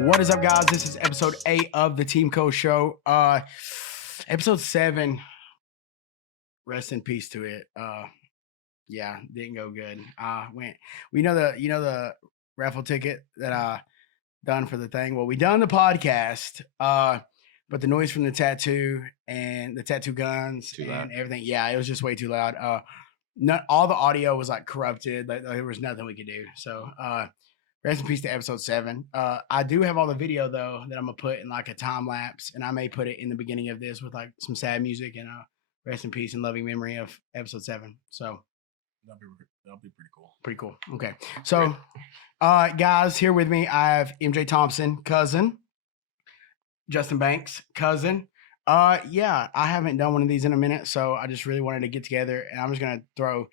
What is up, guys? This is episode 8 of the TeamCole show. Episode 7. Rest in peace to it. Yeah, didn't go good. We know the raffle ticket that I done for the thing. Well, we done the podcast. But the noise from the tattoo and the tattoo guns and everything, yeah, it was just way too loud. All the audio was like corrupted. Like, there was nothing we could do. So rest in peace to episode 7. I do have all the video though that I'm gonna put in like a time lapse, and I may put it in the beginning of this with like some sad music and rest in peace and loving memory of episode 7. So that'll be pretty cool. Pretty cool. Okay, so guys, here with me I have MJ Thompson, cousin. Justin Banks, cousin. Yeah, I haven't done one of these in a minute, so I just really wanted to get together, and I'm just gonna throw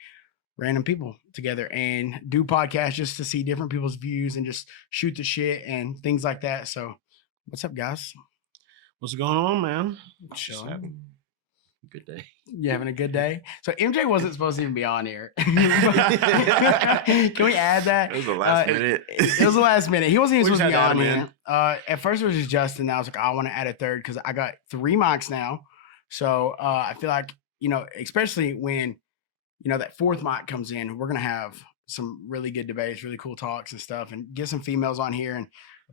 random people together and do podcasts just to see different people's views and just shoot the shit and things like that. So, what's up, guys? What's going on, man? Chilling. Good day. You having a good day? So MJ wasn't supposed to even be on here. Can we add that? It was the last minute. It was the last minute. He wasn't even supposed to be on here. At first it was just Justin. I was like, I want to add a third because I got 3 mics now. So I feel like, especially when, that 4th mic comes in, we're going to have some really good debates, really cool talks and stuff, and get some females on here and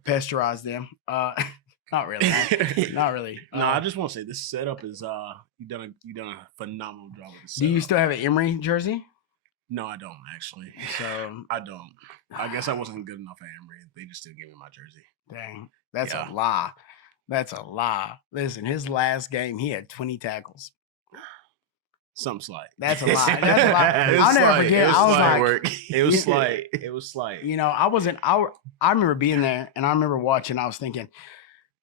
pasteurize them. Not really. Not really. No, I just want to say this setup is you done a phenomenal job with the setup. Do you still have an Emory jersey? No, I don't actually. So I don't. I guess I wasn't good enough at Emory. They just didn't give me my jersey. Dang, that's a lie. That's a lie. Listen, his last game he had 20 tackles. Something slight. That's a lie. That's a lie. I'll never forget. I was like, it was slight. It was slight. I remember being there and I remember watching. I was thinking,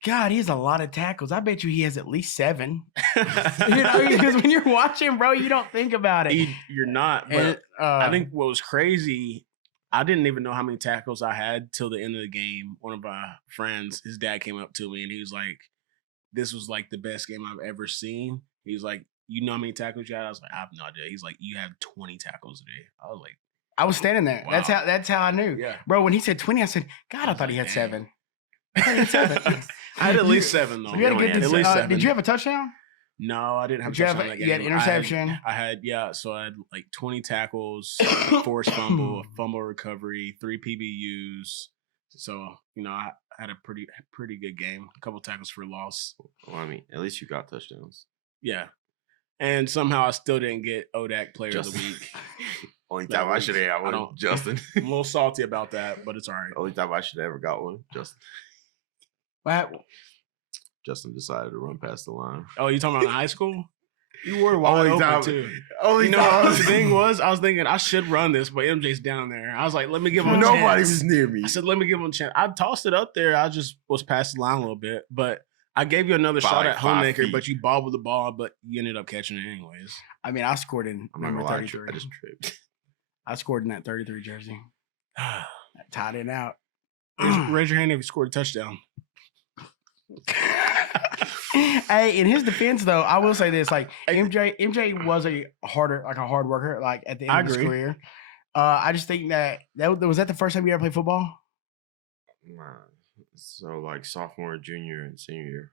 God, he has a lot of tackles. I bet you he has at least 7. Because when you're watching, bro, you don't think about it. You're not. But I think what was crazy, I didn't even know how many tackles I had till the end of the game. One of my friends, his dad came up to me and he was like, "This was like the best game I've ever seen." He was like, "You know how many tackles you had?" I was like, "I have no idea." He's like, "You have 20 tackles today." I was like, I was standing there. Wow. That's how I knew. Yeah. Bro, when he said 20, I said, God, I thought he had 7. I thought he had 7. I had at least 7 though. You gotta get this, at least 7. Did you have a touchdown? No, I didn't have a Did you touchdown. have you had interception? I had so I had like 20 tackles, forced fumble, a fumble recovery, 3 PBUs. So, I had a pretty good game. A couple tackles for loss. Well, I mean, at least you got touchdowns. Yeah. And somehow I still didn't get ODAC Player of the Week. Only time I should have got one, Justin. I'm a little salty about that, but it's all right. Only time I should have ever got one, Justin. What? Justin decided to run past the line. Oh, you talking about in high school? You were wide open too. The thing was, I was thinking I should run this, but MJ's down there. I was like, let me give him a chance. Nobody was near me. I said, let me give him a chance. I tossed it up there. I just was past the line a little bit, but I gave you another shot at homemaker, but you bobbled the ball, but you ended up catching it anyways. I mean, I scored in number 33. I just tripped. I scored in that 33 jersey. Tied it out. Raise your hand if you scored a touchdown. Hey, in his defense, though, I will say this: like MJ was a hard worker. Like at the end of his career, I just think that was that the first time you ever played football. So like sophomore, junior, and senior year.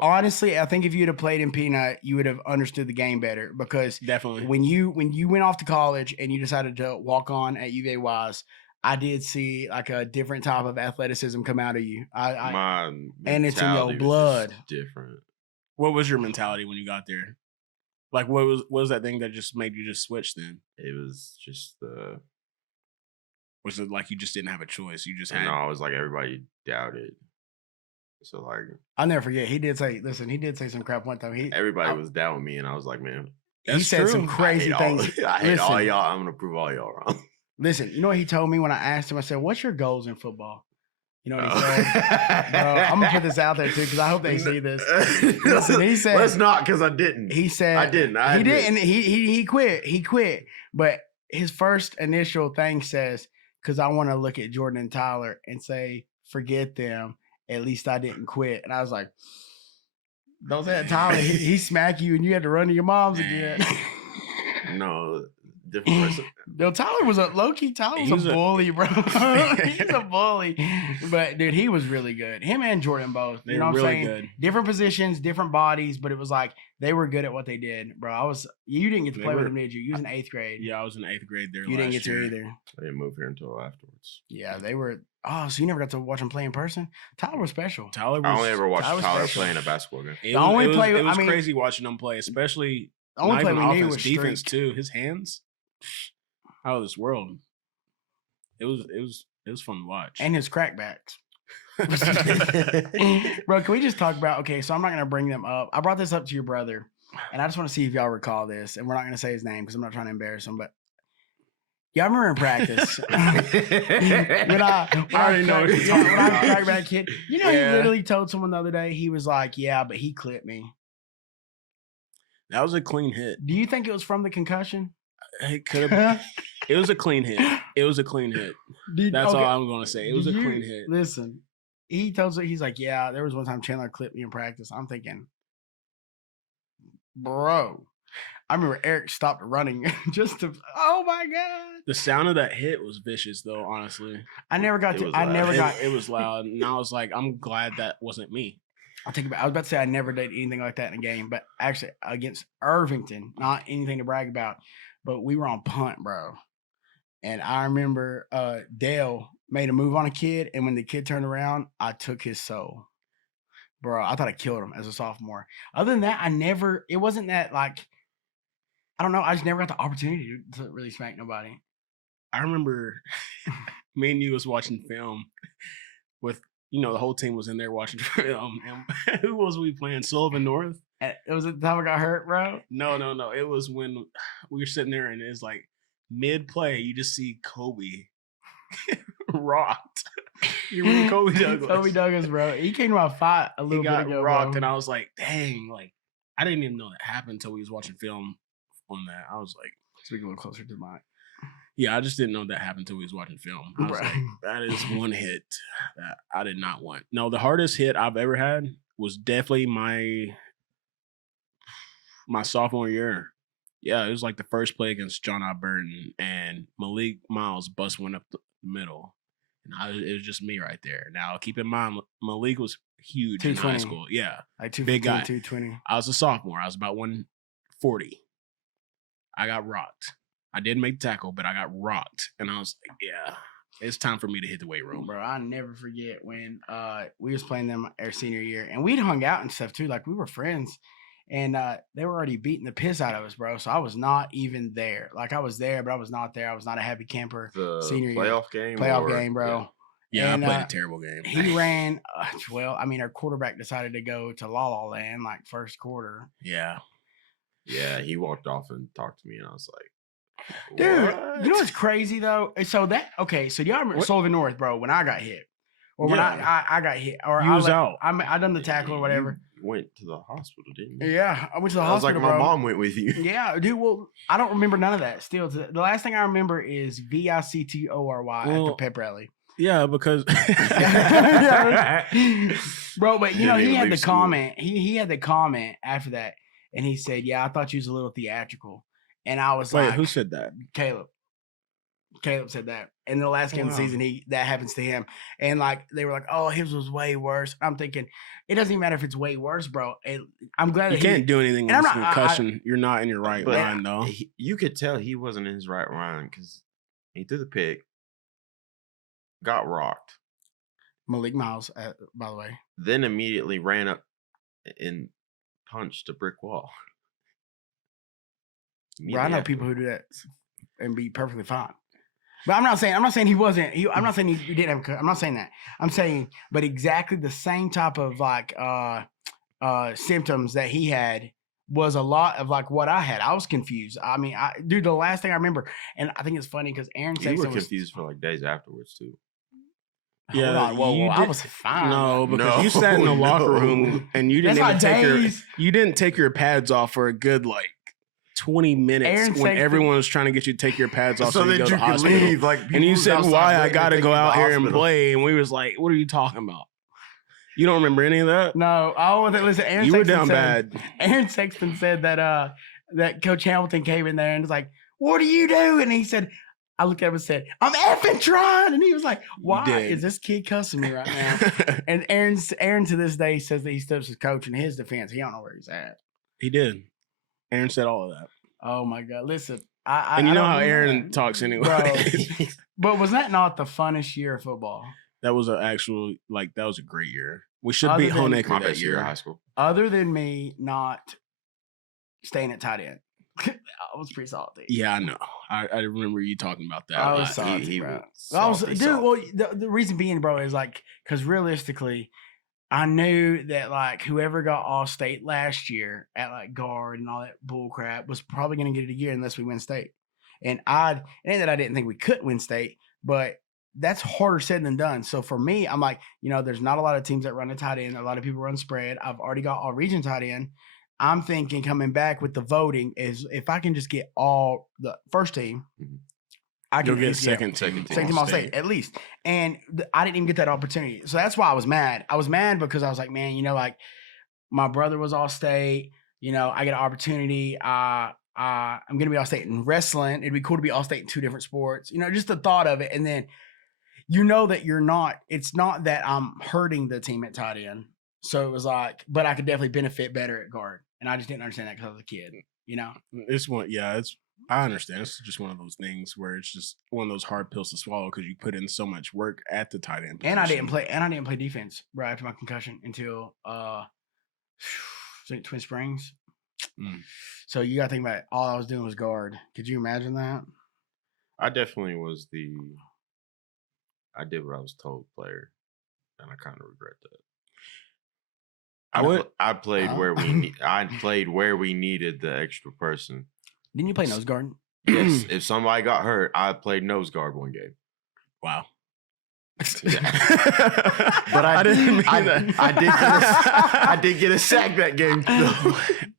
Honestly, I think if you'd have played in Peanut, you would have understood the game better because definitely when you went off to college and you decided to walk on at UVA Wise, I did see like a different type of athleticism come out of you. And it's in your blood. Different. What was your mentality when you got there? Like, what was that thing that just made you just switch? Then it was just Was it like you just didn't have a choice? You just had. No, it was like everybody doubted. So like, I'll never forget. He did say some crap one time. Everybody was doubting me, and I was like, man, he said some crazy things. I hate all y'all. I'm gonna prove all y'all wrong. Listen, you know what he told me when I asked him? I said, "What's your goals in football?" You know what he said? Bro, I'm gonna put this out there too because I hope they see this. Listen, he said, "Let's not," because I didn't. He said, "I didn't." He didn't. He quit. He quit. But his first initial thing says, "Because I want to look at Jordan and Tyler and say, forget them. At least I didn't quit." And I was like, "Don't say that, Tyler. He smack you and you had to run to your mom's again." No, Different person. No, Tyler was a low-key. Tyler was a bully, bro. He's a bully. But, dude, he was really good. Him and Jordan both. They You know were what I'm really saying? good. Different positions, different bodies, but it was like they were good at what they did, bro. You didn't get to play with him, did you? You was in 8th grade. Yeah, I was in 8th grade there. You didn't get to either. I didn't move here until afterwards. Yeah, they were. Oh, so you never got to watch him play in person? Tyler was special. I only ever watched Tyler play in a basketball game. It was crazy watching him play, especially the only play we knew was defense too. His hands out of this world. It was fun to watch. And his crackbacks. Bro, can we just talk about, okay, so I'm not going to bring them up. I brought this up to your brother, and I just want to see if y'all recall this, and we're not going to say his name because I'm not trying to embarrass him, but y'all remember in practice when I already know when I was a crackback kid, you know, he literally told someone the other day, he was like, yeah, but he clipped me. That was a clean hit. Do you think it was from the concussion? It could have. It was a clean hit. It was a clean hit. That's all I'm going to say. It was a clean hit. Listen, he tells her, he's like, yeah, there was one time Chandler clipped me in practice. I'm thinking, bro. I remember Eric stopped running just to, oh my God. The sound of that hit was vicious though, honestly. It was loud. And I was like, I'm glad that wasn't me. I was about to say I never did anything like that in a game, but actually against Irvington, not anything to brag about, but we were on punt, bro. And I remember Dale made a move on a kid, and when the kid turned around, I took his soul. Bro, I thought I killed him as a sophomore. Other than that, it wasn't that like, I don't know, I just never got the opportunity to really smack nobody. I remember me and you was watching film with, the whole team was in there watching film. And who was we playing? Sullivan North? It was the time I got hurt, bro? No. It was when we were sitting there and it's like mid-play, you just see Kobe rocked. You remember Kobe Douglas? Kobe Douglas, bro. He came to my fight a little bit ago. He got rocked, bro. And I was like, dang, like, I didn't even know that happened until we was watching film on that. I was like, speak a little closer to the mic. Yeah, I just didn't know that happened until we was watching film. I was like, that is one hit that I did not want. No, the hardest hit I've ever had was definitely my sophomore year. Yeah, it was like the first play against John I. Burton, and Malik Miles bust went up the middle. And it was just me right there. Now, keep in mind, Malik was huge in high school. Yeah. Like big guy. 220. I was a sophomore. I was about 140. I got rocked. I didn't make the tackle, but I got rocked. And I was like, yeah, it's time for me to hit the weight room. Bro, I'll never forget when we was playing them our senior year. And we'd hung out and stuff, too. Like, we were friends. And they were already beating the piss out of us, bro. So I was not even there. Like, I was there, but I was not there. I was not a happy camper. The senior playoff year. game? Playoff game, bro. Yeah, and, I played a terrible game. He ran, our quarterback decided to go to La La Land, like, first quarter. Yeah. Yeah, he walked off and talked to me, and I was like, dude, you know what's crazy, though? So do y'all remember Sullivan North, bro, when I got hit? Or when I got hit. Or you was out. I done the tackle or whatever. You went to the hospital, didn't you? Yeah, I went to the hospital, I was like, my mom went with you. Yeah, dude, well, I don't remember none of that. Still, the last thing I remember is VICTORY at the pep rally. Yeah, because bro, but he had the comment. He had the comment after that, and he said, "Yeah, I thought you was a little theatrical," and I was like, "Who said that?" Caleb. Caleb said that. In the last game of the season, that happens to him, and like they were like, "Oh, his was way worse." I'm thinking, it doesn't even matter if it's way worse, bro. I'm glad you that can't do anything with concussion. You're not in your right mind, though. You could tell he wasn't in his right mind because he threw the pick. Got rocked. Malik Miles, by the way. Then immediately ran up and punched a brick wall. Well, I know people who do that and be perfectly fine. But I'm not saying he wasn't. I'm not saying he didn't have. I'm not saying that. I'm saying, but exactly the same type of like symptoms that he had was a lot of like what I had. I was confused. I mean, dude, the last thing I remember, and I think it's funny because Aaron said you were confused for like days afterwards too. Yeah, I was fine. No, because you sat in the locker room and you didn't take your pads off for a good like 20 minutes when everyone was trying to get you to take your pads off so that you go to the hospital. Leave, and you said, "Why I got to go out here and play?" And we was like, "What are you talking about?" You don't remember any of that? No. Listen, Aaron Sexton said that that Coach Hamilton came in there and was like, what are you doing? And he said, I looked at him and said, I'm effing trying. And he was like, why is this kid cussing me right now? And Aaron to this day says that he stood up as coach. In his defense, he don't know where he's at. He did. Aaron said all of that. Oh my God. Listen, and you know how Aaron talks anyway. Bro, but was that not the funnest year of football? That was that was a great year. We should beat Honecker that year. High school. Other than me not staying at tight end. I was pretty salty. Yeah, I know. I remember you talking about that. I was salty, bro. Well, the reason being, bro, is like, because realistically, I knew that like whoever got All-State last year at like guard and all that bull crap was probably going to get it again unless we win state. And it ain't that I didn't think we could win state, but that's harder said than done. So for me, I'm like, there's not a lot of teams that run a tight end. A lot of people run spread. I've already got all region tight end. I'm thinking coming back with the voting is if I can just get all the first team, I can get second team All-State at least. And I didn't even get that opportunity. So that's why I was mad. I was mad because I was like, man, like my brother was All-State. I get an opportunity. I'm going to be All-State in wrestling. It'd be cool to be All-State in two different sports. Just the thought of it. And then that it's not that I'm hurting the team at tight end. So it was like, but I could definitely benefit better at guard. And I just didn't understand that because I was a kid, I understand. It's just one of those things where it's just one of those hard pills to swallow because you put in so much work at the tight end position. And I didn't play defense right after my concussion until Twin Springs. So you got to think about it. All I was doing was guard. Could you imagine that? I definitely was I did what I was told player, and I kind of regret that. I played where we needed the extra person. Didn't you play nose guard? Yes. If somebody got hurt, I played nose guard one game. Wow. But I did get a sack that game.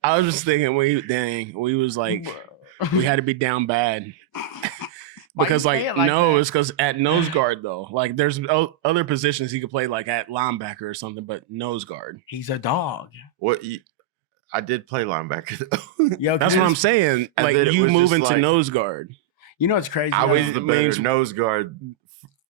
I was just thinking, we was like, we had to be down bad. Because it's because at nose guard though, like there's other positions he could play like at linebacker or something, but nose guard. He's a dog. What? I did play linebacker though. Yo, that's what I'm saying. Like you move into nose guard. It's crazy. I was the better nose guard.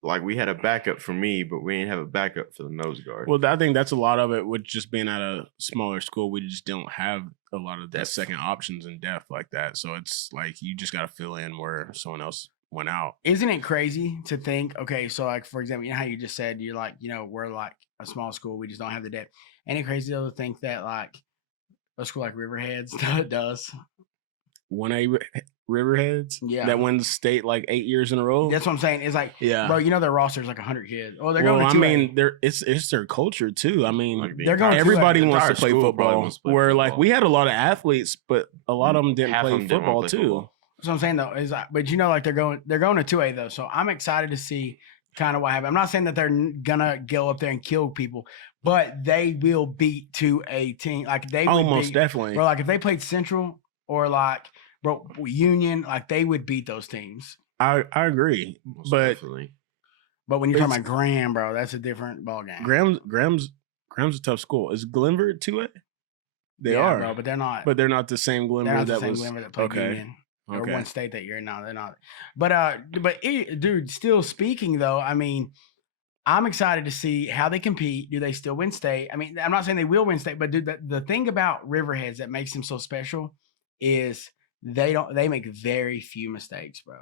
Like we had a backup for me, but we didn't have a backup for the nose guard. Well, I think that's a lot of it with just being at a smaller school. We just don't have a lot of the second options in depth like that. So it's like you just got to fill in where someone else went out. Isn't it crazy to think, okay, so like, for example, how you just said, you're like, we're like a small school. We just don't have the depth. Ain't it crazy to think that like a school like Riverheads does? 1A Riverheads? Yeah. That wins state like 8 years in a row? That's what I'm saying. It's like, bro, their roster's like 100 kids. Oh, they're going to 2A. It's their culture too. I mean, like they're going everybody wants to play football. Like we had a lot of athletes, but a lot of them didn't play football too. That's what I'm saying though, is but like they're going to 2A though. So I'm excited to see kind of what happens. I'm not saying that they're gonna go up there and kill people, but they will beat 2A team. Like they would almost definitely. Bro, like if they played Central or like Union, like they would beat those teams. I agree. But when you're talking about Graham, bro, that's a different ballgame. Graham's a tough school. Is Glenver 2A? They are, bro, but they're not. But they're not the same Glenver Glenver that played Union. Or one state that you're in. No, they're not. But dude, still speaking though, I mean, I'm excited to see how they compete. Do they still win state? I mean, I'm not saying they will win state, but dude, the thing about Riverheads that makes them so special is they make very few mistakes, bro.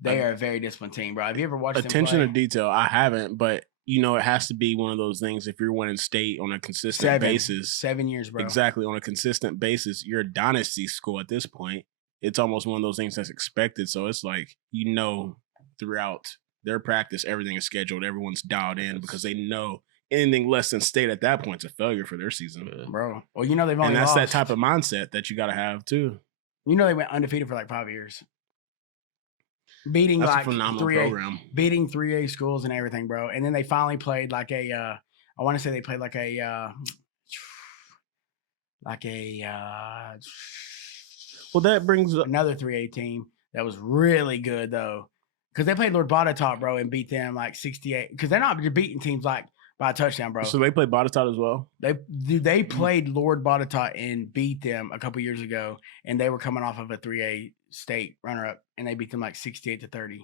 They are a very disciplined team, bro. Have you ever watched attention them to detail? I haven't, but it has to be one of those things. If you're winning state on a consistent basis, 7 years, bro. Exactly, on a consistent basis, you're a dynasty school at this point. It's almost one of those things that's expected. So it's like, throughout their practice, everything is scheduled. Everyone's dialed in because they know anything less than state at that point is a failure for their season. Bro. Well, they've only And that's lost. that type of mindset that you got to have too. They went undefeated for like 5 years. Beating that's like a phenomenal 3A, program. Beating 3A schools and everything, bro. And then they finally played like I want to say they played like well, that brings up another 3A team that was really good though, because they played Lord Botetourt, bro, and beat them like 68. Because they're not beating teams like by a touchdown, bro. So they played Botetourt as well. They played Lord Botetourt and beat them a couple years ago, and they were coming off of a 3A state runner-up, and they beat them like 68-30.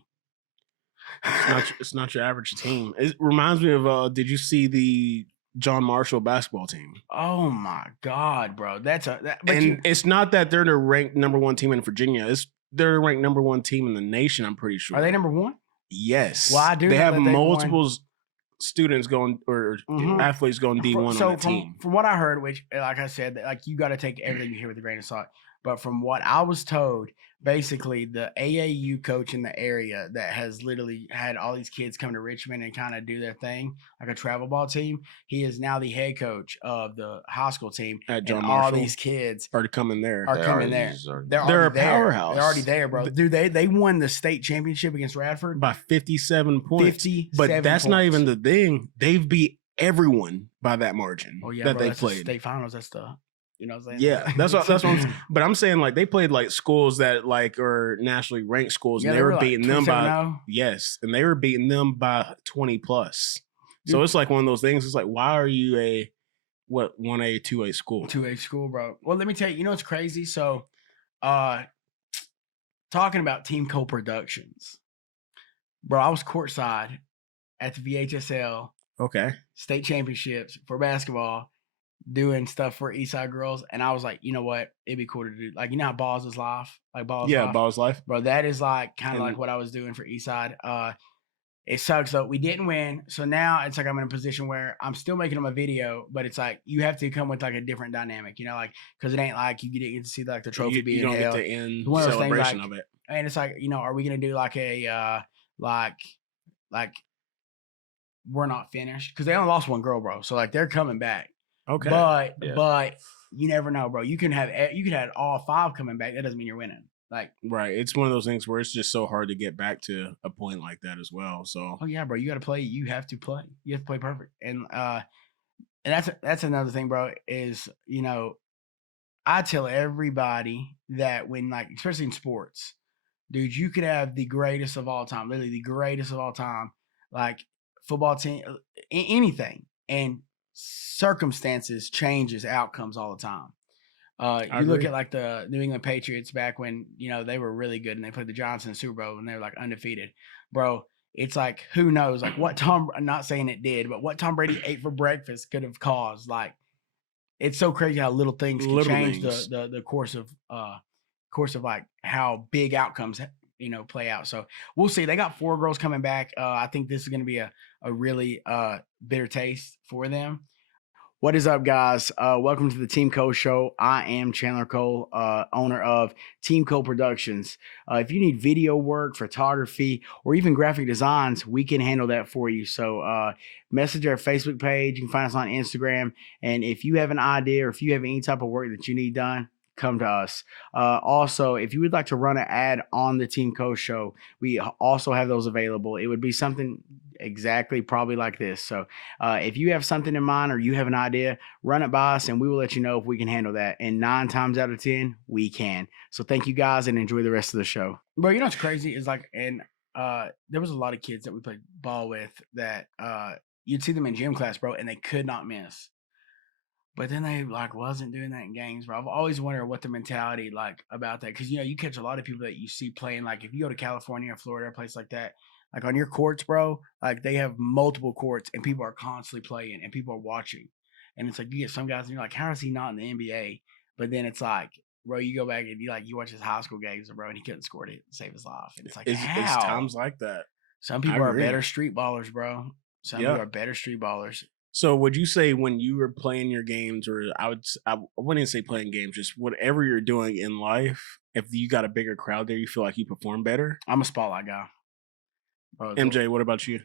It's not your average team. It reminds me of did you see the John Marshall basketball team? Oh my God, bro. It's not that they're the ranked number 1 team in Virginia. They're ranked number 1 team in the nation, I'm pretty sure. Are they number 1? Yes. Well, I do. They have multiple students going or athletes going D1 on that team. From what I heard, which like I said, like you got to take everything you hear with a grain of salt. But from what I was told, basically the AAU coach in the area that has literally had all these kids come to Richmond and kind of do their thing, like a travel ball team, he is now the head coach of the high school team. At John and Marshall, all these kids are coming there. They're a powerhouse. They're already there, bro. Dude, they won the state championship against Radford by 57 points. 57 but that's points. not even the thing. They've beat everyone by that margin that they played. State finals, that's the. You know what I'm saying? Yeah, that's what I'm saying. But I'm saying like they played like schools that like are nationally ranked schools, and they were beating them by and they were beating them by 20 plus. So it's like one of those things. It's like, why are you a 1A, 2A school? 2A school, bro. Well, let me tell you. You know what's crazy? So, talking about TeamCole Productions, bro. I was courtside at the VHSL state championships for basketball, doing stuff for Eastside girls, and I was like, you know what, it'd be cool to do, like, you know how Balls is Life, like Balls Life, bro. That is like kind of like what I was doing for Eastside. It sucks though, we didn't win, so now it's like I'm in a position where I'm still making them a video, but it's like you have to come with like a different dynamic, you know, like because it ain't like you didn't get to see like the trophy being held. You don't get the end celebration of it, and it's like, you know, are we gonna do like a like we're not finished because they only lost one girl, bro, so like they're coming back. Okay, but you never know, bro. You can have all 5 coming back. That doesn't mean you're winning. Like, right? It's one of those things where it's just so hard to get back to a point like that as well. So, oh yeah, bro, you got to play. You have to play. You have to play perfect. And that's another thing, bro. Is, you know, I tell everybody that when, like, especially in sports, dude, you could have the greatest of all time, literally the greatest of all time, like football team, anything, and circumstances changes outcomes all the time. You look at like the New England Patriots back when, you know, they were really good and they played the Giants in the Super Bowl and they were like undefeated, bro. It's like, who knows, like what I'm not saying it did, but what Tom Brady ate for breakfast could have caused. Like, it's so crazy how little things can change the course of like how big outcomes, you know, play out. So we'll see. They got 4 girls coming back. I think this is going to be a really bitter taste for them. What is up, guys? Welcome to the TeamCole Show. I am Chandler Cole, owner of TeamCole Productions. If you need video work, photography, or even graphic designs, we can handle that for you. So message our Facebook page. You can find us on Instagram. And if you have an idea or if you have any type of work that you need done, come to us. Also, if you would like to run an ad on the TeamCole Show, we also have those available. It would be something exactly probably like this. So if you have something in mind or you have an idea, run it by us and we will let you know if we can handle that. And 9 times out of 10, we can. So thank you guys and enjoy the rest of the show. Bro, you know what's crazy is like, and there was a lot of kids that we played ball with that you'd see them in gym class, bro, and they could not miss. But then they like wasn't doing that in games, bro. I've always wondered what the mentality like about that, because you know you catch a lot of people that you see playing. Like if you go to California or Florida, a place like that, like on your courts, bro, like they have multiple courts and people are constantly playing and people are watching. And it's like you get some guys and you're like, how is he not in the NBA? But then it's like, bro, you go back and you watch his high school games, bro, and he couldn't score to save his life. And it's like, it's times like that. Some people are better street ballers, bro. Some people are better street ballers. So would you say when you were playing your games, or I wouldn't say playing games, just whatever you're doing in life, if you got a bigger crowd there, you feel like you perform better? I'm a spotlight guy. Bro, MJ, what about you?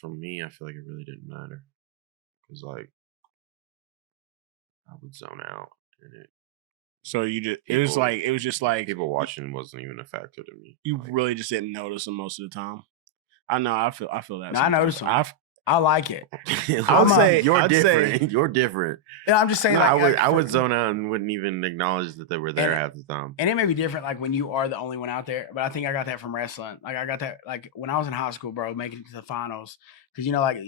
For me, I feel like it really didn't matter. Because, like, I would zone out in it. So you just it was just like people watching wasn't even a factor to me. You really just didn't notice them most of the time. I know. I feel that. No, I noticed them. I like it. I'd say you're different. You're different. Yeah, I'm just saying. No, like, I would zone out and wouldn't even acknowledge that they were there half the time. And it may be different, like when you are the only one out there. But I think I got that from wrestling. Like I got that, like when I was in high school, bro, making it to the finals. Because like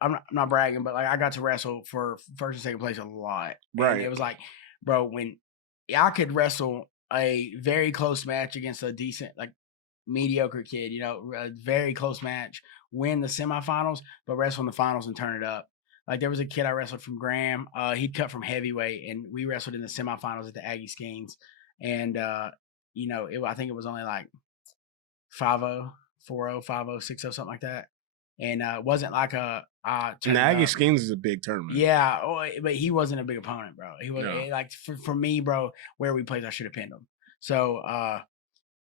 I'm not bragging, but like I got to wrestle for first and second place a lot. Right. And it was like, bro, when I could wrestle a very close match against a decent, like mediocre kid, a very close match, win the semifinals, but wrestle in the finals and turn it up. Like there was a kid I wrestled from Graham. He'd cut from heavyweight, and we wrestled in the semifinals at the Aggie Skeens. And I think it was only like 5-0, 4-0, 5-0, 6-0, something like that. And it wasn't like a and the Aggie Skeens is a big tournament. Yeah, but he wasn't a big opponent, bro. He was like for me, bro. Where we played, I should have pinned him. So,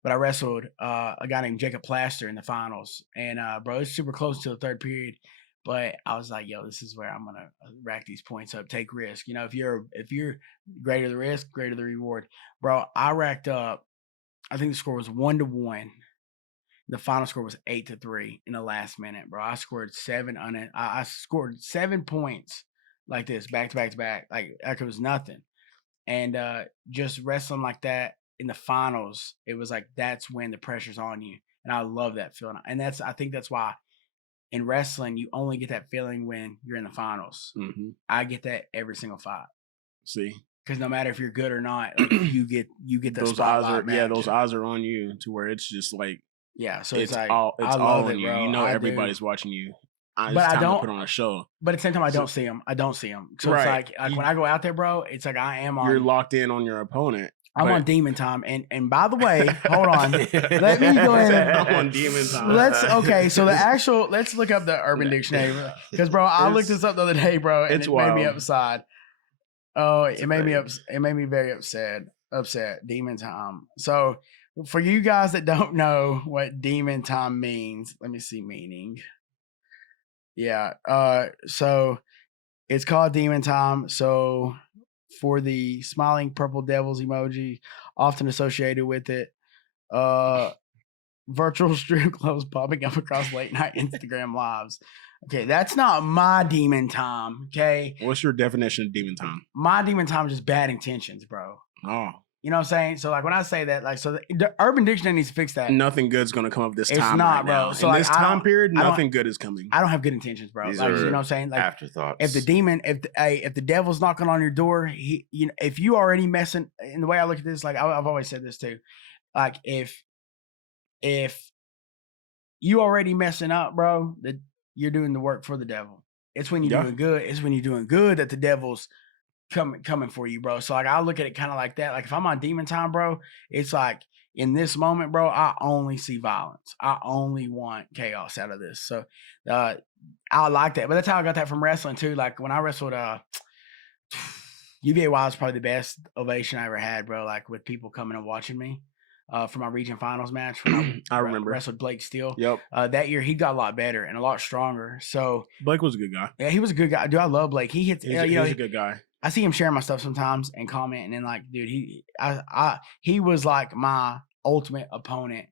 but I wrestled a guy named Jacob Plaster in the finals, and bro, it's super close to the third period. But I was like, yo, this is where I'm gonna rack these points up, take risk. If you're greater the risk, greater the reward, bro. I racked up. I think the score was 1-1. The final score was 8-3 in the last minute, bro. I scored 7 on it. I scored 7 points like this, back to back to back, like it was nothing. And just wrestling like that in the finals, it was like that's when the pressure's on you, and I love that feeling. And I think that's why in wrestling you only get that feeling when you're in the finals. Mm-hmm. I get that every single fight. See, because no matter if you're good or not, like, you get those eyes those eyes are on you to where it's just like. Yeah, so it's like all on you. bro. You know everybody's watching you. But I don't put on a show. But at the same time, I don't see them. So right. It's like when I go out there, bro, it's like I am on. You're locked in on your opponent. I'm on demon time, and by the way, hold on, let me go ahead. I'm on demon time. So let's look up the Urban Dictionary because, bro, I looked this up the other day, bro, and it made me upside. Oh, it made me very upset. Demon time. So. For you guys that don't know what demon time means, let me see meaning. Yeah. So it's called demon time. So for the smiling purple devils emoji, often associated with it, virtual strip clubs popping up across late night Instagram lives. Okay, that's not my demon time. Okay. What's your definition of demon time? My demon time is just bad intentions, bro. Oh. You know what I'm saying? So like when I say that, like, so the Urban Dictionary needs to fix that. Nothing good's gonna come up this time. It's not, bro. Now. So in this time period, nothing good is coming. I don't have good intentions, bro. These like, are you know what I'm saying? Like afterthoughts. If the devil's knocking on your door, if you already messing. And the way I look at this, like I've always said this too, like if you already messing up, bro, that you're doing the work for the devil. It's when you're doing good. It's when you're doing good that the devil's coming for you, bro. So like I look at it kind of like that. Like if I'm on demon time, bro, it's like in this moment, bro, I only see violence. I only want chaos out of this. So I like that. But that's how I got that from wrestling too. Like when I wrestled UVA was probably the best ovation I ever had, bro. Like with people coming and watching me for my region finals match when I remember wrestled Blake Steele. Yep. That year he got a lot better and a lot stronger. So Blake was a good guy. Yeah, he was a good guy. Dude, I love Blake. He hits. He's a good guy. I see him sharing my stuff sometimes and comment, and then like, dude, he was like my ultimate opponent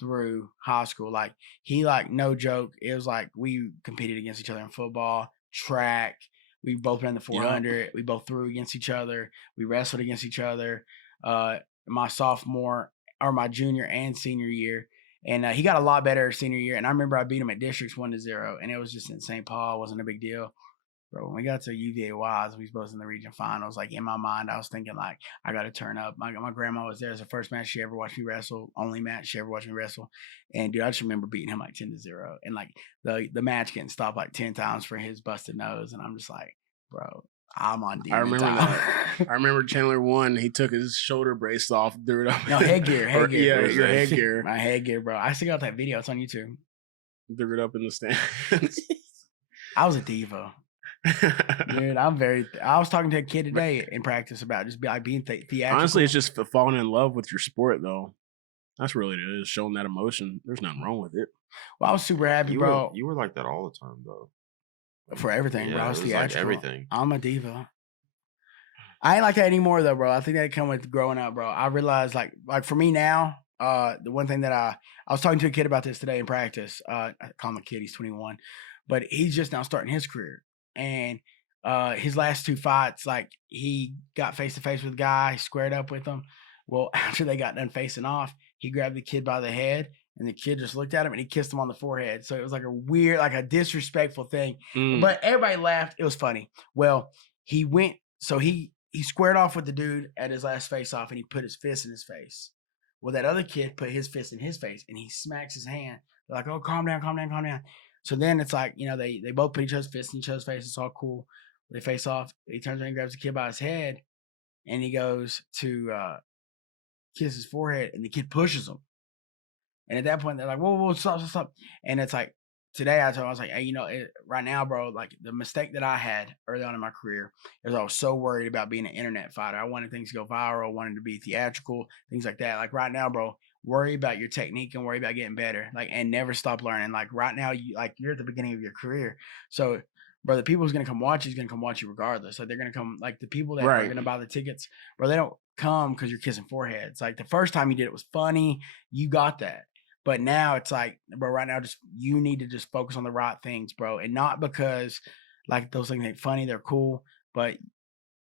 through high school. Like he, like, no joke. It was like we competed against each other in football, track. We both ran the 400. Yep. We both threw against each other. We wrestled against each other. My sophomore or my junior and senior year, and he got a lot better senior year. And I remember I beat him at districts 1-0, and it was just in St. Paul. It wasn't a big deal. Bro, when we got to UVA Wise, we was both in the region finals. Like in my mind, I was thinking like I got to turn up. My grandma was there. It was the first match she ever watched me wrestle. Only match she ever watched me wrestle. And dude, I just remember beating him like 10-0, and like the match getting stopped like 10 times for his busted nose. And I'm just like, bro, I'm on demon. I remember that. I remember Chandler won. He took his shoulder brace off, threw it up. No, headgear. Yeah, your headgear. My headgear, bro. I still got that video. It's on YouTube. Threw it up in the stands. I was a diva. Dude, I was talking to a kid today in practice about just being theatrical. Honestly, it's just falling in love with your sport, though. That's really it is, showing that emotion. There's nothing wrong with it. Well, I was super happy, bro. You were like that all the time, though. For everything, bro. I was theatrical. Like everything. I'm a diva. I ain't like that anymore, though, bro. I think that come with growing up, bro. I realized, like for me now, the one thing that I was talking to a kid about this today in practice. I call him a kid. He's 21. but he's just now starting his career. And his last 2 fights, like he got face to face with a guy, squared up with him. Well, after they got done facing off, he grabbed the kid by the head, and the kid just looked at him and he kissed him on the forehead. So it was like a weird, like a disrespectful thing. But everybody laughed. It was funny. Well, he went, so he squared off with the dude at his last face off, and he put his fist in his face. Well, that other kid put his fist in his face, and he smacks his hand. They're like, oh, calm down, calm down, calm down. So then it's like, they both put each other's fists in each other's face. It's all cool. They face off. He turns around and grabs the kid by his head, and he goes to kiss his forehead, and the kid pushes him. And at that point, they're like, whoa, stop. And it's like, today I told him, I was like, hey, right now, bro, like the mistake that I had early on in my career is I was so worried about being an internet fighter. I wanted things to go viral, wanted to be theatrical, things like that. Like right now, bro, worry about your technique and worry about getting better, like, and never stop learning. Like right now, you're at the beginning of your career. So, bro, the people who's going to come watch you is going to come watch you regardless. Like they're going to come, like the people that are going to buy the tickets, bro, they don't come because you're kissing foreheads. Like the first time you did it was funny. You got that. But now it's like, bro, right now, just you need to just focus on the right things, bro. And not because like those things ain't funny, they're cool. But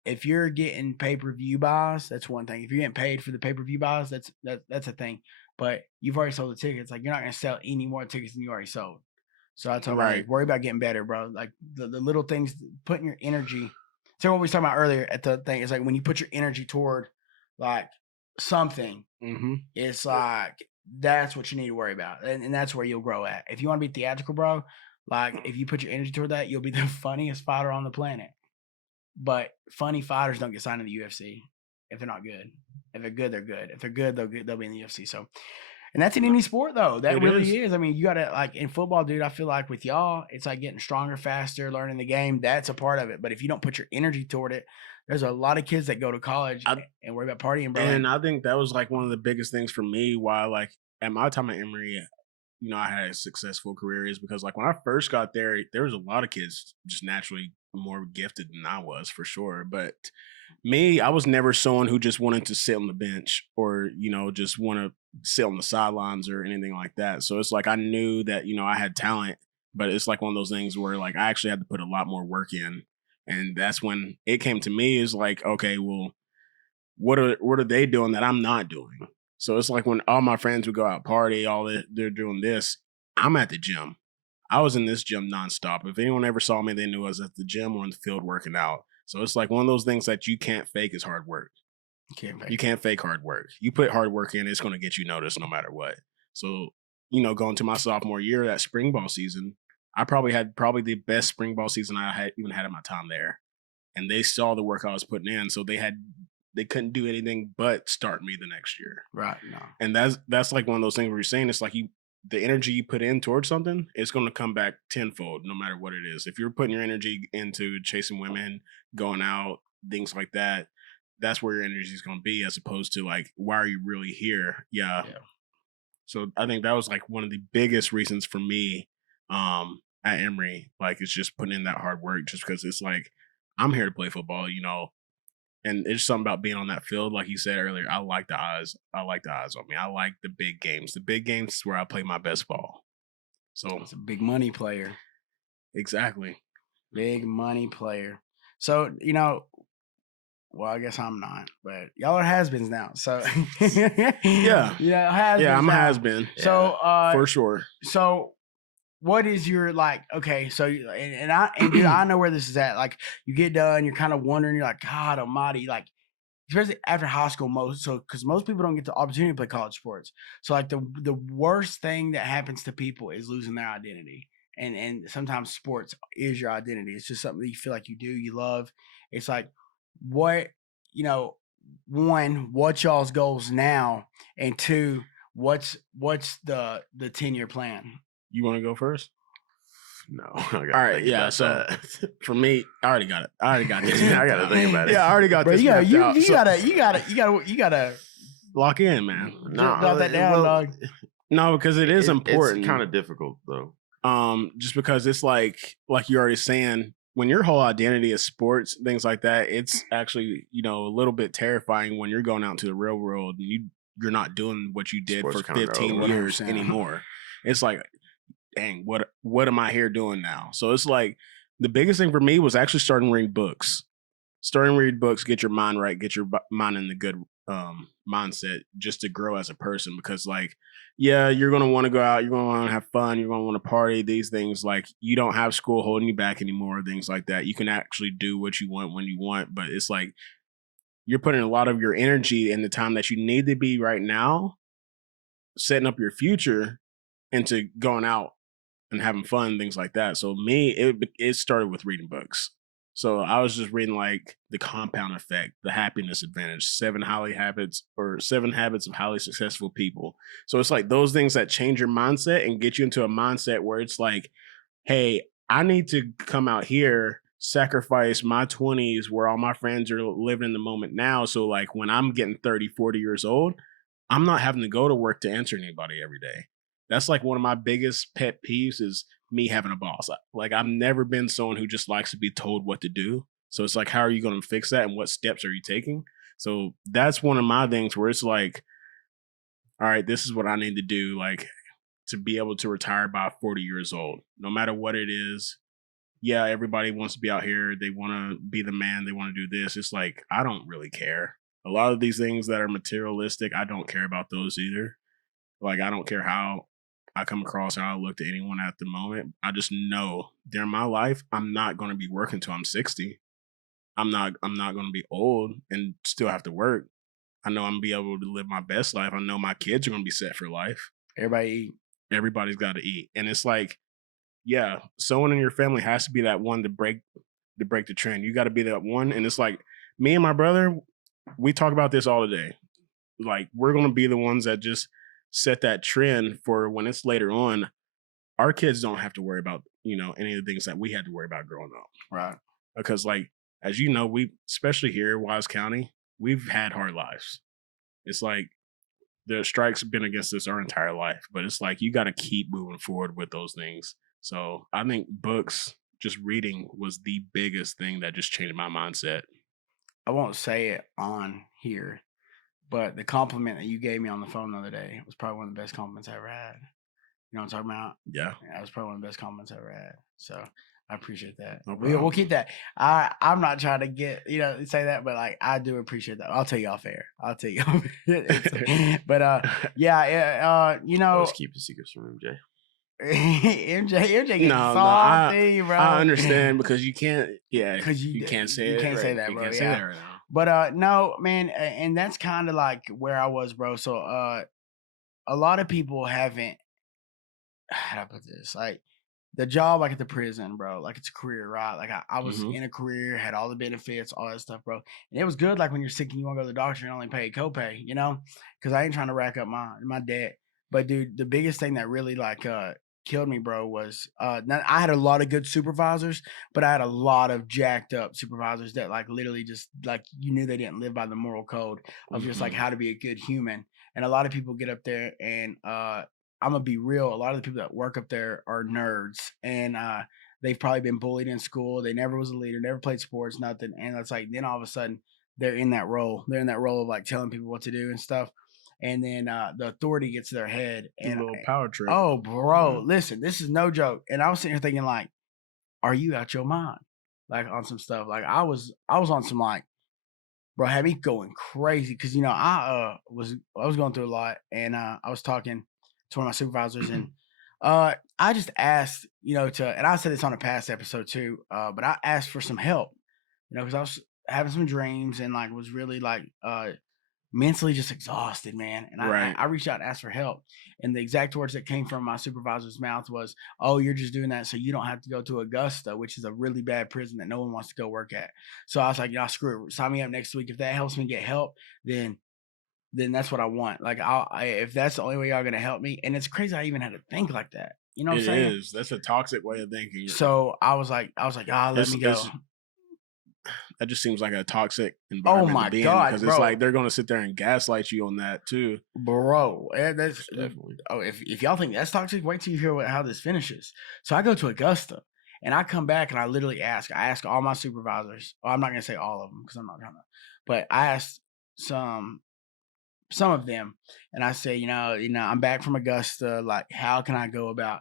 if you're getting pay-per-view buys, that's one thing. If you're getting paid for the pay-per-view buys, that's a thing. But you've already sold the tickets. Like you're not gonna sell any more tickets than you already sold. So I told him, like, worry about getting better, bro. Like the little things, putting your energy. So what we was talking about earlier at the thing is like when you put your energy toward like something, it's like that's what you need to worry about, and that's where you'll grow at. If you want to be theatrical, bro, like if you put your energy toward that, you'll be the funniest fighter on the planet. But funny fighters don't get signed in the UFC if they're not good. If they're good, they're good. If they're good, they'll be in the UFC. So, and that's in any sport though. That really is. I mean, you gotta, like in football, dude. I feel like with y'all, it's like getting stronger, faster, learning the game. That's a part of it. But if you don't put your energy toward it, there's a lot of kids that go to college and worry about partying, bro. And I think that was like one of the biggest things for me. Why, like at my time at Emory, I had a successful career is because like when I first got there was a lot of kids just naturally more gifted than I was for sure. But me, I was never someone who just wanted to sit on the bench or, just want to sit on the sidelines or anything like that. So it's like I knew that, I had talent, but it's like one of those things where like I actually had to put a lot more work in. And that's when it came to me is like, okay, well, what are they doing that I'm not doing? So it's like when all my friends would go out party, they're doing this, I'm at the gym. I was in this gym nonstop. If anyone ever saw me, they knew I was at the gym or in the field working out. So it's like one of those things that you can't fake is hard work. You can't fake hard work. You put hard work in, it's going to get you noticed no matter what. So, going to my sophomore year, that spring ball season, I probably had the best spring ball season I had in my time there. And they saw the work I was putting in. So they couldn't do anything but start me the next year. Right. No. And that's like one of those things where you're saying it's like the energy you put in towards something, it's going to come back tenfold no matter what it is. If you're putting your energy into chasing women, going out, things like that, that's where your energy is going to be as opposed to like, why are you really here? Yeah. So I think that was like one of the biggest reasons for me at Emory. Like it's just putting in that hard work just because it's like, I'm here to play football, and it's something about being on that field. Like you said earlier, I like the eyes. I like the eyes on me. I like the big games. The big games is where I play my best ball. So it's a big money player. Exactly. Big money player. So, well, I guess I'm not, but y'all are has-beens now. So yeah, has-beens. Yeah, I'm a has-been. So for sure. So what is your like? Okay, so and dude, I know where this is at. Like you get done, you're kind of wondering. You're like, God Almighty, like especially after high school, because most people don't get the opportunity to play college sports. So like the worst thing that happens to people is losing their identity. And sometimes sports is your identity. It's just something that you feel like you do, you love. It's like what one, what's y'all's goals now, and two, what's the 10-year plan? You want to go first? No. All right. Yeah. So for me, I already got it. I gotta think about it. Yeah, I already got this. You gotta lock in, man. Got that down, dog. No, because it is important. It's kind of difficult though. Just because it's like you're already saying, when your whole identity is sports, things like that, it's actually, a little bit terrifying when you're going out into the real world and you're not doing what you did sports for 15 years anymore. It's like dang, what am I here doing now? So it's like the biggest thing for me was actually starting to read books. Starting to read books, get your mind right, get your mind in the good mindset just to grow as a person. Because like, yeah, you're gonna want to go out, you're gonna want to have fun, you're gonna want to party. These things, like, you don't have school holding you back anymore, things like that. You can actually do what you want when you want, but it's like you're putting a lot of your energy in the time that you need to be right now, setting up your future into going out and having fun and things like that. So me, it started with reading books. So I was just reading like The Compound Effect, The Happiness Advantage, 7 habits of highly successful people. So it's like those things that change your mindset and get you into a mindset where it's like, hey, I need to come out here, sacrifice my 20s where all my friends are living in the moment now. So like when I'm getting 30, 40 years old, I'm not having to go to work to answer anybody every day. That's like one of my biggest pet peeves is me having a boss. Like I've never been someone who just likes to be told what to do. So it's like, how are you going to fix that and what steps are you taking? So that's one of my things where it's like, all right, this is what I need to do, like, to be able to retire by 40 years old, no matter what it is. Yeah, everybody wants to be out here. They want to be the man. They want to do this. It's like, I don't really care. A lot of these things that are materialistic, I don't care about those either. Like, I don't care how I come across, how I look to anyone at the moment. I just know during my life, I'm not going to be working until I'm 60. I'm not going to be old and still have to work. I know I'm going to be able to live my best life. I know my kids are going to be set for life. Everybody eat. Everybody's got to eat. And it's like, yeah, someone in your family has to be that one to break the trend. You got to be that one. And it's like me and my brother, we talk about this all the day. Like, we're going to be the ones that just set that trend for when it's later on. Our kids don't have to worry about, any of the things that we had to worry about growing up. Right. Because like, as you know, we, especially here in Wise County, we've had hard lives. It's like the strikes have been against us our entire life, but it's like you got to keep moving forward with those things. So I think books, just reading, was the biggest thing that just changed my mindset. I won't say it on here, but the compliment that you gave me on the phone the other day was probably one of the best compliments I ever had. You know what I'm talking about? Yeah. That was probably one of the best compliments I ever had. So I appreciate that. No We'll keep that. I'm not trying to get, say that, but like, I do appreciate that. I'll tell you off air. I'll tell you. But yeah, Let's keep the secrets from MJ. MJ gets salty, bro. I understand because you can't. Yeah, because you can't say it. You can't right. say that, you bro. Can't yeah. say that right now. But no, man, and that's kind of like where I was, bro. So a lot of people haven't. How do I put this? Like the job, like at the prison, bro. Like it's a career, right? Like I was in a career, had all the benefits, all that stuff, bro. And it was good. Like when you're sick and you want to go to the doctor and only pay copay, because I ain't trying to rack up my debt. But dude, the biggest thing that really like killed me, bro, was I had a lot of good supervisors, but I had a lot of jacked up supervisors that like literally just like you knew they didn't live by the moral code of just like how to be a good human. And a lot of people get up there and I'm gonna be real. A lot of the people that work up there are nerds, and they've probably been bullied in school. They never was a leader, never played sports, nothing. And it's like then all of a sudden they're in that role. They're in that role of like telling people what to do and stuff. And then the authority gets to their head and a little power trip. Oh, bro, listen, this is no joke. And I was sitting here thinking, like, are you out your mind? Like on some stuff. Like I was on some like, bro, had me going crazy because I was going through a lot, and I was talking to one of my supervisors, and I just asked, and I said this on a past episode too, but I asked for some help, because I was having some dreams and like was really like mentally just exhausted, man. And Right. I reached out and asked for help. And the exact words that came from my supervisor's mouth was, "Oh, you're just doing that so you don't have to go to Augusta, which is a really bad prison that no one wants to go work at." So I was like, "Yeah, screw it. Sign me up next week. If that helps me get help, then that's what I want. Like, if that's the only way y'all gonna help me." And it's crazy I even had to think like that. You know what I'm saying? It is. That's a toxic way of thinking. So I was like, let me go. That just seems like a toxic environment. Oh my to be God, because it's like they're going to sit there and gaslight you on that too, bro. That's definitely. Oh, if y'all think that's toxic, wait till you hear how this finishes. So I go to Augusta and I come back and I literally ask all my supervisors. Well, I'm not gonna say all of them because I'm not trying to, but I asked some of them, and I say, I'm back from Augusta. Like, how can I go about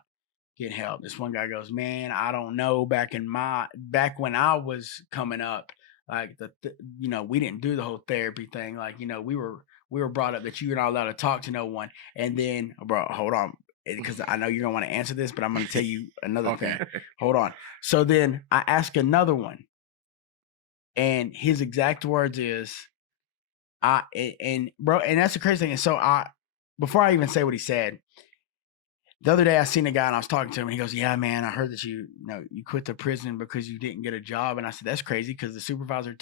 getting help. This one guy goes, man, I don't know. Back when I was coming up, like we didn't do the whole therapy thing. Like, we were brought up that you're not allowed to talk to no one. And then, bro, hold on, because I know you're gonna want to answer this, but I'm gonna tell you another thing. Hold on. So then I ask another one, and his exact words is, and that's the crazy thing. And so before I even say what he said, the other day I seen a guy and I was talking to him, and he goes, yeah, man, I heard that you quit the prison because you didn't get a job. And I said, that's crazy, because the supervisor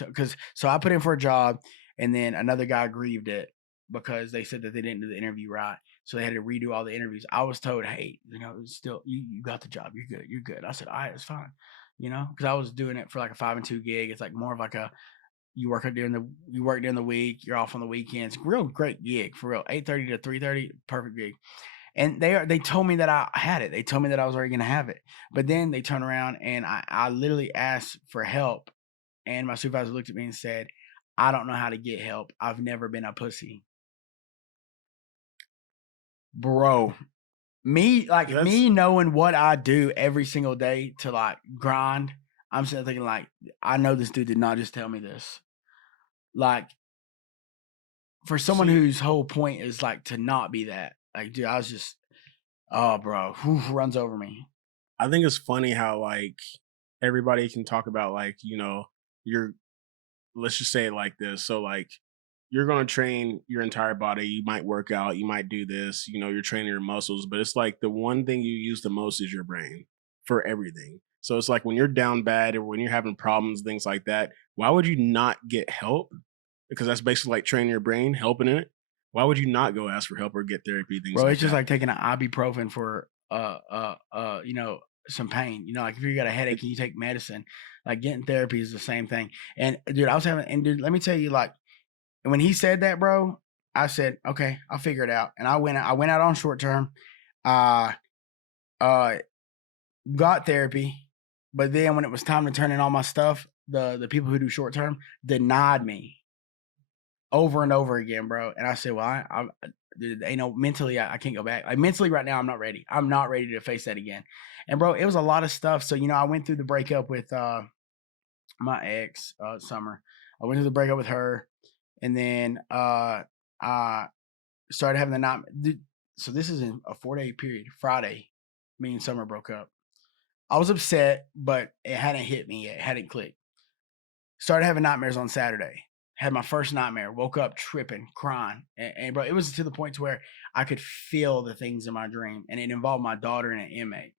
so I put in for a job, and then another guy grieved it because they said that they didn't do the interview right. So they had to redo all the interviews. I was told, hey, still you got the job. You're good. I said, all right, it's fine. Because I was doing it for like a 5 and 2 gig. It's like more of like a, you work during the week, you're off on the weekends. Real great gig, for real. 8:30 to 3:30, perfect gig. And they told me that I had it. They told me that I was already gonna have it. But then they turned around and I literally asked for help, and my supervisor looked at me and said, I don't know how to get help. I've never been a pussy. Bro, me knowing what I do every single day to like grind, I'm sitting thinking like, I know this dude did not just tell me this. Like, for someone whose whole point is like to not be that. Like, dude, I was just, oh, bro, runs over me. I think it's funny how like everybody can talk about like, let's just say it like this. So like, you're going to train your entire body. You might work out, you might do this, you're training your muscles, but it's like the one thing you use the most is your brain for everything. So it's like when you're down bad or when you're having problems, things like that, why would you not get help? Because that's basically like training your brain, helping in it. Why would you not go ask for help or get therapy? Things Bro, like it's just that? like taking an ibuprofen for some pain. Like if you got a headache and you take medicine, like getting therapy is the same thing. And dude, let me tell you, like, when he said that, bro, I said, okay, I'll figure it out. And I went out on short term, got therapy, but then when it was time to turn in all my stuff, the people who do short term denied me over and over again, bro. And I said, well, dude, mentally, I can't go back. Like, mentally right now, I'm not ready. I'm not ready to face that again. And bro, it was a lot of stuff. So, I went through the breakup with my ex, Summer. I went through the breakup with her, and then I started having the night. So this is in a 4-day period. Friday, me and Summer broke up. I was upset, but it hadn't hit me yet. It hadn't clicked. Started having nightmares on Saturday. Had my first nightmare. Woke up tripping, crying, and bro, it was to the point to where I could feel the things in my dream, and it involved my daughter and an inmate.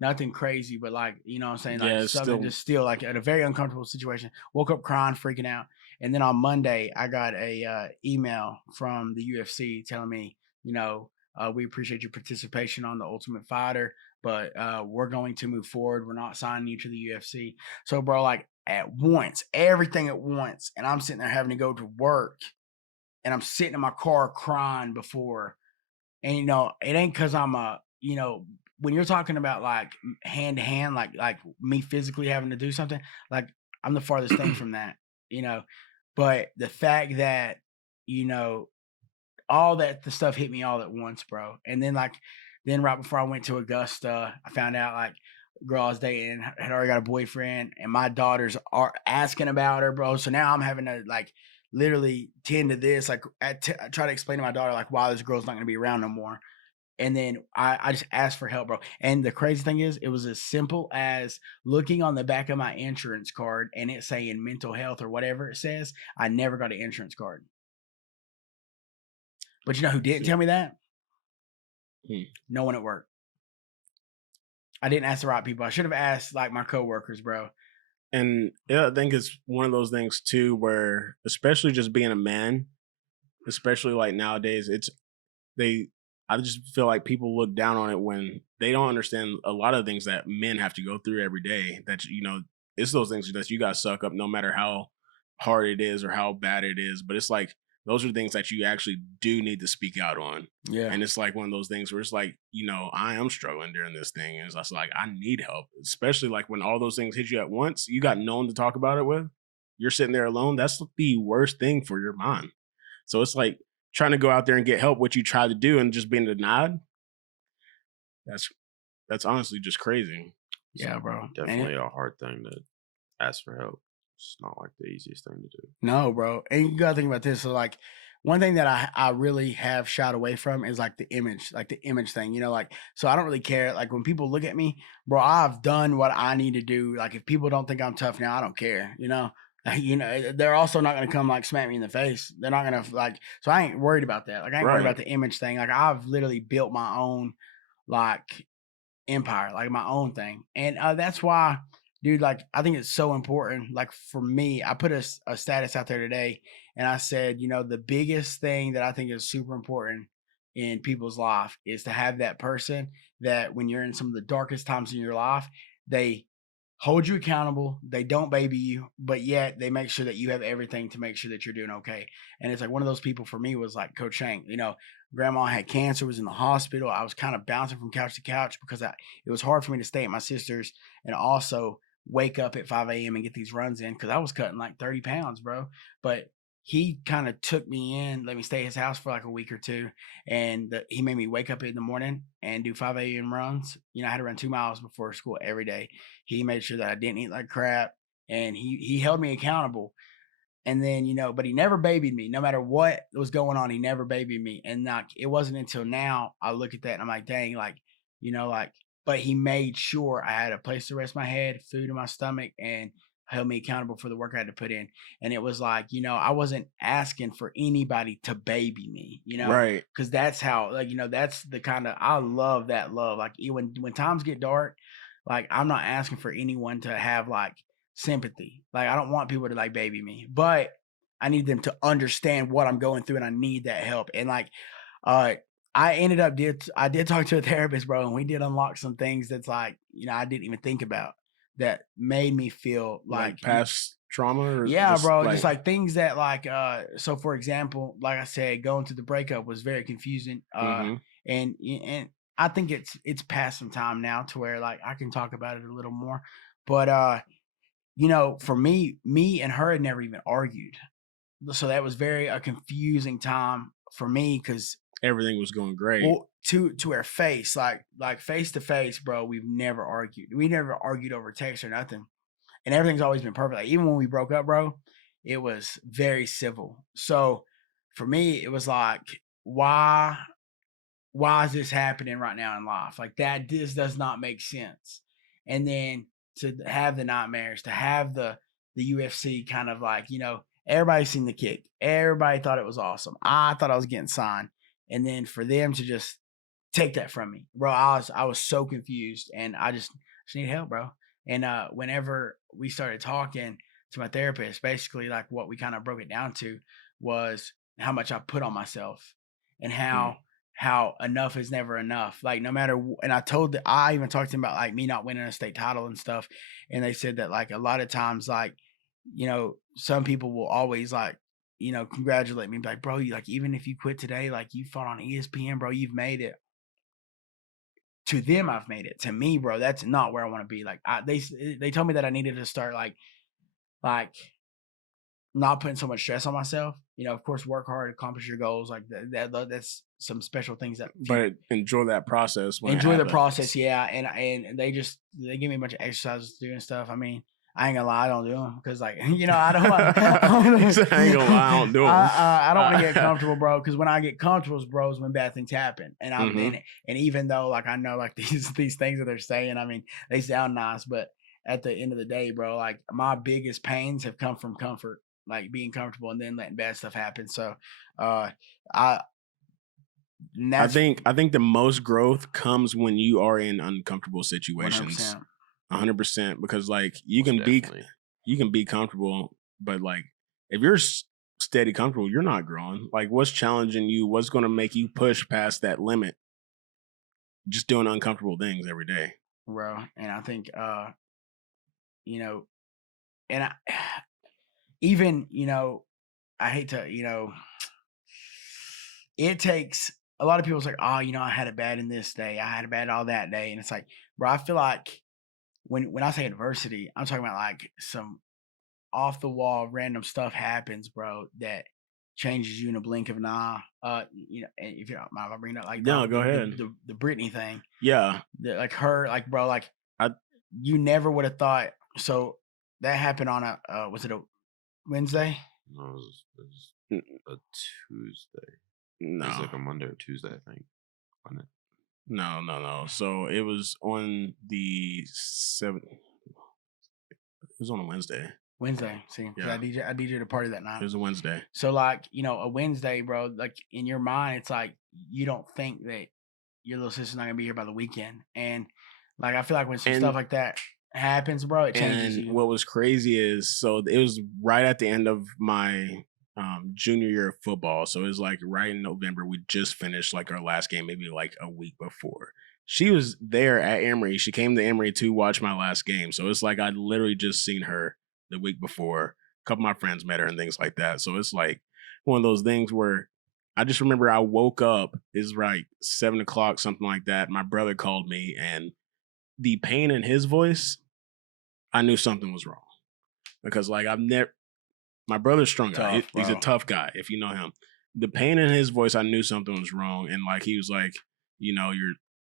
Nothing crazy, but like, what I'm saying, like something just still like at a very uncomfortable situation. Woke up crying, freaking out, and then on Monday I got a email from the UFC telling me, we appreciate your participation on the Ultimate Fighter, but we're going to move forward. We're not signing you to the UFC. So, bro, like at once, everything at once, and I'm sitting there having to go to work, and I'm sitting in my car crying before, and it ain't because I'm when you're talking about like hand to hand, like me physically having to do something, like I'm the farthest thing from that, but the fact that, all that the stuff hit me all at once, bro. And then right before I went to Augusta, I found out like girl I was dating had already got a boyfriend, and my daughters are asking about her, bro. So now I'm having to like literally tend to this, like I try to explain to my daughter like why this girl's not going to be around no more. And then I just asked for help, bro. And the crazy thing is, it was as simple as looking on the back of my insurance card and it saying mental health or whatever it says. I never got an insurance card. But you know who didn't tell me that? No one at work. I didn't ask the right people. I should have asked like my coworkers, bro. And I think it's one of those things too, where especially just being a man, especially like nowadays, I just feel like people look down on it when they don't understand a lot of things that men have to go through every day. That it's those things that you got to suck up, no matter how hard it is or how bad it is. But it's like those are things that you actually do need to speak out on. Yeah. And it's like one of those things where it's like, I am struggling during this thing. And it's just like, I need help, especially like when all those things hit you at once, you got no one to talk about it with. You're sitting there alone. That's the worst thing for your mind. So it's like trying to go out there and get help, what you try to do, and just being denied. that's honestly just crazy. Yeah, bro. Definitely a hard thing to ask for help. It's not like the easiest thing to do. No, bro. And you gotta think about this. So like one thing that I really have shied away from is like the image thing, you know, like, so I don't really care. Like when people look at me, bro, I've done what I need to do. Like if people don't think I'm tough now, I don't care, you know. They're also not gonna come like smack me in the face. They're not gonna like, so I ain't worried about that. Like I ain't worried about the image thing. Like I've literally built my own like empire, like my own thing. And that's why, dude, like I think it's so important. Like for me, I put a status out there today and I said, you know, the biggest thing that I think is super important in people's life is to have that person that when you're in some of the darkest times in your life, they hold you accountable. They don't baby you, but yet they make sure that you have everything to make sure that you're doing okay. And it's like one of those people for me was like Coach Shank. You know, grandma had cancer, was in the hospital. I was kind of bouncing from couch to couch because it was hard for me to stay at my sister's and also wake up at 5 a.m. and get these runs in because I was cutting like 30 pounds, bro. But he kind of took me in, let me stay at his house for like a week or two. And he made me wake up in the morning and do 5 a.m. runs. You know, I had to run 2 miles before school every day. He made sure that I didn't eat like crap and he held me accountable. And then, you know, but he never babied me. No matter what was going on, he never babied me. And like it wasn't until now I look at that and I'm like, dang, like, you know, like, but he made sure I had a place to rest my head, food in my stomach, and held me accountable for the work I had to put in. And it was like, you know, I wasn't asking for anybody to baby me, you know, Right. because that's how, like, you know, that's the kind of, I love that love. Like when times get dark, like I'm not asking for anyone to have like sympathy. Like I don't want people to like baby me, but I need them to understand what I'm going through and I need that help. And like I ended up I did talk to a therapist, bro, and we did unlock some things that's like, you know, I didn't even think about that made me feel like past trauma or yeah, just bro, just like things that like so for example, like I said, going through the breakup was very confusing. And I think it's past some time now to where like I can talk about it a little more. But you know, for me and her had never even argued. So that was very a confusing time for me because everything was going great. Well, to her face, like face to face, bro, we've never argued. We never argued over text or nothing. And everything's always been perfect. Like, even when we broke up, bro, it was very civil. So for me, it was like, why is this happening right now in life? Like that, this does not make sense. And then to have the nightmares, to have the UFC kind of like, you know, everybody seen the kick. Everybody thought it was awesome. I thought I was getting signed. And then for them to just take that from me, bro, I was so confused and I just need help, bro. And whenever we started talking to my therapist, basically like what we kind of broke it down to was how much I put on myself and how enough is never enough. Like no matter, and I even talked to them about like me not winning a state title and stuff. And they said that like a lot of times, like, you know, some people will always like, you know, congratulate me, like, bro, you like, even if you quit today, like you fought on ESPN, bro, you've made it. To them, I've made it. To me, bro, that's not where I want to be. Like they told me that I needed to start like not putting so much stress on myself. You know, of course, work hard, accomplish your goals. Like that's some special things that. But enjoy that process. Enjoy the process, yeah. And they give me a bunch of exercises to do and stuff. I mean, I ain't gonna lie, I don't do them because, like, you know, I don't. I ain't gonna lie, I don't do them. I don't want to get comfortable, bro. Because when I get comfortable, bro, is when bad things happen. And and even though, like, I know, like these things that they're saying, I mean, they sound nice, but at the end of the day, bro, like my biggest pains have come from comfort, like being comfortable, and then letting bad stuff happen. So, I think the most growth comes when you are in uncomfortable situations. 100%, because like you can be comfortable, but like if you're steady comfortable, you're not growing. Like what's challenging you? What's going to make you push past that limit? Just doing uncomfortable things every day, bro. And I think you know, and even, you know, I hate to, you know, it takes a lot of people's like, oh, you know, I had it bad in this day, I had it bad all that day, and it's like, bro, I feel like when I say adversity, I'm talking about like some off the wall random stuff happens, bro, that changes you in a blink of an eye. You know, and if you don't mind, I bring up like No, go ahead. The Britney thing. Yeah, Like her, like bro, like you never would have thought. So that happened on a was it a Wednesday? No, it was a Tuesday. No, it was like a Monday or Tuesday, I think. On it. No. So it was on the 7th. It was on a Wednesday. Wednesday. See, Yeah. I DJ'd a party that night. It was a Wednesday. So like, you know, a Wednesday, bro, like in your mind, it's like you don't think that your little sister's not gonna be here by the weekend. And like I feel like when some stuff like that happens, bro, it changes you. What was crazy is so it was right at the end of my junior year of football. So it was like right in November. We just finished like our last game, maybe like a week before. She was there at Emory. She came to Emory to watch my last game. So it's like I'd literally just seen her the week before. A couple of my friends met her and things like that. So it's like one of those things where I just remember I woke up. It's like 7 o'clock, something like that. My brother called me, and the pain in his voice, I knew something was wrong. Because like my brother's strong guy. He's a tough guy, if you know him. The pain in his voice, I knew something was wrong. And like he was like, you know,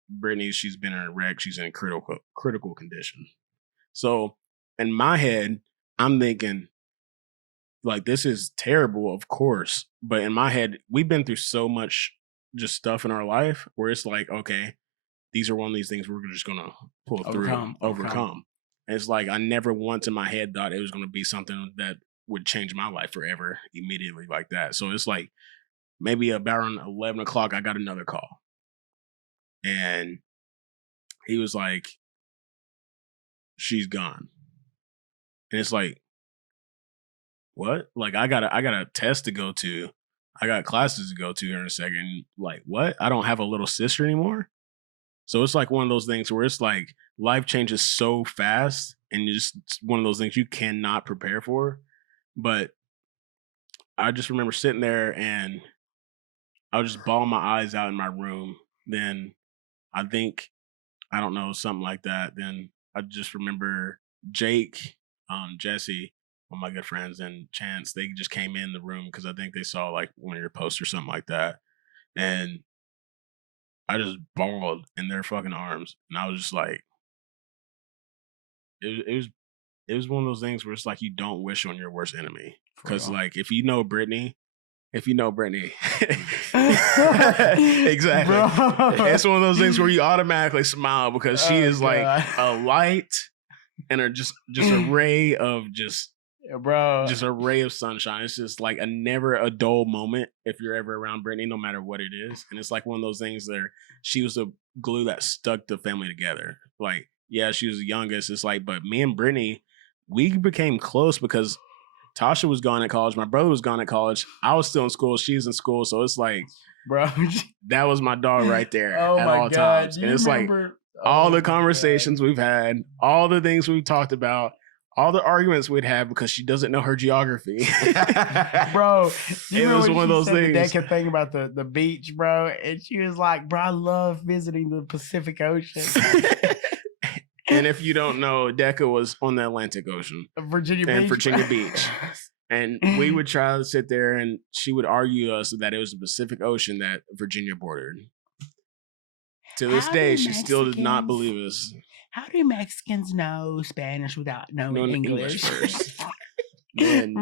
Brittany, she's been in a wreck. She's in critical condition. So in my head, I'm thinking, like, this is terrible, of course. But in my head, we've been through so much just stuff in our life where it's like, okay, these are one of these things we're just going to pull through, overcome. And it's like, I never once in my head thought it was going to be something that would change my life forever immediately like that. So it's like maybe about around 11 o'clock, I got another call. And he was like, she's gone. And it's like, what? Like, I got a test to go to. I got classes to go to here in a second. Like, what? I don't have a little sister anymore? So it's like one of those things where it's like life changes so fast and it's one of those things you cannot prepare for. But I just remember sitting there and I was just bawling my eyes out in my room. Then I think, I don't know, something like that. Then I just remember Jake, Jesse, one of my good friends, and Chance, they just came in the room because I think they saw like one of your posts or something like that. And I just bawled in their fucking arms. And I was just like, it was one of those things where it's like you don't wish on your worst enemy. Because like if you know Brittany, exactly. Bro. It's one of those things where you automatically smile because she is like a light and just a ray of just a ray of sunshine. It's just like never a dull moment if you're ever around Brittany, no matter what it is. And it's like one of those things there. She was the glue that stuck the family together. Like, yeah, she was the youngest. It's like, but me and Brittany, we became close because Tasha was gone at college. My brother was gone at college. I was still in school. She was in school. So it's like, bro, that was my dog right there at all times. And it's like all the conversations we've had, all the things we've talked about, all the arguments we'd have because she doesn't know her geography. Bro, it was one of those things. That could thing about the beach, bro. And she was like, bro, I love visiting the Pacific Ocean. And if you don't know, Decca was on the Atlantic Ocean. Virginia Beach. And we would try to sit there and she would argue us that it was the Pacific Ocean that Virginia bordered. To this day, she still did not believe us. How do Mexicans know Spanish without knowing English first? Then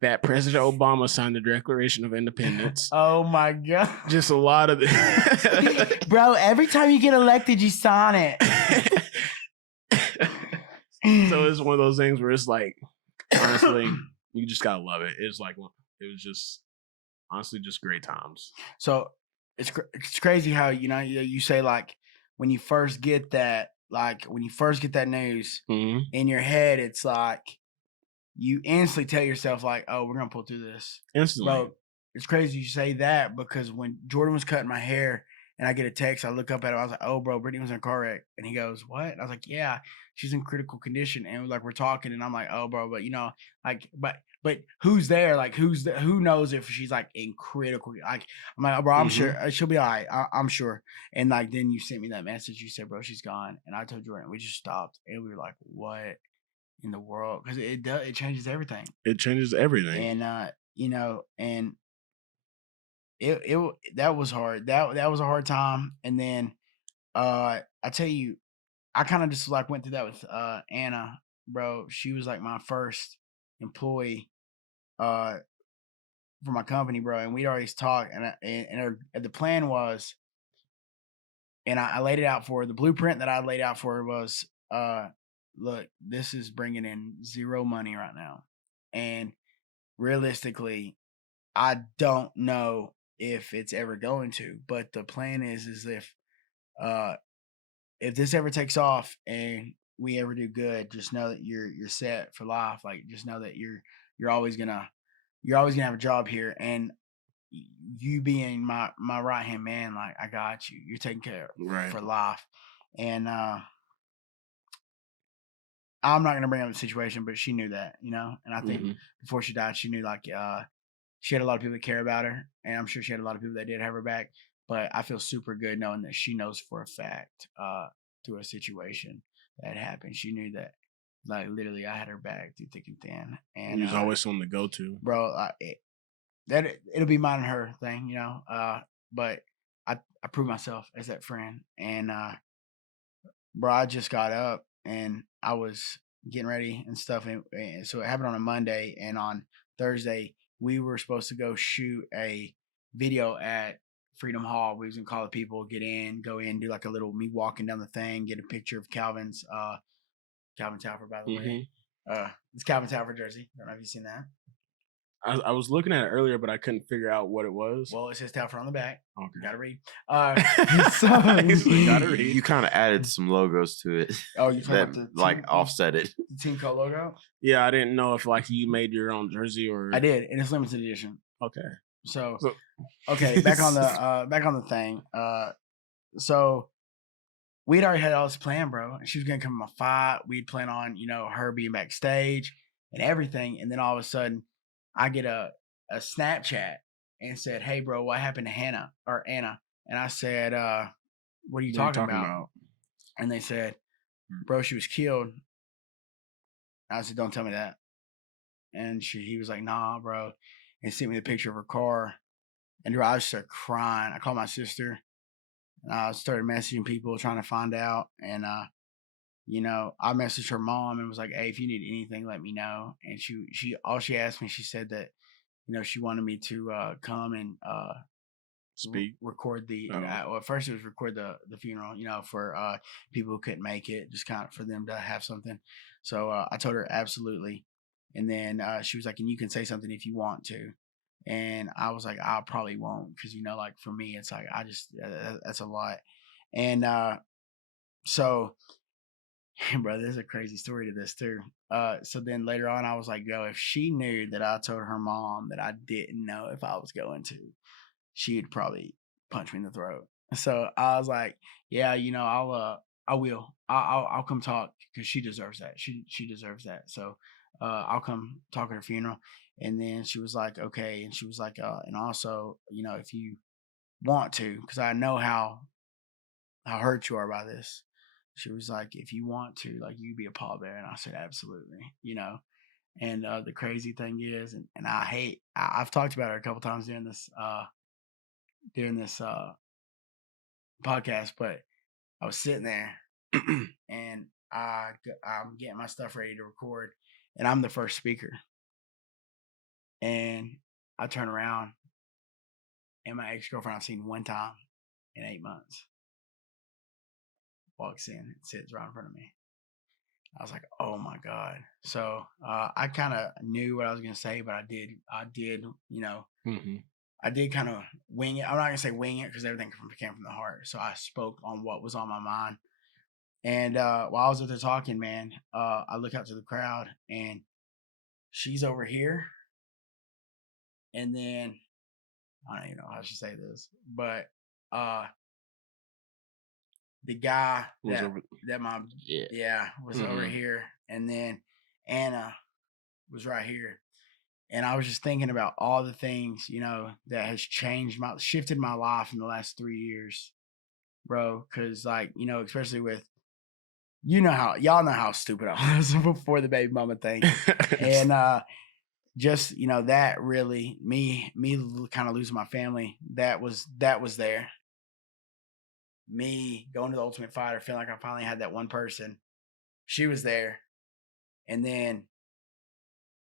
that President Obama signed the Declaration of Independence. Oh my God. Just a lot of Bro, every time you get elected, you sign it. So it's one of those things where it's like, honestly, you just gotta love it. It's like, it was just honestly just great times. So it's crazy how you say like when you first get that news in your head, it's like you instantly tell yourself like, oh, we're gonna pull through this instantly. Bro, it's crazy you say that because when Jordan was cutting my hair and I get a text, I look up at him, I was like, oh, bro, Brittany was in a car wreck. And he goes, what? And I was like, yeah, she's in critical condition. And like, we're talking and I'm like, oh, bro, but but who's there? Like, who knows if she's like in critical, like, I'm like, oh, bro, I'm sure she'll be all right. I'm sure. And like, then you sent me that message. You said, bro, she's gone. And I told Jordan, we just stopped and we were like, what in the world? Cause it changes everything. It changes everything. And, and that was hard. That was a hard time. And then I tell you, I kind of just like went through that with Anna, bro. She was like my first employee for my company, bro. And we'd always talked, and the plan was, and I laid it out for her. The blueprint that I laid out for her was, look, this is bringing in zero money right now, and realistically, I don't know if it's ever going to. But the plan is if this ever takes off and we ever do good, just know that you're set for life. Like, just know that you're always gonna have a job here, and you being my right hand man, like, I got you. You're taken care of for life. And I'm not gonna bring up the situation, but she knew that, And I think before she died, she knew, like, she had a lot of people that care about her, and I'm sure she had a lot of people that did have her back. But I feel super good knowing that she knows for a fact, through a situation that happened, she knew that, like, literally, I had her back through thick and thin. And he was always someone to go to, bro. It'll be mine and her thing, but I proved myself as that friend. And bro, I just got up and I was getting ready and stuff, and so it happened on a Monday, and on Thursday we were supposed to go shoot a video at Freedom Hall. We was gonna call the people, go in, do like a little me walking down the thing, get a picture of Calvin Talford, by the way. It's Calvin Talford jersey. I don't know if you've seen that. I was looking at it earlier, but I couldn't figure out what it was. Well, it says Talford on the back. Okay. You gotta read. Gotta read. You kind of added some logos to it. Oh, you talking about the like offset it? The TeamCole logo? Yeah, I didn't know if like you made your own jersey or I did, and it's limited edition. Okay. So okay, back on the thing. So we'd already had all this planned, bro. And she was gonna come to my fight. We'd plan on, her being backstage and everything. And then all of a sudden, I get a Snapchat and said, "Hey, bro, what happened to Anna?" And I said, "What are you talking about?" And they said, "Bro, she was killed." And I said, "Don't tell me that." And he was like, "Nah, bro." And sent me the picture of her car. And I just started crying. I called my sister. And I started messaging people trying to find out. And I messaged her mom and was like, "Hey, if you need anything, let me know." And she asked me, she said that, she wanted me to come and speak, record the. Well, at first it was record the funeral, for people who couldn't make it, just kind of for them to have something. So I told her absolutely, and then she was like, "And you can say something if you want to." And I was like, "I probably won't," because like for me, it's like that's a lot, and so. Bro, there's a crazy story to this too. So then later on, I was like, "Yo, if she knew that I told her mom that I didn't know if I was going to, she'd probably punch me in the throat." So I was like, "Yeah, I will. I'll come talk because she deserves that. She deserves that. So I'll come talk at her funeral." And then she was like, "Okay," and she was like, "And also, if you want to, because I know how hurt you are by this." She was like, "If you want to, like, you be a pallbearer." And I said, "Absolutely," And the crazy thing is, and I've talked about her a couple times during this podcast, but I was sitting there and I'm getting my stuff ready to record, and I'm the first speaker. And I turn around, and my ex-girlfriend I've seen one time in 8 months walks in and sits right in front of me. I was like, "Oh my God." So I kind of knew what I was going to say, but I did, I did kind of wing it. I'm not going to say wing it because everything came from the heart. So I spoke on what was on my mind. And while I was with her talking, man, I look out to the crowd and she's over here. And then, I don't even know how I should say this, but the guy was over here, and then Anna was right here, and I was just thinking about all the things that has shifted my life in the last 3 years, bro. Because especially with y'all know how stupid I was before the baby mama thing, and just that really me kind of losing my family. That was there. Me going to the Ultimate Fighter, feeling like I finally had that one person. She was there, and then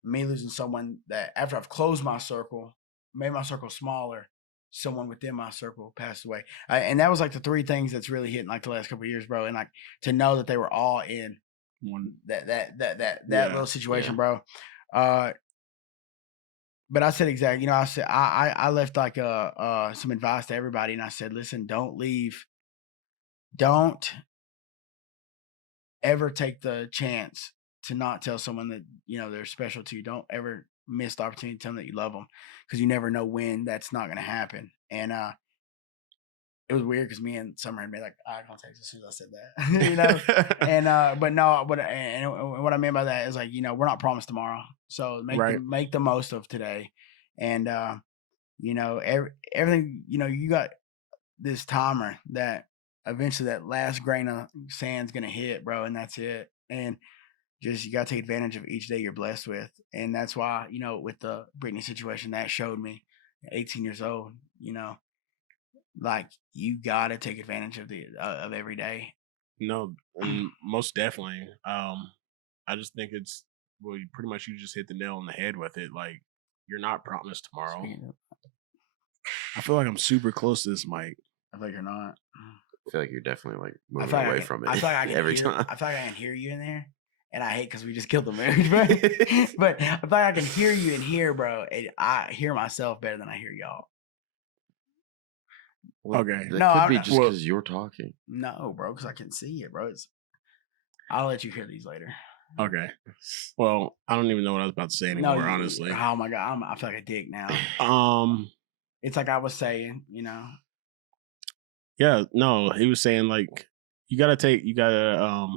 me losing someone that after I've closed my circle, made my circle smaller, someone within my circle passed away. And that was like the three things that's really hitting like the last couple of years, bro. And like to know that they were all in one that little situation, bro. But I said exactly, I said I left like some advice to everybody, and I said, listen, don't leave. Don't ever take the chance to not tell someone that they're special to you. Don't ever miss the opportunity to tell them that you love them, because you never know when that's not going to happen. And it was weird because me and Summer had made like eye contact as soon as I said that, And and what I mean by that is like we're not promised tomorrow, so make the most of today, and everything. You got this timer that eventually that last grain of sand's gonna hit, bro, and that's it. And just you gotta take advantage of each day you're blessed with, and that's why with the Brittany situation, that showed me, 18 years old, like you gotta take advantage of of every day. No, most definitely. I just think it's pretty much you just hit the nail on the head with it. Like you're not promised tomorrow. I feel like I'm super close to this mic. I feel like you're not. I feel like you're definitely like moving away from it. I feel like every time. I feel like I can hear you in there, and I hate because we just killed the marriage, bro. But I feel like I can hear you in here, bro. And I hear myself better than I hear y'all. Well, okay, that could be just because you're talking. No, bro, because I can see it, bro. I'll let you hear these later. Okay. Well, I don't even know what I was about to say anymore, honestly. Oh my god, I feel like a dick now. It's like I was saying, Yeah, no, he was saying like you gotta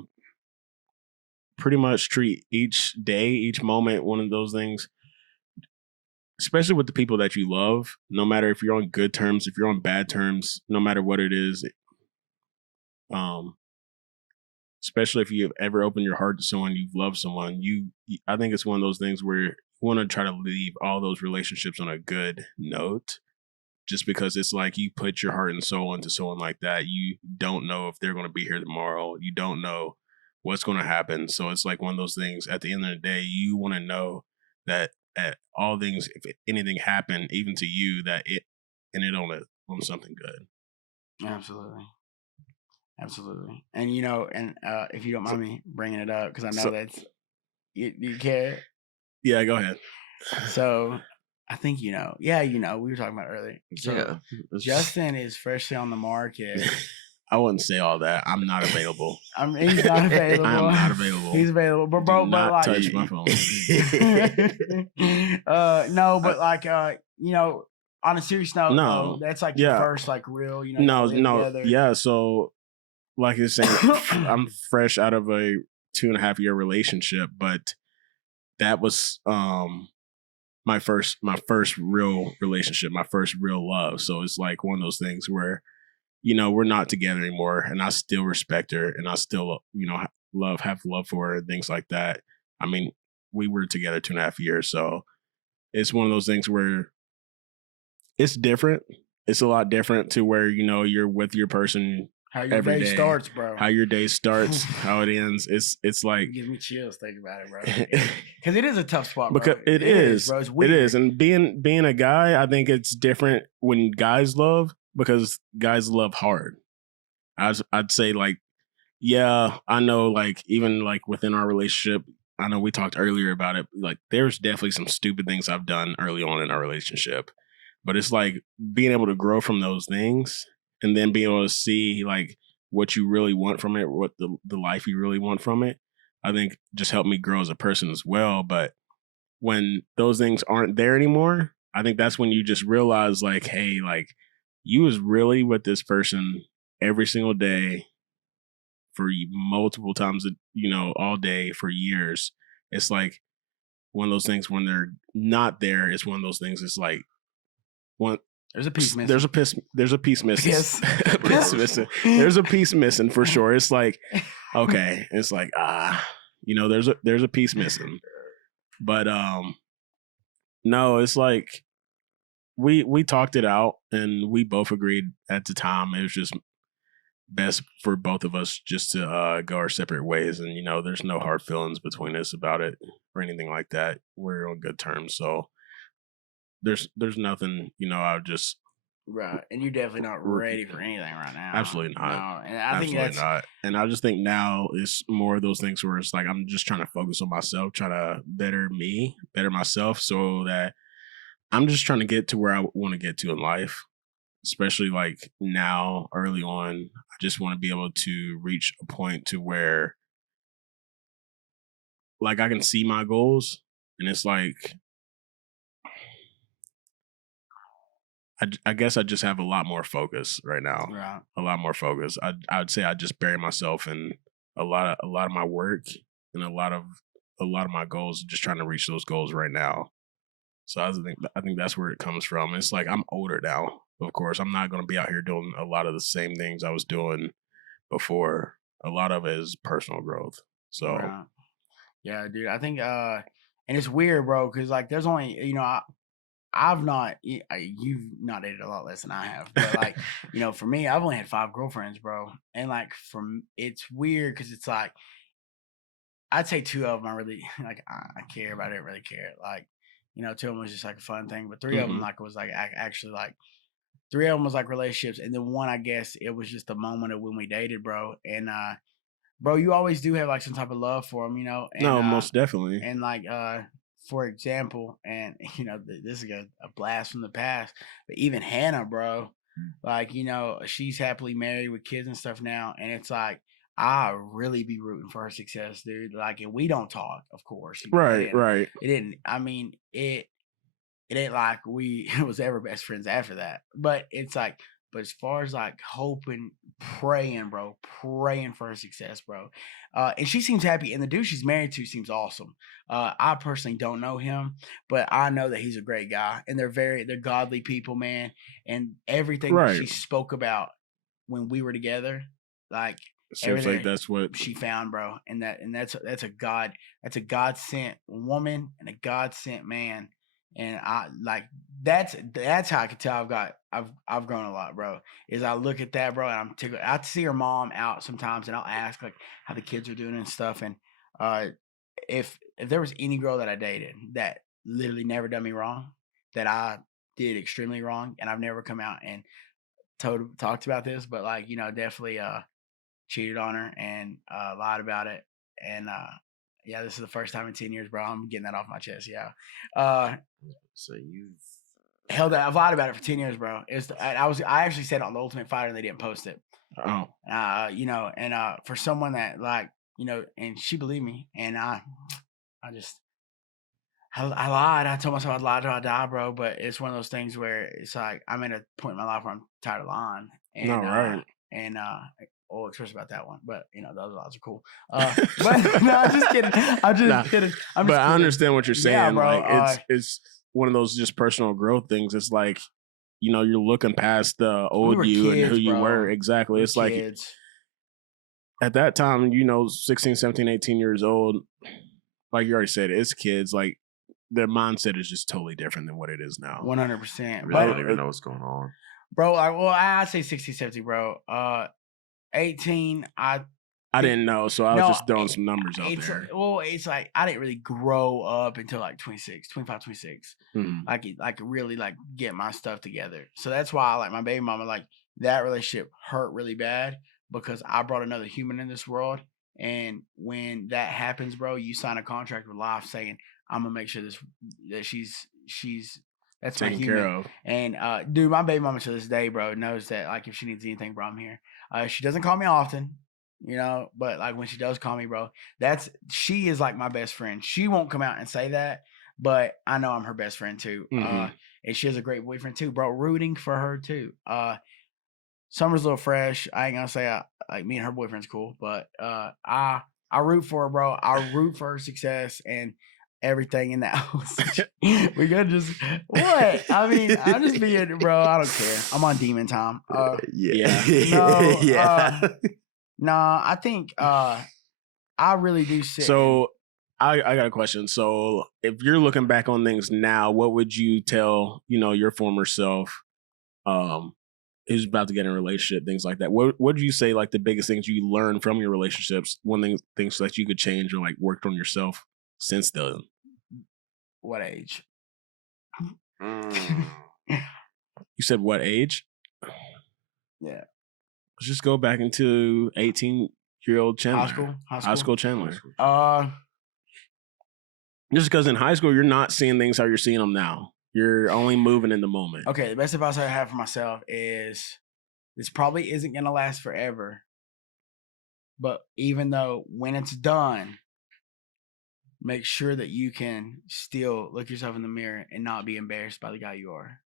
pretty much treat each day, each moment, one of those things, especially with the people that you love, no matter if you're on good terms, if you're on bad terms, no matter what it is. Especially if you've ever opened your heart to someone, you've loved someone, I think it's one of those things where you want to try to leave all those relationships on a good note. Just because it's like you put your heart and soul into someone like that, you don't know if they're going to be here tomorrow. You don't know what's going to happen. So it's like one of those things. At the end of the day, you want to know that at all things, if anything happened, even to you, that it ended on something good. Absolutely. And if you don't mind me bringing it up, because I know that's you care. Yeah, go ahead. So I think we were talking about earlier. So yeah. Justin is freshly on the market. I wouldn't say all that. I'm not available. He's not available. I'm not available. He's available, but bro, not like, touch my phone. No, but like on a serious note, that's like your first like real, yeah. So like you're saying, I'm fresh out of a 2.5-year relationship, but that was my first real relationship, my first real love. So it's like one of those things where, we're not together anymore, and I still respect her, and I still, have love for her and things like that. I mean, we were together 2.5 years, so it's one of those things where it's different. It's a lot different to where, you're with your person. How your day starts, bro. How your day starts, how it ends. It's like it gives me chills thinking about it, bro. Because it is a tough spot, bro. Because it is, bro. It's weird. It is, and being a guy, I think it's different when guys love, because guys love hard. I'd say like, yeah, I know, like even like within our relationship, I know we talked earlier about it. Like there's definitely some stupid things I've done early on in our relationship, but it's like being able to grow from those things. And then being able to see like what you really want from it, what the life you really want from it, I think just helped me grow as a person as well. But when those things aren't there anymore, I think that's when you just realize like, hey, like you was really with this person every single day for multiple times, all day for years. It's like one of those things when they're not there. It's one of those things. It's like there's a piece missing. There's a piece missing. Yes. Missing. There's a piece missing for sure. It's like, okay. It's like, there's a piece missing. But No, it's like we talked it out and we both agreed at the time it was just best for both of us just to go our separate ways, and there's no hard feelings between us about it or anything like that. We're on good terms, so there's nothing. I just right, and you're definitely not ready for anything right now. Absolutely not. No, and I think absolutely that's not. And I just think now it's more of those things where it's like I'm just trying to focus on myself, trying to better me, better myself, so that I'm just trying to get to where I want to get to in life. Especially like now, early on, I just want to be able to reach a point to where like I can see my goals, and it's like I guess I just have a lot more focus right now. right. A lot more focus. I would say I just bury myself in a lot of my work and a lot of my goals. Just trying to reach those goals right now. So I think that's where it comes from. It's like I'm older now. Of course, I'm not going to be out here doing a lot of the same things I was doing before. A lot of it is personal growth. So right. Yeah, dude. I think and it's weird, bro, because like there's only I've not you've not dated a lot less than I have, but like for me, I've only had 5 girlfriends, bro, and like it's weird because it's like I'd say 2 of them I really like I care about. I didn't really care, like 2 of them was just like a fun thing, but 3 of them like was like actually like 3 of them was like relationships, and then one I guess it was just the moment of when we dated, bro, and bro, you always do have like some type of love for them, and no, most definitely. and like for example, and this is a blast from the past, but even Hannah, bro, like she's happily married with kids and stuff now, and it's like I really be rooting for her success, dude. Like, and we don't talk, of course. Right. It didn't. I mean, it ain't like we was ever best friends after that. But it's like, but as far as like hoping, praying, bro, praying for her success, bro. And she seems happy, and the dude she's married to seems awesome. I personally don't know him, but I know that he's a great guy, and they're godly people, man. And everything that she spoke about when we were together, like seems like that's what she found, bro. And that's a God sent woman and a God sent man. And I like that's how I can tell I've grown a lot, bro. Is I look at that, bro, and I'm tickled. I see her mom out sometimes, and I'll ask like how the kids are doing and stuff. And if there was any girl that I dated that literally never done me wrong, that I did extremely wrong, and I've never come out and talked about this, but like definitely cheated on her and lied about it, and yeah, this is the first time in 10 years, bro. I'm getting that off my chest. Yeah. So you've held that. I've lied about it for 10 years, bro. I actually said it on the Ultimate Fighter and they didn't post it. Oh. And for someone that like, and she believed me, and I lied. I told myself I'd lie till I die, bro. But it's one of those things where it's like I'm at a point in my life where I'm tired of lying. And, right. Especially about that one, but the other lies are cool. But no, I'm just kidding. I'm just kidding. But I understand what you're saying. Yeah, bro, like it's one of those just personal growth things. It's like you're looking past the old you kids, and who you were. Exactly. It's like at that time, 16, 17, 18 years old, like you already said, it's kids. Like their mindset is just totally different than what it is now. 100%. I don't even know what's going on, bro. I say 60, 70, bro. 18, I didn't know, so I was just throwing some numbers out there. Well, it's like I didn't really grow up until like 26, 25, 26. Like really like get my stuff together. So that's why I like my baby mama, like that relationship hurt really bad because I brought another human in this world. And when that happens, bro, you sign a contract with life saying, I'm gonna make sure that she's that's taken my human. Care of. And dude, my baby mama to this day, bro, knows that like if she needs anything, bro, I'm here. She doesn't call me often, but like when she does call me, bro, she is like my best friend. She won't come out and say that, but I know I'm her best friend too. And she has a great boyfriend too, bro. Rooting for her too. Summer's a little fresh. I ain't gonna say like me and her boyfriend's cool, but I root for her, bro. I root for her success and everything in that house. We could just what? I mean, I'm just being, bro. I don't care. I'm on demon time. No, I think I really do sit. So I got a question. So if you're looking back on things now, what would you tell, your former self, who's about to get in a relationship, things like that? What would you say, like, the biggest things you learned from your relationships, things that you could change or, like, worked on yourself since then? What age? You said what age? Yeah. Let's just go back into 18-year-old Chandler. High school Chandler. Just because in high school, you're not seeing things how you're seeing them now. You're only moving in the moment. Okay, the best advice I have for myself is this probably isn't going to last forever. But even though when it's done, make sure that you can still look yourself in the mirror and not be embarrassed by the guy you are.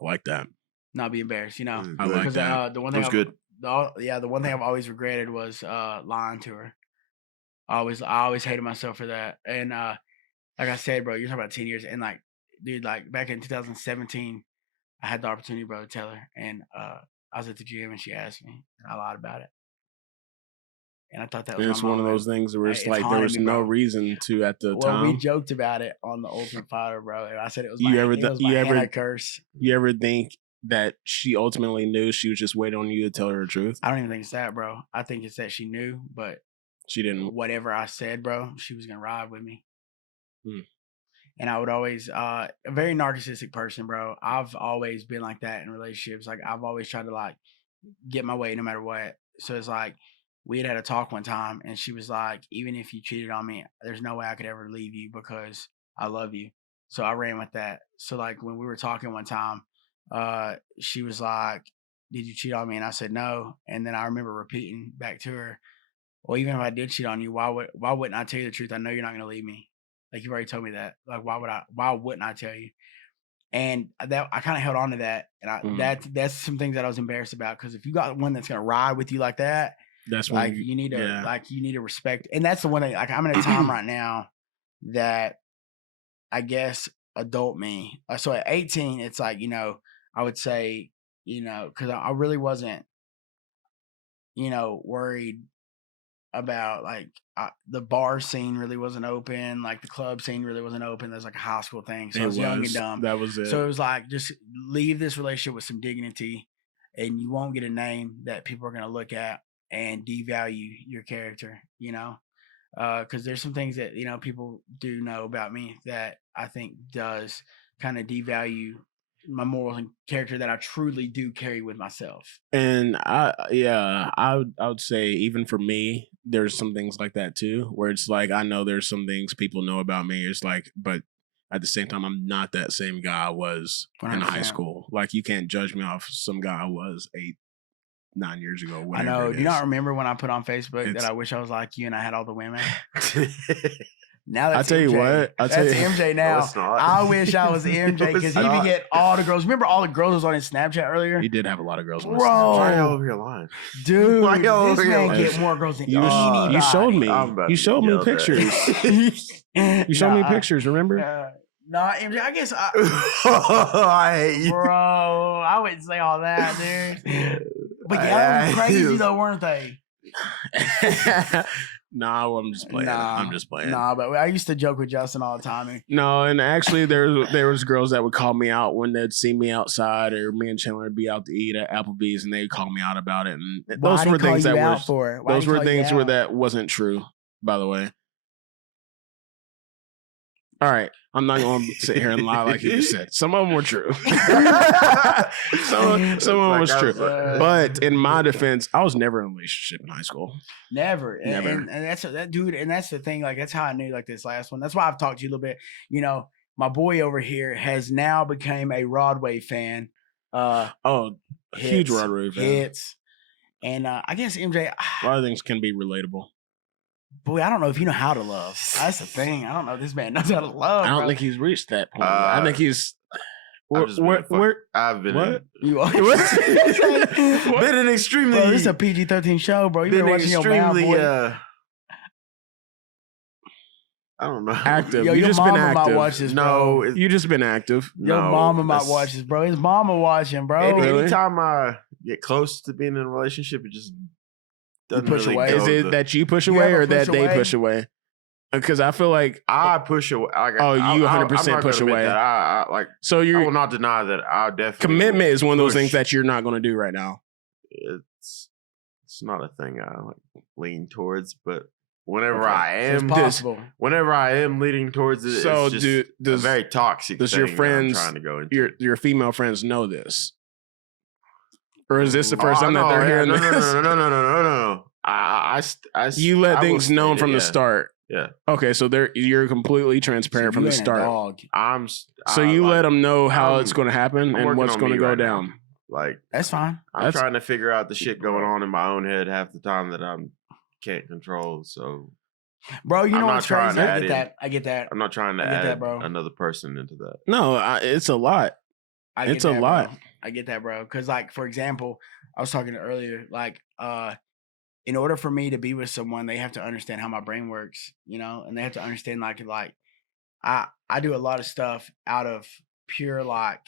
I like that. Not be embarrassed, I like that. The one thing the one thing I've always regretted was lying to her. I always hated myself for that. And like I said, bro, you're talking about 10 years. And like, dude, like back in 2017, I had the opportunity, bro, to tell her. And I was at the gym and she asked me. And I lied about it. And I thought that was one of those things where it's like there was no reason to at the time. We joked about it on the Ultimate Fighter, bro. And I said it was my curse. You ever think that she ultimately knew she was just waiting on you to tell her the truth? I don't even think it's that, bro. I think it's that she knew, but she didn't. Whatever I said, bro, she was going to ride with me. And I would always, a very narcissistic person, bro. I've always been like that in relationships. Like I've always tried to like get my way no matter what. So it's like we had a talk one time and she was like, even if you cheated on me, there's no way I could ever leave you because I love you. So I ran with that. So like when we were talking one time, she was like, did you cheat on me? And I said no. And then I remember repeating back to her, well, even if I did cheat on you, why wouldn't I tell you the truth? I know you're not going to leave me. Like you've already told me that. Like why wouldn't I tell you? And that I kind of held on to that. And that's some things that I was embarrassed about. Because if you got one that's going to ride with you like that, that's like you need to respect. And that's the one thing, like I'm in a time right now that I guess adult me. So at 18, it's like, I would say, because I really wasn't, worried about like the bar scene really wasn't open, like the club scene really wasn't open. There's like a high school thing, so I was young and dumb. That was it. So it was like just leave this relationship with some dignity, and you won't get a name that people are gonna look at and devalue your character. Because there's some things that people do know about me that I think does kind of devalue my morals and character that I truly do carry with myself. And I would say even for me, there's some things like that too, where it's like I know there's some things people know about me. It's like, but at the same time, I'm not that same guy I was 100%. In high school. Like you can't judge me off some guy I was 8-9 years ago. I know. Do you not remember when I put on Facebook that I wish I was like you and I had all the women? Now that's I'll tell MJ. you what. That's MJ now. No, I wish I was MJ because he would get all the girls. Remember all the girls was on his Snapchat earlier? He did have a lot of girls on his Snapchat. Why are y'all over here lying? Dude, this man get more girls than anybody. You showed me. You showed me pictures. You showed me pictures, remember? Nah, MJ, I guess I hate you. Bro, I wouldn't say all that, dude. But yeah, crazy though, weren't they? Nah, I'm just playing. I'm just playing. Nah, but I used to joke with Justin all the time. No, and actually there was girls that would call me out when they'd see me outside, or me and Chandler would be out to eat at Applebee's, and they'd call me out about it. And those were things that were that wasn't true, by the way. All right, I'm not going to sit here and lie like you just said. Some of them were true. some of them was true. But in my defense, I was never in a relationship in high school. Never. And that's that dude. And that's the thing. Like, that's how I knew like this last one. That's why I've talked to you a little bit. My boy over here has now become a Rodway fan. Huge Rodway fan. Hits. And I guess MJ. A lot of things can be relatable. Boy, I don't know if you know how to love. That's the thing. I don't know if this man knows how to love. I don't think he's reached that point. I think he's. I've been. What? You are been an extremely. Bro, this is a PG-13 show, bro. You been watching extremely. Your mouth, boy. I don't know. Active. Yo, you just been active. Might watch this, bro. No, you just been active. Your mama might watch this, bro. His mama watching, bro. Anytime I get close to being in a relationship, it just doesn't push away. Is it that you push away or that they push away? Because I feel like I push away. you 100% push away. That. I will not deny that. I definitely commitment is one of those things that you're not going to do right now. It's not a thing I lean towards, but whenever I am leaning towards it, it's just a very toxic. Does thing your friends, trying to go into. your female friends, know this, or is this the first time that they're hearing this? No. You let things known from the start. Yeah. Okay, so you're completely transparent from the start. So you let them know how it's going to happen and what's going to go down. Like that's fine. I'm trying to figure out the shit going on in my own head half the time that I can't control. So, bro, you know what's crazy? I get that. I'm not trying to add another person into that. No, it's a lot. It's a lot. Bro. I get that, bro. Because, like, for example, I was talking earlier, like, in order for me to be with someone, they have to understand how my brain works, you know, and they have to understand, like I do a lot of stuff out of pure, like,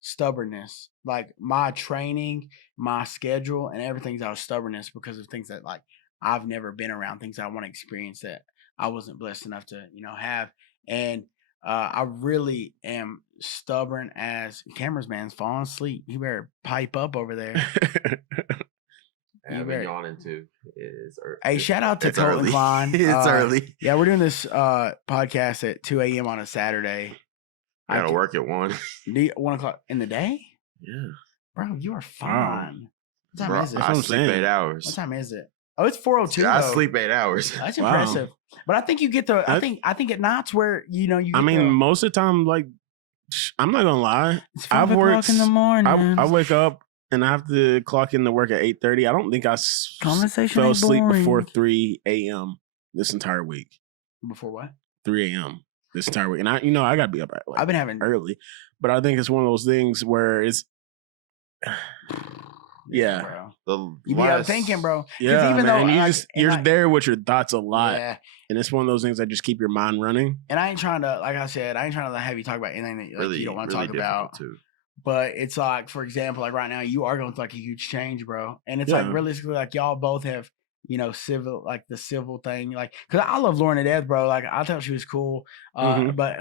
stubbornness. Like, my training, my schedule, and everything's out of stubbornness because of things that, like, I've never been around, things I want to experience that I wasn't blessed enough to, you know, have. And I really am stubborn as Cameras man's falling asleep. You better pipe up over there. I've been yawning too. Hey, shout out to Colton Klein. It's early. Yeah, we're doing this podcast at 2 a.m. on a Saturday. I gotta work at 1. 1 o'clock in the day? Yeah. Bro, you are fine. What time is it? I sleep 8 hours. What time is it? Oh, it's 4:02. I sleep 8 hours. That's impressive. But I think you get the. I think at nights where you know you. Most of the time, like, I'm not gonna lie. It's 5 o'clock in the morning. I wake up and I have to clock in to work at 8:30. I don't think I fell asleep before 3 a.m. this entire week. Before what? 3 a.m. this entire week, and I gotta be up at. I've been having early, but I think it's one of those things where it's. Yeah, bro. You be up thinking, bro. Yeah, even though you're there with your thoughts a lot, and it's one of those things that just keep your mind running. And I ain't trying to, like I said, have you talk about anything that you don't want to talk about. Too. But it's like, for example, like right now, you are going through like a huge change, bro. And it's like realistically, like y'all both have, you know, the civil thing, like, because I love Lauren to death, bro. Like I thought she was cool, but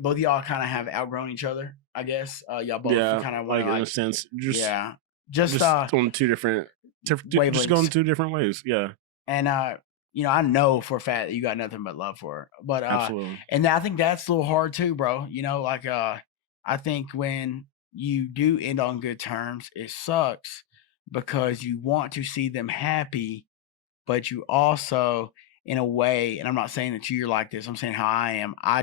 both of y'all kind of have outgrown each other, I guess. Y'all both kind of like in a sense, just on two different just going 2 different ways. Yeah. And you know, I know for a fact that you got nothing but love for her. But absolutely. And I think that's a little hard too, bro. You know, like I think when you do end on good terms, it sucks because you want to see them happy, but you also, in a way, and I'm not saying that you're like this, I'm saying how I am. I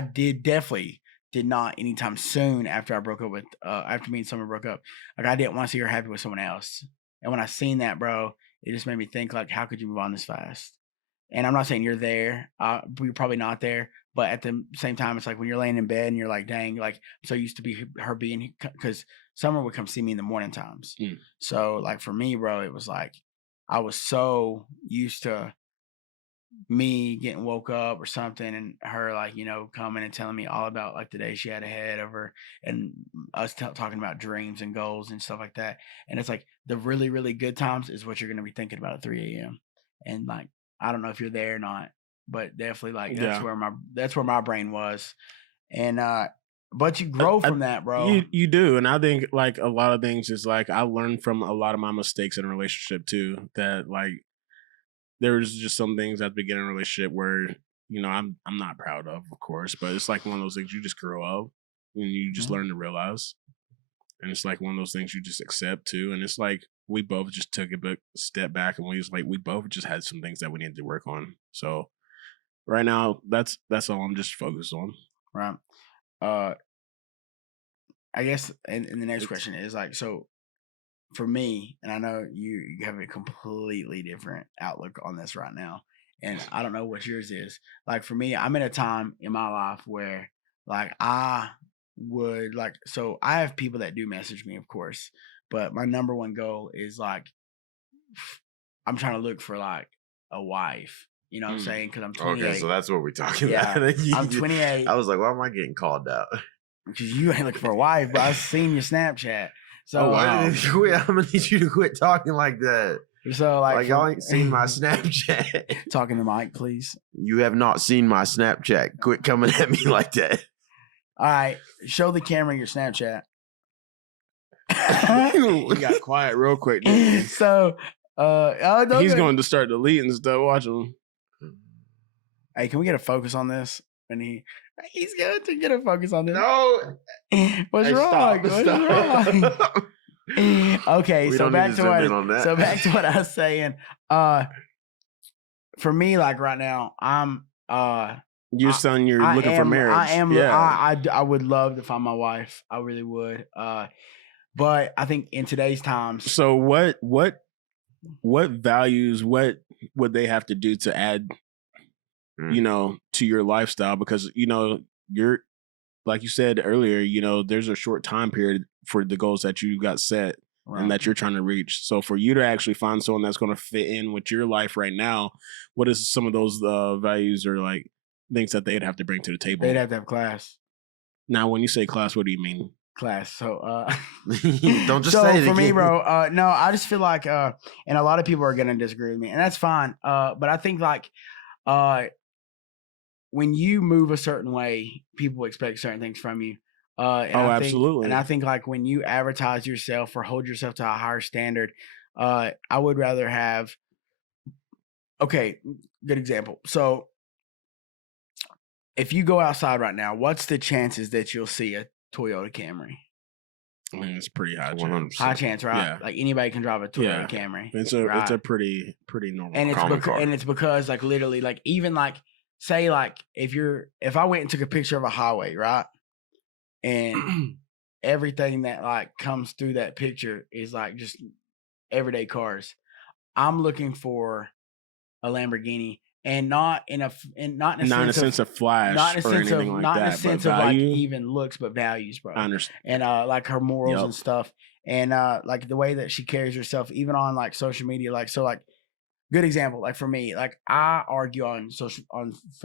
definitely did not anytime soon after I broke up with after me and Summer broke up. Like I didn't want to see her happy with someone else. And when I seen that, bro, it just made me think like, how could you move on this fast? And I'm not saying you're there. You're probably not there. But at the same time, it's like when you're laying in bed and you're like, dang, like I'm so used to be her being, because Summer would come see me in the morning times. So like for me, bro, it was like I was so used to me getting woke up or something and her like, you know, coming and telling me all about like the day she had ahead of her and us talking about dreams and goals and stuff like that. And it's like the really, really good times is what you're going to be thinking about at 3 a.m. And like, I don't know if you're there or not, but definitely like that's where my brain was. And but you grow from that, bro. You do. And I think like a lot of things is like I learned from a lot of my mistakes in a relationship too, that like there's just some things at the beginning of a relationship where, you know, I'm not proud of course, but it's like one of those things you just grow up and you just learn to realize. And it's like one of those things you just accept too. And it's like we both just took a step back and we both just had some things that we needed to work on. So right now that's all I'm just focused on. Right. I guess and the next question is like, so for me, and I know you have a completely different outlook on this right now, and I don't know what yours is. Like for me, I'm in a time in my life where like I would like, so I have people that do message me, of course, but my number one goal is like I'm trying to look for like a wife. You know what I'm saying? Because I'm 28. Okay, so that's what we're talking about. I'm 28. I was like, why am I getting called out? Because you ain't looking for a wife, bro. I've seen your Snapchat. So I'm gonna need you to quit talking like that. So like y'all ain't seen my Snapchat. Talking to Mike, please. You have not seen my Snapchat. Quit coming at me like that. All right, show the camera your Snapchat. He got quiet real quick. So, he's going to start deleting stuff. Watch him. Hey, can we get a focus on this? And he's going to get a focus on this. No. What's wrong? What's wrong? Okay, so back to what I was saying. For me, like right now, I'm you're saying you're looking for marriage. I am. Yeah. I would love to find my wife. I really would. But I think in today's times. So what values, what would they have to do to add, to your lifestyle? Because, you're, like you said earlier, there's a short time period for the goals that you got set and that you're trying to reach. So for you to actually find someone that's going to fit in with your life right now, what is some of those values or like things that they'd have to bring to the table? They'd have to have class. Now, when you say class, what do you mean? Class. So don't just say it for again. Me, bro, no, I just feel like and a lot of people are gonna disagree with me, and that's fine. But I think like when you move a certain way, people expect certain things from you. Absolutely. And I think like when you advertise yourself or hold yourself to a higher standard, I would rather have good example. So if you go outside right now, what's the chances that you'll see a Toyota Camry? I mean, it's pretty high 100%. chance. High chance, right? Yeah. Like anybody can drive a Toyota Camry. It's a pretty normal. And it's because like literally like even like say like if I went and took a picture of a highway, right? And everything that like comes through that picture is like just everyday cars. I'm looking for a Lamborghini. And not in a sense of flash, not in a sense of not in a sense of like even looks, but values, bro. I understand. And like her morals and stuff, and like the way that she carries herself, even on like social media, like so, like good example, like for me, like I argue on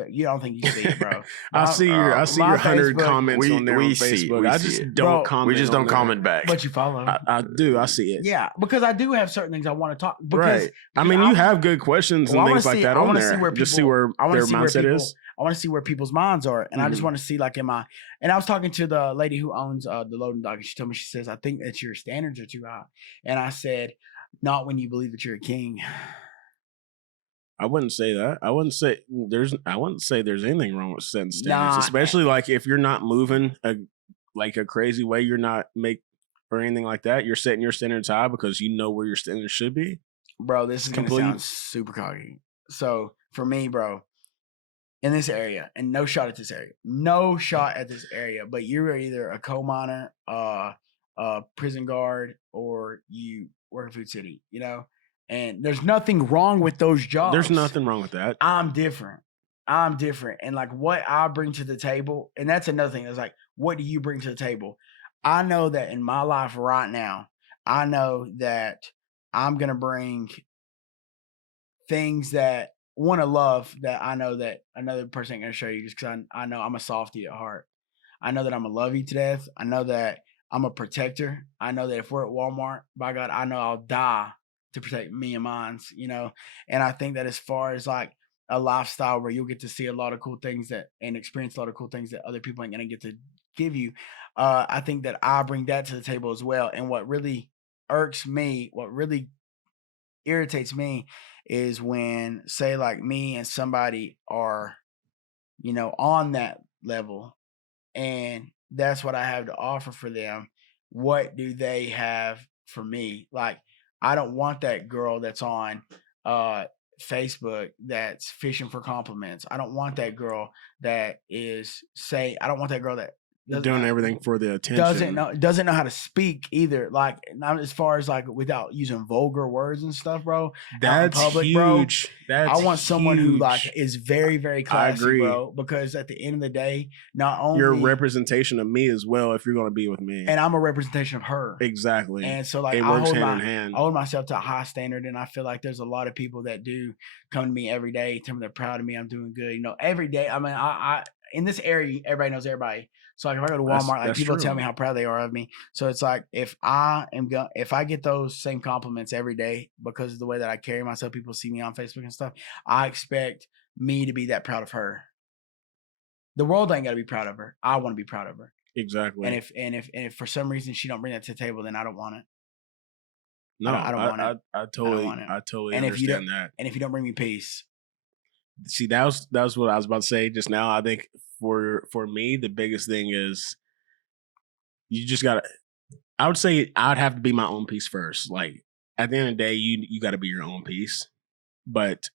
you don't think you see it, bro. I see your 100 comments on there on Facebook. I just don't comment. We just don't comment back. But you follow. I do. I see it. Yeah, because I do have certain things I want to talk. Right. I mean, you have good questions and things like that on there. Just see where their mindset is. I want to see where people's minds are, and I just want to see like, and I was talking to the lady who owns the loading dock, and she told me, she says, I think that your standards are too high, and I said, not when you believe that you're a king. I wouldn't say that. I wouldn't say there's anything wrong with setting standards, especially like if you're not moving a crazy way, you're not or anything like that. You're setting your standards high because you know where your standards should be. Bro, this is gonna sound super cocky. So for me, bro, in this area, and no shot at this area, but you're either a coal miner, a prison guard, or you work in Food City, And there's nothing wrong with those jobs. There's nothing wrong with that. I'm different. And like what I bring to the table, and that's another thing. It's like, what do you bring to the table? I know that in my life right now, I know that I'm going to bring things that want to love that I know that another person ain't going to show you just because I know I'm a softie at heart. I know that I'm going to love you to death. I know that I'm a protector. I know that if we're at Walmart, by God, I know I'll die to protect me and mine, And I think that as far as like a lifestyle where you'll get to see a lot of cool things and experience a lot of cool things that other people ain't going to get to give you, I think that I bring that to the table as well. And what really irks me, what really irritates me is when, say, like me and somebody are, on that level, and that's what I have to offer for them. What do they have for me? Like, I don't want that girl that's on Facebook that's fishing for compliments. I don't want that girl that I don't want that girl that doing everything for the attention. Doesn't know how to speak either. Like, not as far as like without using vulgar words and stuff, bro. That's in public, huge. Bro, I want someone who like is very, very classy, bro. Because at the end of the day, not only you're a representation of me as well. If you're going to be with me, and I'm a representation of her, exactly. And so like it works hand in hand. I hold myself to a high standard, and I feel like there's a lot of people that do come to me every day, tell me they're proud of me, I'm doing good. Every day. I mean, I in this area, everybody knows everybody. So like if I go to Walmart, like people tell me how proud they are of me. So it's like if I get those same compliments every day because of the way that I carry myself, people see me on Facebook and stuff, I expect me to be that proud of her. The world ain't got to be proud of her. I want to be proud of her. Exactly. And if for some reason she don't bring that to the table, then I don't want it. No, I don't want it. I totally understand that. And if you don't bring me peace. See, that was what I was about to say just now. I think for me, the biggest thing is you just gotta. I would say I'd have to be my own peace first. Like at the end of the day, you got to be your own peace. But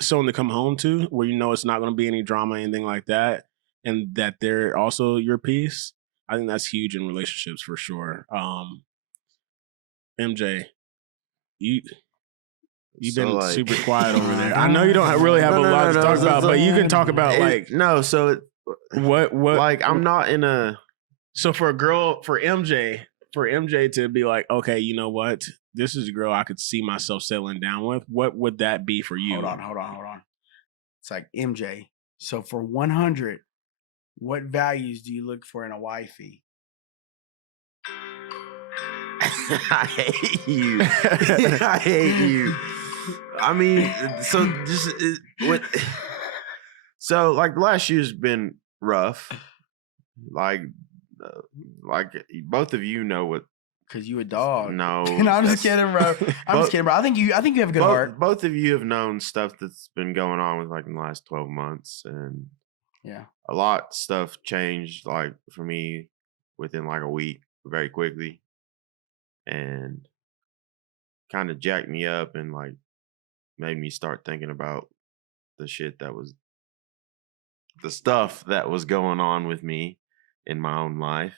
someone to come home to, where you know it's not going to be any drama, anything like that, and that they're also your peace. I think that's huge in relationships for sure. MJ, You've been super quiet over there. I know you don't really have a lot to talk about, but you can talk about what like I'm not in a. So for MJ to be like, okay, you know what, this is a girl I could see myself settling down with. What would that be for you? Hold on. It's like MJ. So for 100, what values do you look for in a wifey? I hate you. I hate you. I mean, so like last year's been rough. Like both of you know what. Cause you a dog. No, I'm just kidding, bro. I'm just kidding, bro. I think you have a good heart. Both of you have known stuff that's been going on with like in the last 12 months, and yeah, a lot of stuff changed. Like for me, within like a week, very quickly, and kind of jacked me up and like made me start thinking about the stuff that was going on with me in my own life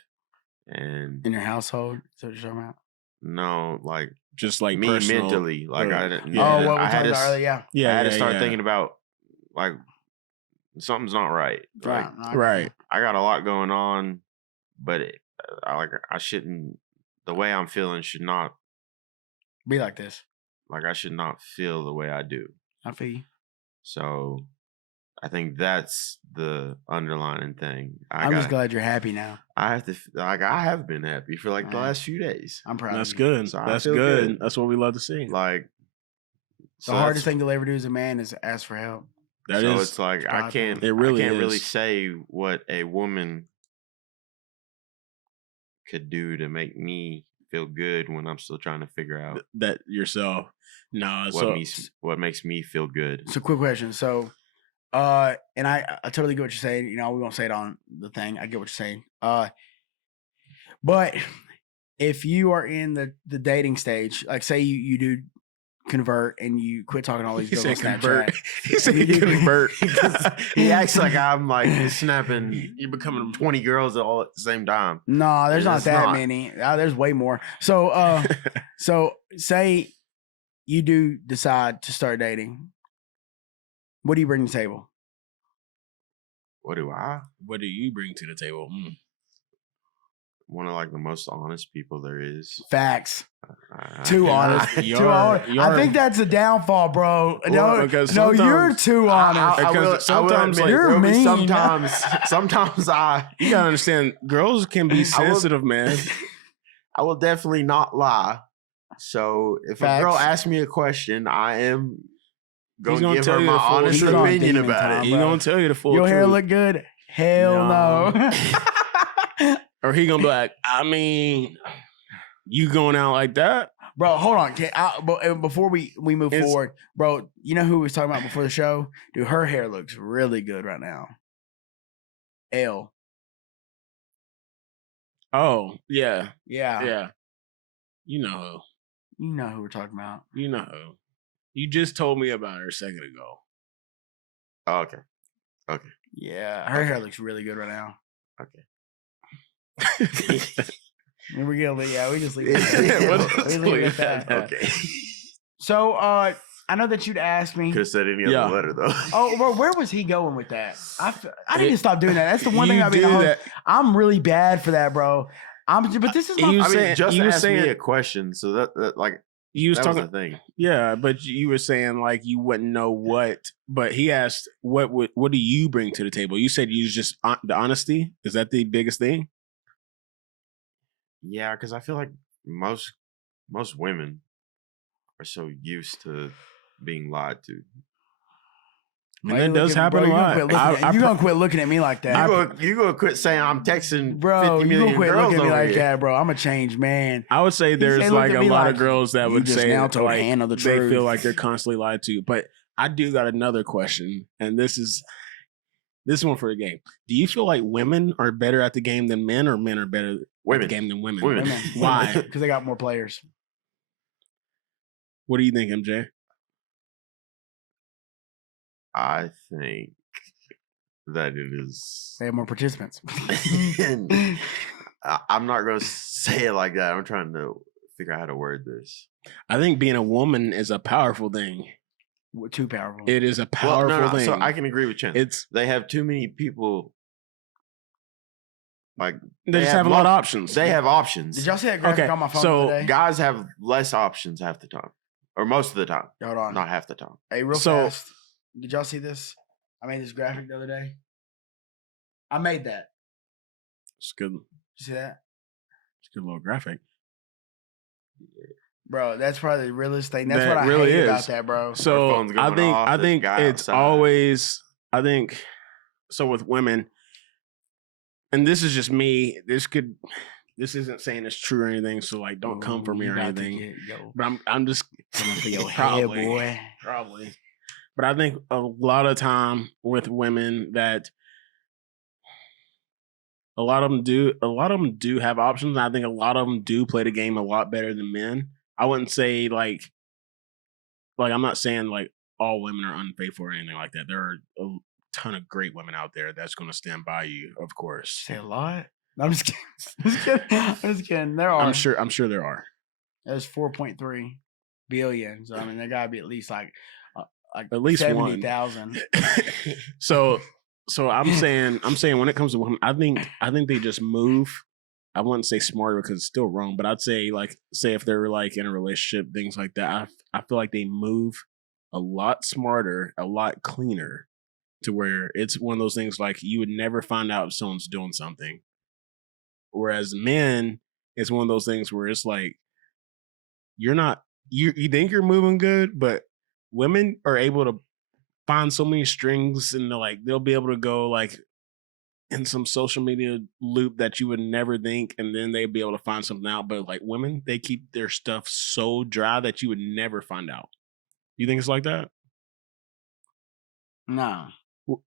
and in your household. Is that what you're talking about? No, like just like me personal, mentally. Like what we talked about earlier. I had to start thinking about like something's not right. Right. I got a lot going on, but I shouldn't. The way I'm feeling should not be like this. Like I should not feel the way I do. I feel you. So I think that's the underlying thing. I'm just glad you're happy now. I have been happy for like the last few days. I'm proud. That's of you. Good. So that's good. That's what we love to see. Like the hardest thing to ever do as a man is ask for help. It's like I can't really say what a woman could do to make me feel good when I'm still trying to figure out that yourself. No, what makes me feel good. So quick question. So and I totally get what you're saying. You know, we won't say it on the thing. I get what you're saying. But if you are in the dating stage, like say you do convert and you quit talking to all these girls on Snapchat. He said convert. He acts like I'm like snapping. You're becoming 20 girls all at the same time. No, there's not that many. There's way more. So so say you do decide to start dating. What do you bring to the table? What do you bring to the table? One of like the most honest people there is. Facts. Too honest. Too honest. I think that's a downfall, bro. Well, no, you're too honest. Sometimes you're mean. Sometimes you gotta understand, girls can be sensitive, man. I will definitely not lie. So if a girl asks me a question, I am going to give her my honest opinion about it. He's gonna tell you the full truth. Your hair look look good? Hell no. Or he gonna be like, I mean, you going out like that? Bro, hold on. Before we move forward, bro, you know who we was talking about before the show? Dude, her hair looks really good right now. Elle. Oh, yeah. Yeah. You know who. You know who we're talking about. You know who. You just told me about her a second ago. Oh, okay. Yeah, her hair looks really good right now. Okay. We just leave it at that. Okay. So, I know that you'd asked me. Could have said any other letter though. Oh, well, where was he going with that? I need to stop doing that. That's the one thing I'm really bad for that, bro. But this is my. Just ask me a question, so that like You was that talking was the thing. Yeah, but you were saying like you wouldn't know what. But he asked, what do you bring to the table? You said you just the honesty. Is that the biggest thing? Yeah, because I feel like most women are so used to being lied to. And that does happen a lot. You're going to quit looking at me like that. You gonna quit saying I'm texting bro, 50 you million gonna quit girls looking at me over like here. that, bro. I'm a changed man. I would say there's like a lot of girls that would say now told like Hannah the they truth. feel like they're constantly lied to. But I do got another question, and this is one for the game. Do you feel like women are better at the game than men, or men are better at the game than women? Women. Why? Because they got more players. What do you think, MJ? I think that it is. They have more participants. I'm not going to say it like that. I'm trying to figure out how to word this. I think being a woman is a powerful thing. Too powerful. It is a powerful thing. So I can agree with Chen. They have too many people. Like they just have a lot of options. They have options. Did y'all see that graphic on my phone the other day? Guys have less options half the time, or most of the time. Hold on, not half the time. Hey, real fast. Did y'all see this? I made this graphic the other day. I made that. It's good. You see that? It's a good little graphic. Bro, that's probably the realest thing. That's that what I really hate is. about that, bro. So I think it's always. I think so with women, and this is just me. This isn't saying it's true or anything. So like, don't come for me or anything. But I'm just coming for your probably, head, boy. Probably. But I think a lot of time with women that a lot of them do have options. And I think a lot of them do play the game a lot better than men. I wouldn't say like I'm not saying like all women are unfaithful or anything like that. There are a ton of great women out there that's going to stand by you, of course. Say a lot? No, I'm just kidding. I'm just kidding. There are. I'm sure there are. There's 4.3 billion. So I mean, there got to be at least like at least 70,000. So I'm saying when it comes to women, I think they just move. I wouldn't say smarter because it's still wrong, but I'd say like if they're like in a relationship, things like that. I feel like they move a lot smarter, a lot cleaner, to where it's one of those things like you would never find out if someone's doing something. Whereas men, it's one of those things where it's like you're not you think you're moving good, but women are able to find so many strings, and they'll be able to go like in some social media loop that you would never think, and then they'd be able to find something out. But like women, they keep their stuff so dry that you would never find out. You think it's like that? No.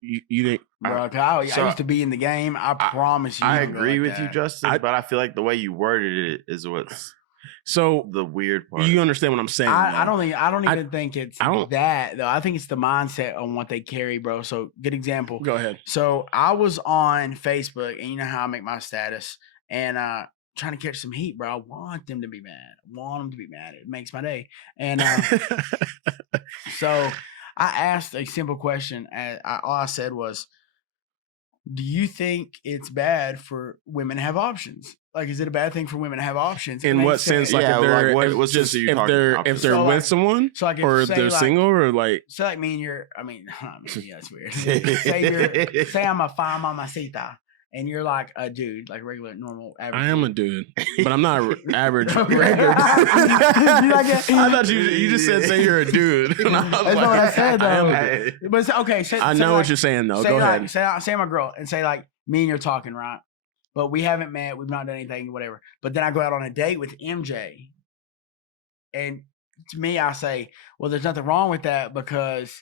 You think, bro? I used to be in the game. I promise you. I agree with you, Justin, but I feel like the way you worded it is what's so the weird part. You understand what I'm saying? I don't even think it's that though. I think it's the mindset on what they carry, bro. So good example. Go ahead. So I was on Facebook, and you know how I make my status, and trying to catch some heat, bro. I want them to be mad. It makes my day. And so I asked a simple question. All I said was, do you think it's bad for women to have options? Like, is it a bad thing for women to have options? In what sense? Like, if they're with someone, so like or if they're single, or like, so like me and you're. I mean, yeah, it's weird. say I'm a fine mamacita, and you're like a dude, like regular, normal, average. I am a dude, but I'm not average. Regular. I thought you just said say you're a dude. That's not what I said though. But okay, I know what you're saying though. Go ahead. Say I'm a girl, and say like me and you're talking, right? But we haven't met. We've not done anything, whatever. But then I go out on a date with MJ. And to me, I say, well, there's nothing wrong with that because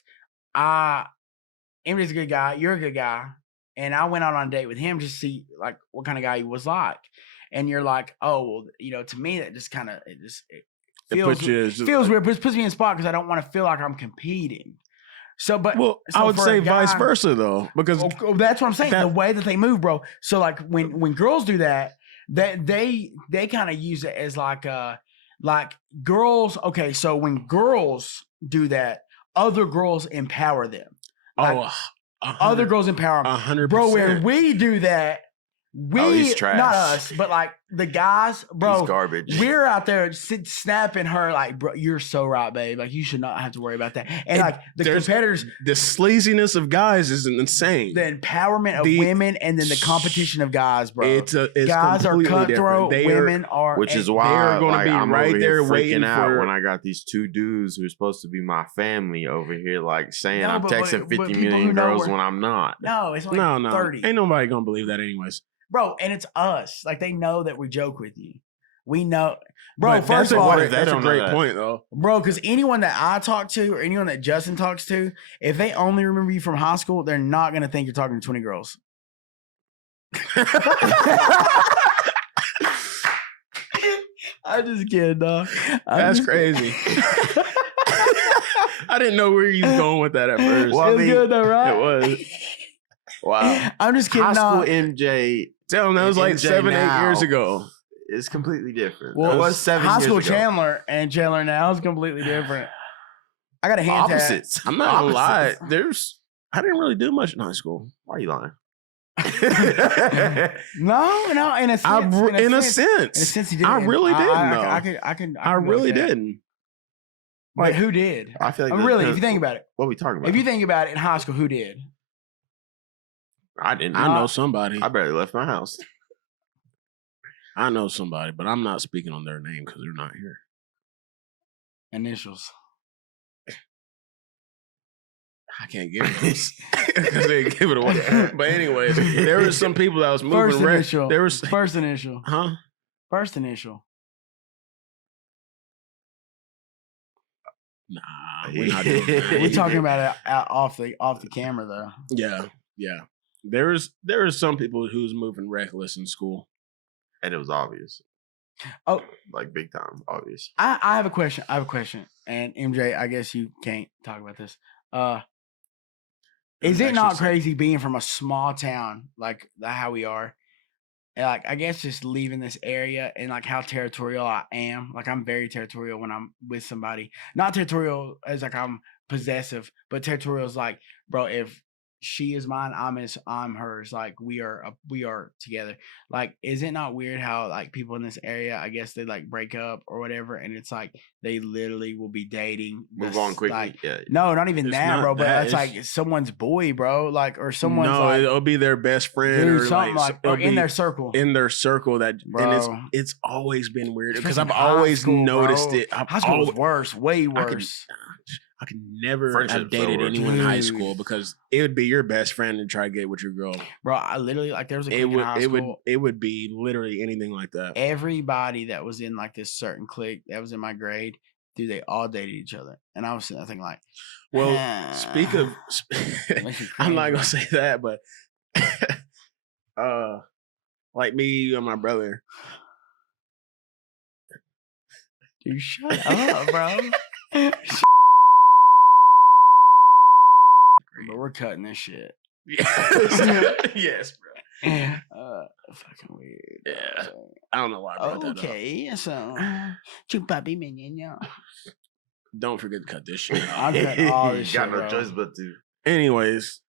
MJ's a good guy. You're a good guy. And I went out on a date with him just to see like what kind of guy he was like. And you're like, oh, well, to me, that just kind of, it feels weird. But it puts me in a spot because I don't want to feel like I'm competing. So I would say vice versa though, because that's what I'm saying. The way that they move, bro. So like when girls do that, they kind of use it as like girls. Okay, so when girls do that, other girls empower them. Like, other girls empower them. 100%. Bro, when we do that, not us, but like the guys, bro, He's garbage. we're out there snapping her like, bro, you're so right, babe. Like, you should not have to worry about that. And like the competitors, the sleaziness of guys is insane. The empowerment of women, and then the competition of guys, bro. It's guys are cutthroat. Women are, which is why they are going to be I'm right over there here waiting freaking out for when I got these 2 dudes who are supposed to be my family over here, like saying I'm texting 50 people million who know girls when I'm not. No, it's only 30. Ain't nobody gonna believe that anyways. Bro, and it's us. Like, they know that we joke with you. We know. Bro, But first of all, that's a great point, though. Bro, because anyone that I talk to or anyone that Justin talks to, if they only remember you from high school, they're not going to think you're talking to 20 girls. I'm just kidding, dog. That's crazy. I didn't know where you was going with that at first. Well, it was good, though, right? It was. Wow. I'm just kidding. High school MJ. Tell him that was like MJ 7, 8 now years ago. It's completely different. Well, it was 7 high years school ago. Chandler and Chandler now is completely different. I got a hand tat. Opposites. I'm not gonna lie. I didn't really do much in high school. Why are you lying? No, in a sense. In a sense, you didn't. I really didn't. I really didn't. Like, who did? I feel like really, if you think about it. What are we talking about? If you think about it, in high school, who did? I didn't. I know somebody. I barely left my house. I know somebody, but I'm not speaking on their name because they're not here. Initials. I can't give it because they give it away. But anyways, there were some people that was moving. First initial. There was first initial. Huh? First initial. Nah, we're not doing that. We're talking about it off the camera though. Yeah. There was some people who was moving reckless in school, and it was obvious. Oh, like big time obvious. I have a question. And MJ, I guess you can't talk about this. Is it not crazy being from a small town like how we are? And like, I guess just leaving this area and like how territorial I am. Like, I'm very territorial when I'm with somebody. Not territorial as like I'm possessive, but territorial is like, bro, if she is mine, I'm hers. Like, we are together. Like, is it not weird how like people in this area, I guess they like break up or whatever, and it's like they literally will be dating. Move on quickly. Like, yeah. No, not even that, bro. But it's like like someone's boy, bro. Like, or someone's like, it'll be their best friend or something like or in their circle. In their circle that, bro. And it's always been weird because I've always noticed it. High school was worse, way worse. I could never have dated anyone in high school because it would be your best friend to try to get with your girl. Bro, I literally, like, there was a clique in high school. It would be literally anything like that. Everybody that was in like this certain clique that was in my grade, dude, they all dated each other. And I was sitting there thinking like, well, speak of, I'm not going to say that, but like me and my brother. Dude, shut up, bro. But we're cutting this shit. Yes, bro. Fucking weird. Yeah. I don't know why I brought that up. Okay, so chupapi menino. Don't forget to cut this shit. I'm cutting all this shit. Got no bro. choice but to. Anyways,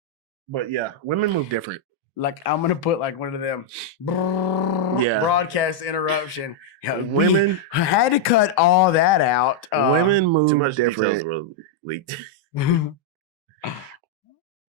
but yeah, women move different. Like, I'm gonna put like one of them broadcast interruption. Women had to cut all that out. Women move too much different. Details were leaked.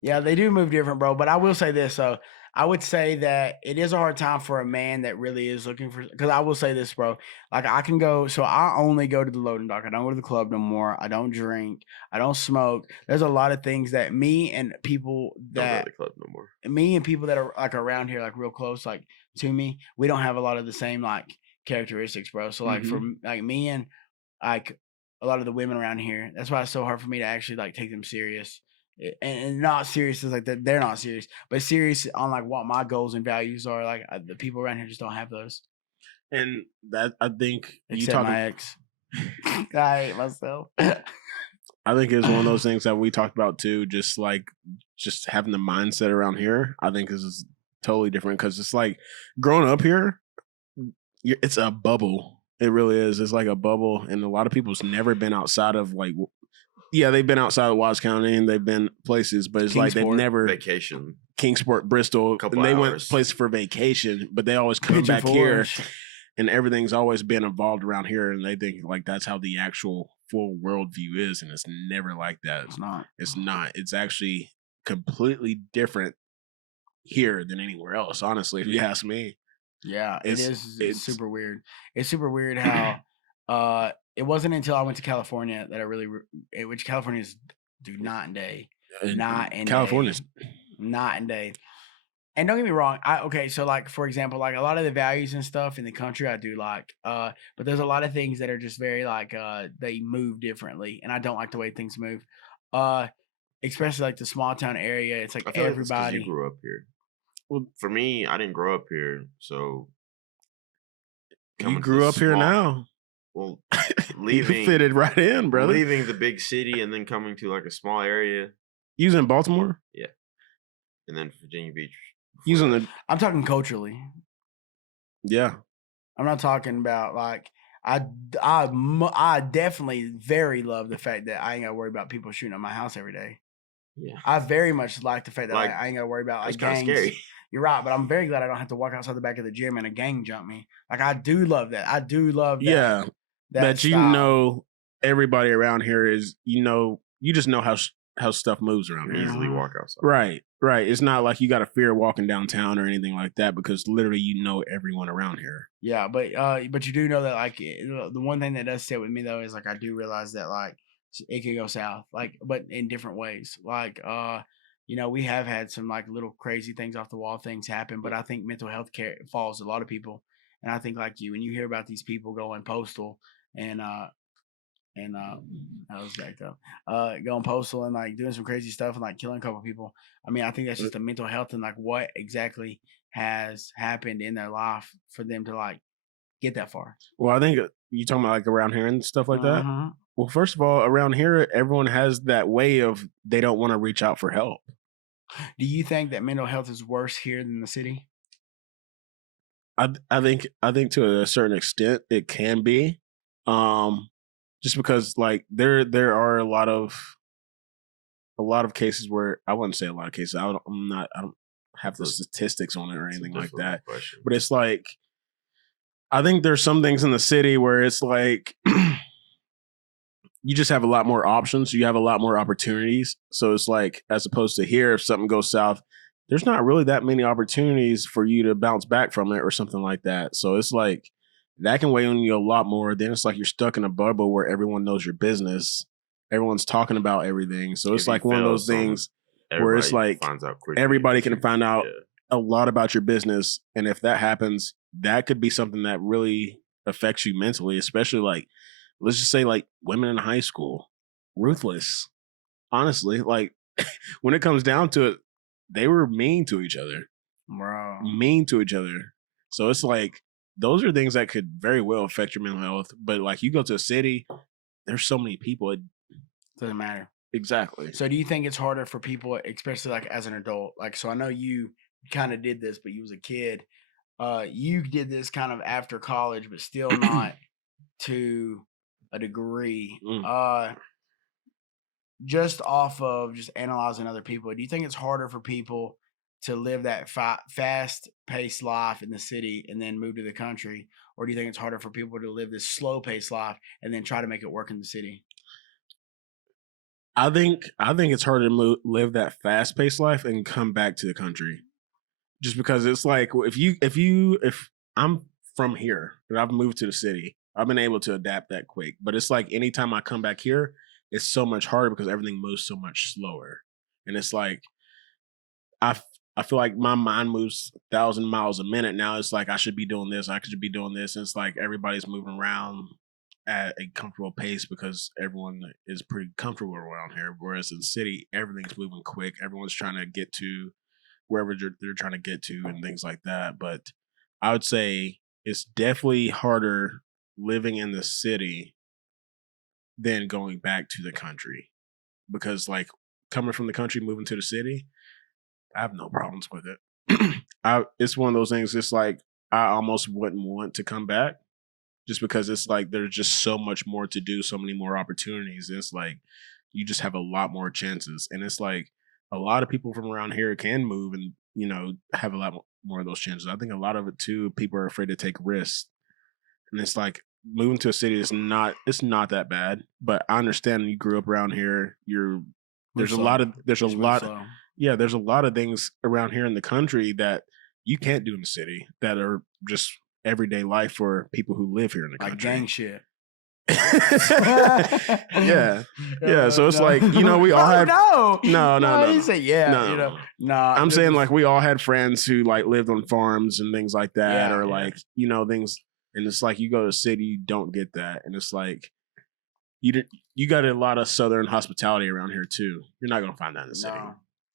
Yeah, they do move different, bro. But I will say this, so I would say that it is a hard time for a man that really is looking for. Because I will say this, bro. Like, I can go. So I only go to the loading dock. I don't go to the club no more. I don't drink. I don't smoke. There's a lot of things that me and people that don't go to the club no more. Me and people that are like around here, like real close, like to me, we don't have a lot of the same like characteristics, bro. So like for like me and like a lot of the women around here, that's why it's so hard for me to actually like take them serious. And not serious is like that they're not serious, but serious on like what my goals and values are. Like the people around here just don't have those. And that I think except my ex. I hate myself. I think it's one of those things that we talked about too. Just having the mindset around here, I think is totally different because it's like growing up here. It's a bubble. It really is. It's like a bubble, and a lot of people's never been outside of like. Yeah, they've been outside of Watts County and they've been places, but it's Kingsport, like they've never vacation. Kingsport, Bristol, and they went places for vacation, but they always come back here. and everything's always been involved around here, and they think like that's how the actual full worldview is, and it's never like that. It's not. It's not. It's actually completely different here than anywhere else. Honestly, if you ask me. Yeah, it's super weird. It's super weird how it wasn't until I went to California that I really, which California's do night and day, night and California's day, night and day. And don't get me wrong, so like for example, like a lot of the values and stuff in the country I do like, but there's a lot of things that are just very like they move differently, and I don't like the way things move. Especially like the small town area, it's like everybody. Like you grew up here. Well, for me, I didn't grow up here, so you grew up here now. Well, leaving you fitted right in, brother. Leaving the big city and then coming to like a small area. You was in Baltimore? Yeah, and then Virginia Beach. I'm talking culturally. Yeah, I'm not talking about like I definitely very love the fact that I ain't gotta worry about people shooting at my house every day. Yeah, I very much like the fact that I ain't gotta worry about like gangs. Scary. You're right, but I'm very glad I don't have to walk outside the back of the gym and a gang jump me. Like I do love that. I do love that. Yeah, that you know everybody around here is you just know how stuff moves around here. Easily walk outside. Right. It's not like you got to fear walking downtown or anything like that because literally you know everyone around here. Yeah, but you do know that like the one thing that does sit with me though is like I do realize that like it could go south, like but in different ways. Like we have had some like little crazy things off the wall things happen, but I think mental health care falls a lot of people, and I think like you when you hear about these people going postal and I was backed up. Going postal and like doing some crazy stuff and like killing a couple people. I mean, I think that's just the mental health and like what exactly has happened in their life for them to like get that far. Well, I think you talking about like around here and stuff like that. Well, first of all, around here, everyone has that way of they don't want to reach out for help. Do you think that mental health is worse here than the city? I think to a certain extent it can be. Just because like there are a lot of cases where I wouldn't say a lot of cases. I don't have the statistics on it or anything like that. Question. But it's like I think there's some things in the city where it's like you just have a lot more options. You have a lot more opportunities. So it's like as opposed to here, if something goes south, there's not really that many opportunities for you to bounce back from it or something like that. So it's like that can weigh on you a lot more. Then it's like you're stuck in a bubble where everyone knows your business. Everyone's talking about everything. So it's like one of those things where it's like everybody can find out a lot about your business. And if that happens, that could be something that really affects you mentally, especially like, let's just say like women in high school, ruthless. Honestly, like when it comes down to it, they were mean to each other. Bro. Mean to each other. So it's like, those are things that could very well affect your mental health. But like you go to a city, there's so many people. It doesn't matter. Exactly. So do you think it's harder for people, especially like as an adult? Like, so I know you kind of did this, but you was a kid. You did this kind of after college, but still not to a degree. Just off of just analyzing other people, do you think it's harder for people to live that fast-paced life in the city and then move to the country, or do you think it's harder for people to live this slow-paced life and then try to make it work in the city? I think it's harder to live that fast-paced life and come back to the country, just because it's like if I'm from here and I've moved to the city, I've been able to adapt that quick. But it's like anytime I come back here, it's so much harder because everything moves so much slower, and it's like I feel like my mind moves 1,000 miles a minute now. It's like I should be doing this, I should be doing this. And it's like everybody's moving around at a comfortable pace because everyone is pretty comfortable around here. Whereas in the city, everything's moving quick. Everyone's trying to get to wherever they're trying to get to and things like that. But I would say it's definitely harder living in the city than going back to the country, because like coming from the country, moving to the city, I have no problems with it. It's one of those things. It's like I almost wouldn't want to come back, just because it's like there's just so much more to do, so many more opportunities. It's like you just have a lot more chances, and it's like a lot of people from around here can move and have a lot more of those chances. I think a lot of it too, people are afraid to take risks. and it's like moving to a city is not that bad. But I understand you grew up around here. There's a lot of things around here in the country that you can't do in the city that are just everyday life for people who live here in the country. Like gang shit. yeah. So it's like, we all had no. You say I'm saying like we all had friends who like lived on farms and things like that, or like things, and it's like you go to the city, you don't get that, and it's like you got a lot of Southern hospitality around here too. You're not gonna find that in the city.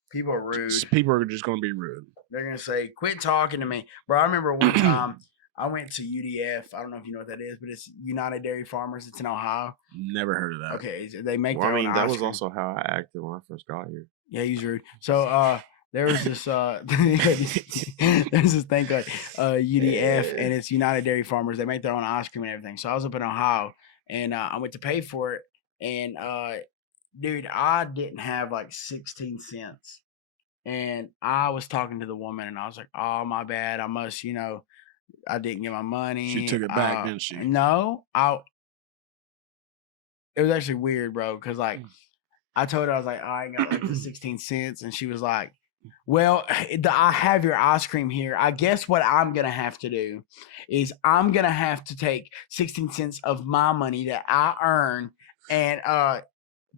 People are rude. People are just gonna be rude. They're gonna say, "Quit talking to me, bro." I remember one time. I went to UDF. I don't know if you know what that is, but it's United Dairy Farmers. It's in Ohio. Never heard of that. Okay, they make their own that ice was cream. also how I acted when I first got here. Yeah, he's rude. So there was this there's this thing called UDF, and it's United Dairy Farmers. They make their own ice cream and everything. So I was up in Ohio, and I went to pay for it, and dude, I didn't have like 16 cents, and I was talking to the woman, and I was like, "Oh, my bad. I must, I didn't get my money." She took it back, didn't she? No, it was actually weird, bro, because like I told her, I was like, I ain't got like the 16 cents, and she was like, "Well, I have your ice cream here. I guess what I'm gonna have to do is I'm gonna have to take 16 cents of my money that I earn and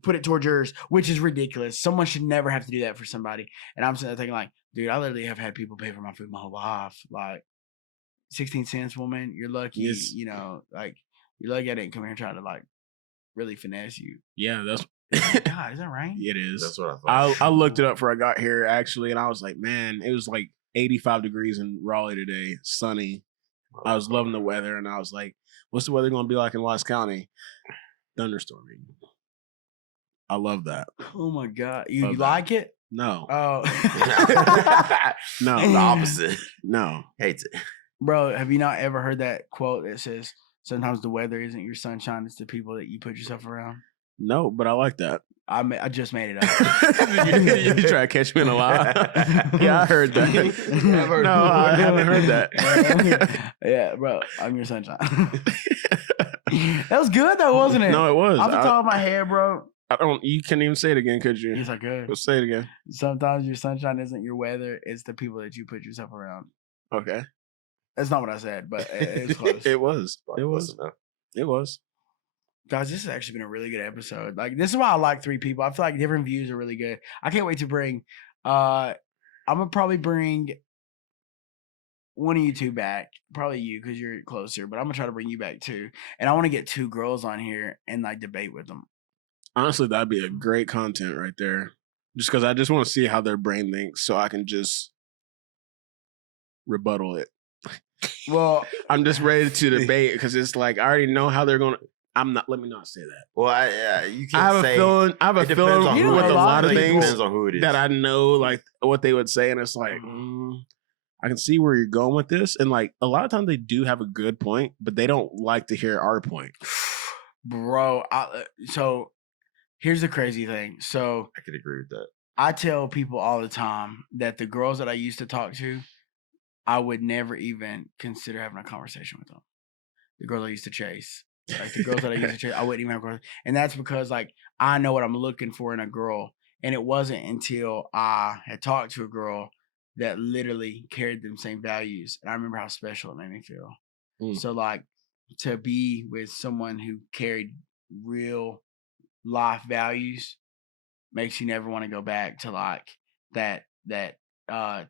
put it towards yours," which is ridiculous. Someone should never have to do that for somebody. And I'm sitting there thinking like, dude, I literally have had people pay for my food my whole life. Like 16 cents, woman, you're lucky. Yes. Like you're lucky I didn't come here and try to like really finesse you. Yeah, that's God, is that right? It is. That's what I thought. I looked it up before I got here actually, and I was like, man, it was like 85 degrees in Raleigh today, sunny. I was loving the weather, and I was like, what's the weather going to be like in Lost County? Thunderstorming. I love that. Oh my God, you like it? No. Oh, no, The opposite. No, Hates it. Bro, have you not ever heard that quote that says, "Sometimes the weather isn't your sunshine; it's the people that you put yourself around"? No, but I like that. I just made it up. you try to catch me in a lie? Yeah, I heard that. I haven't heard that. Yeah, bro, I'm your sunshine. That was good though, wasn't it? No, it was. Off the top of my head, bro. You can't even say it again, could you? Yes, I could. Let's say it again. Sometimes your sunshine isn't your weather; it's the people that you put yourself around. Okay. That's not what I said, but it's close. It was. It was. Guys, this has actually been a really good episode. Like, this is why I like three people. I feel like different views are really good. I can't wait to bring. I'm gonna probably bring one of you two back. Probably you because you're closer, but I'm gonna try to bring you back too. And I want to get two girls on here and like debate with them. Honestly, that'd be a great content right there. Just because I just want to see how their brain thinks, so I can just rebuttal it. Well, I'm just ready to debate because it's like I already know how they're going to. Let me not say that. Well, you can't I have say. a feeling. I have a feeling with a lot of things depends on who it is. that I know, like what they would say, and it's like I can see where you're going with this, and like a lot of times they do have a good point, but they don't like to hear our point, bro. So here's the crazy thing. So I could agree with that. I tell people all the time that the girls that I used to talk to, I would never even consider having a conversation with them. The girls I used to chase. Like the girls that I used to chase, I wouldn't even have a conversation. And that's because like I know what I'm looking for in a girl. And it wasn't until I had talked to a girl that literally carried them same values. And I remember how special it made me feel. So like to be with someone who carried real life values makes you never want to go back to like that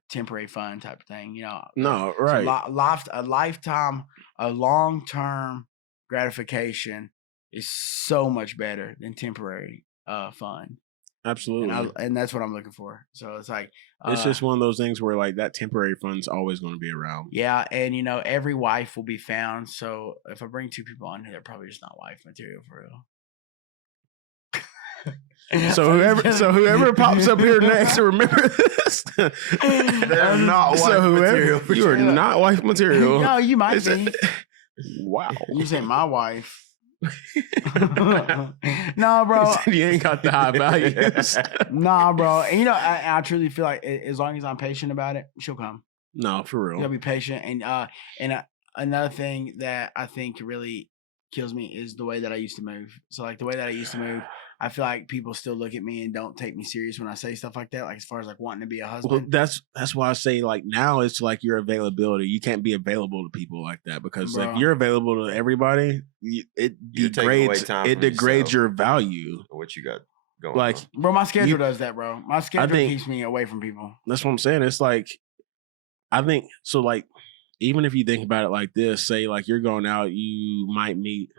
temporary fun type of thing, No, right. So a long-term gratification is so much better than temporary fun. Absolutely. And that's what I'm looking for. So it's like it's just one of those things where like that temporary fun's always going to be around. Yeah, and every wife will be found. So if I bring two people on here, they're probably just not wife material for real. So whoever pops up here next, remember this. They're not wife material. You are not wife material. No, you might be. Wow. You say my wife. No, bro. You ain't got the high values. Nah, bro. And I truly feel like as long as I'm patient about it, she'll come. No, for real. You gotta be patient, and another thing that I think really kills me is the way that I used to move. So like the way that I used to move, I feel like people still look at me and don't take me serious when I say stuff like that. Like as far as like wanting to be a Well, husband. that's why I say like now it's like your availability. You can't be available to people like that because Bro. if you're available to everybody, it You're taking away degrades time it from degrades yourself. your value. What you got going Like on. Bro, my schedule does that, bro. My schedule think- keeps me away from people. That's what I'm saying. It's like I think so. Like even if you think about it like this, say like you're going out, you might meet,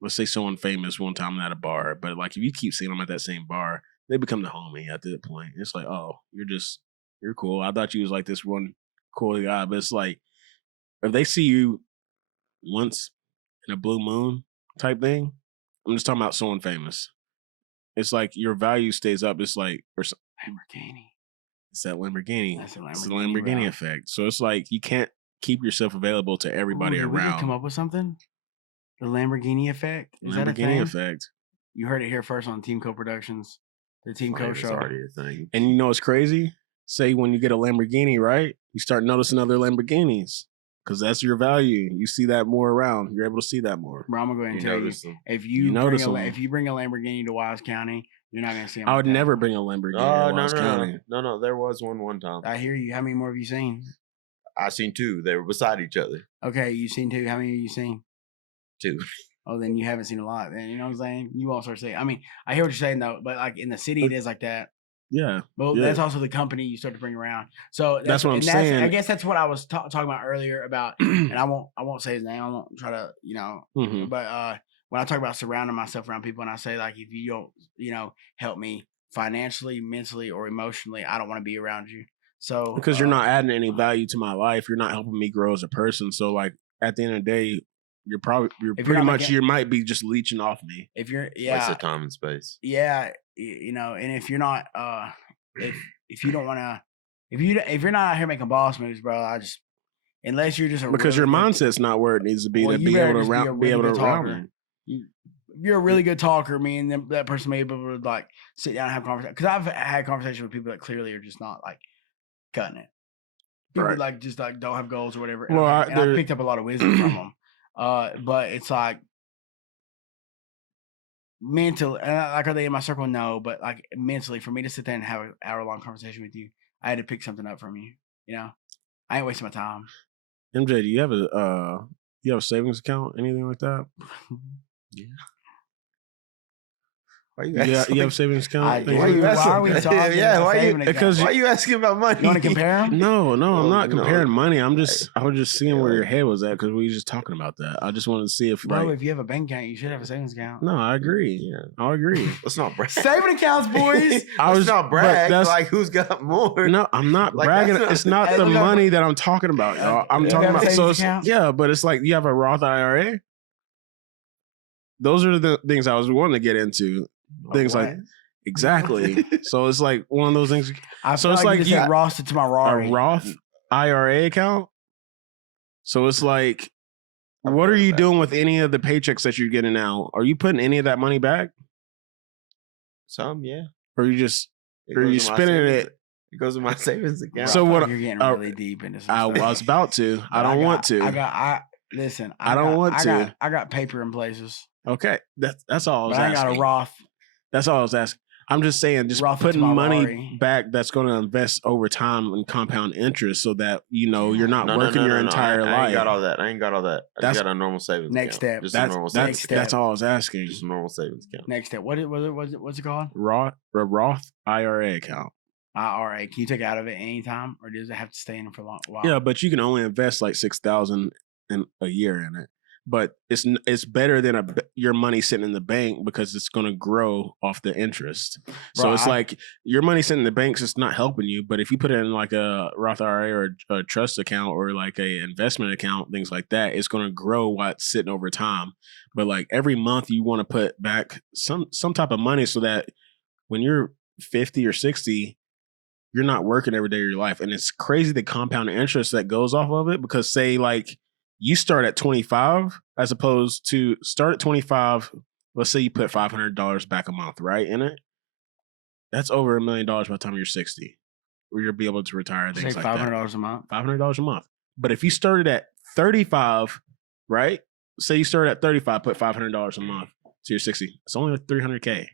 let's say someone famous one time at a bar, but like if you keep seeing them at that same bar, they become the homie at that point. It's like, oh, you're cool. I thought you was like this one cool guy, but it's like if they see you once in a blue moon type thing, I'm just talking about someone famous. It's like your value stays up. It's like Lamborghini. It's that Lamborghini. That's a It's the Lamborghini, Lamborghini bro. effect. So it's like you can't keep yourself available to everybody Ooh, did we just come around. up with something? The Lamborghini effect? Is that a Lamborghini thing? effect. You heard it here first on TeamCole Productions. The TeamCole It's show. already a thing. And you know what's crazy? Say when you get a Lamborghini, right? You start noticing other Lamborghinis because that's your value. You see that more around. You're able to see that more. Bro, I'm gonna go ahead and tell you, notice them. if You you notice bring them. if you bring a Lamborghini to Wise County, you're not gonna see them. I like would that. never bring a Lamborghini Oh, to Wise County. no. There was one time. I hear you. How many more have you seen? I seen two. They were beside each other. Okay, you've seen two. How many have you seen? Two. Oh, then you haven't seen a lot. Then you know what I'm saying. You won't start saying. I mean, I hear what you're saying though, but like in the city, it is like that. Yeah. Well, yeah. that's also the company you start to bring around. So That's what I'm saying. I guess that's what I was talking about earlier about, and I won't say his name. I won't try to, Mhm. but when I talk about surrounding myself around people, and I say like, if you don't, help me financially, mentally, or emotionally, I don't want to be around you. So Because you're not adding any value to my life. You're not helping me grow as a person. So like at the end of the day, you're you might be just leeching off me. If you're Waste of time and space. Yeah, and if you're not if you don't want to if you're not out here making boss moves, bro, unless you're just because really your good, mindset's not where it needs to be well, to you be better able just to be a really good round talker. me. If you're a really good talker, me and that person may be able to like sit down and have conversation. Because I've had conversations with people that clearly are just not like cutting it. People Right. like just like don't have goals or whatever. Well, I picked up a lot of wisdom from them. But it's like mental, and like, are they in my circle? No, but like mentally, for me to sit there and have an hour-long conversation with you, I had to pick something up from you. I ain't wasting my time. MJ, do you have a savings account, anything like that? Yeah. Why you You asking? have a savings account? Why you asking? Why are we talking? Yeah, about saving because why are you asking about money? you want to compare them? No, I'm Well, not comparing no. money. I was just seeing where Yeah. your head was at because we were just talking about that. I just wanted to see if Bro, if you have a bank account, you should have a savings account. No, I agree. Yeah. I agree. Let's not brag. Saving accounts, boys. Let's not brag. that's- Like who's got more? No, I'm not Like, bragging. that's not- It's not Hey, the look, money that I'm talking about, y'all. I'm You talking have a about savings account? yeah, but it's like you have a Roth IRA. Those are the things I was wanting to get into. Things What? like exactly. So it's like one of those things. I So feel it's like like you you- just Ross to my Rari. A Roth IRA account. So it's like, what are you doing with any of the paychecks that you're getting now? Are you putting any of that money back, Some, yeah. or you just It Or goes you in my spending savings- it? It goes in my savings account. So what- You're getting really deep into some I stuff. was about to. I But don't want to. Listen. I don't want to. I got paper in places, Okay, that's all I was but I ain't got asking. a Roth. That's all I was asking. I'm just saying, just Roth putting to my money Rari. back that's going to invest over time and compound interest, so that you're not No, working your entire I life. ain't got all that. I ain't got all that. I That's- just got a normal savings Next account. step. Just a normal savings next account. That's all I was asking. Just a normal savings account. Next step. What's it called? A Roth IRA account. IRA. Can you take it out of it anytime, or does it have to stay in it for a long while? Yeah, but you can only invest like $6,000 a year in it. But it's better than your money sitting in the bank because it's going to grow off the interest. So Bro, it's like your money sitting in the bank's just not helping you. But if you put it in like a Roth IRA or a trust account or like a investment account, things like that, it's going to grow while it's sitting over time. But like every month you want to put back some type of money so that when you're 50 or 60, you're not working every day of your life. And it's crazy the compound interest that goes off of it, because say like you start at 25 as opposed to start at 25. Let's say you put $500 back a month, right? In it. That's over $1 million by the time you're 60, where you'll be able to retire. Things say like that. $500 a month. $500 a month. But if you started at 35, right? Say you start at 35, put $500 a month, so you're 60. It's only $300K.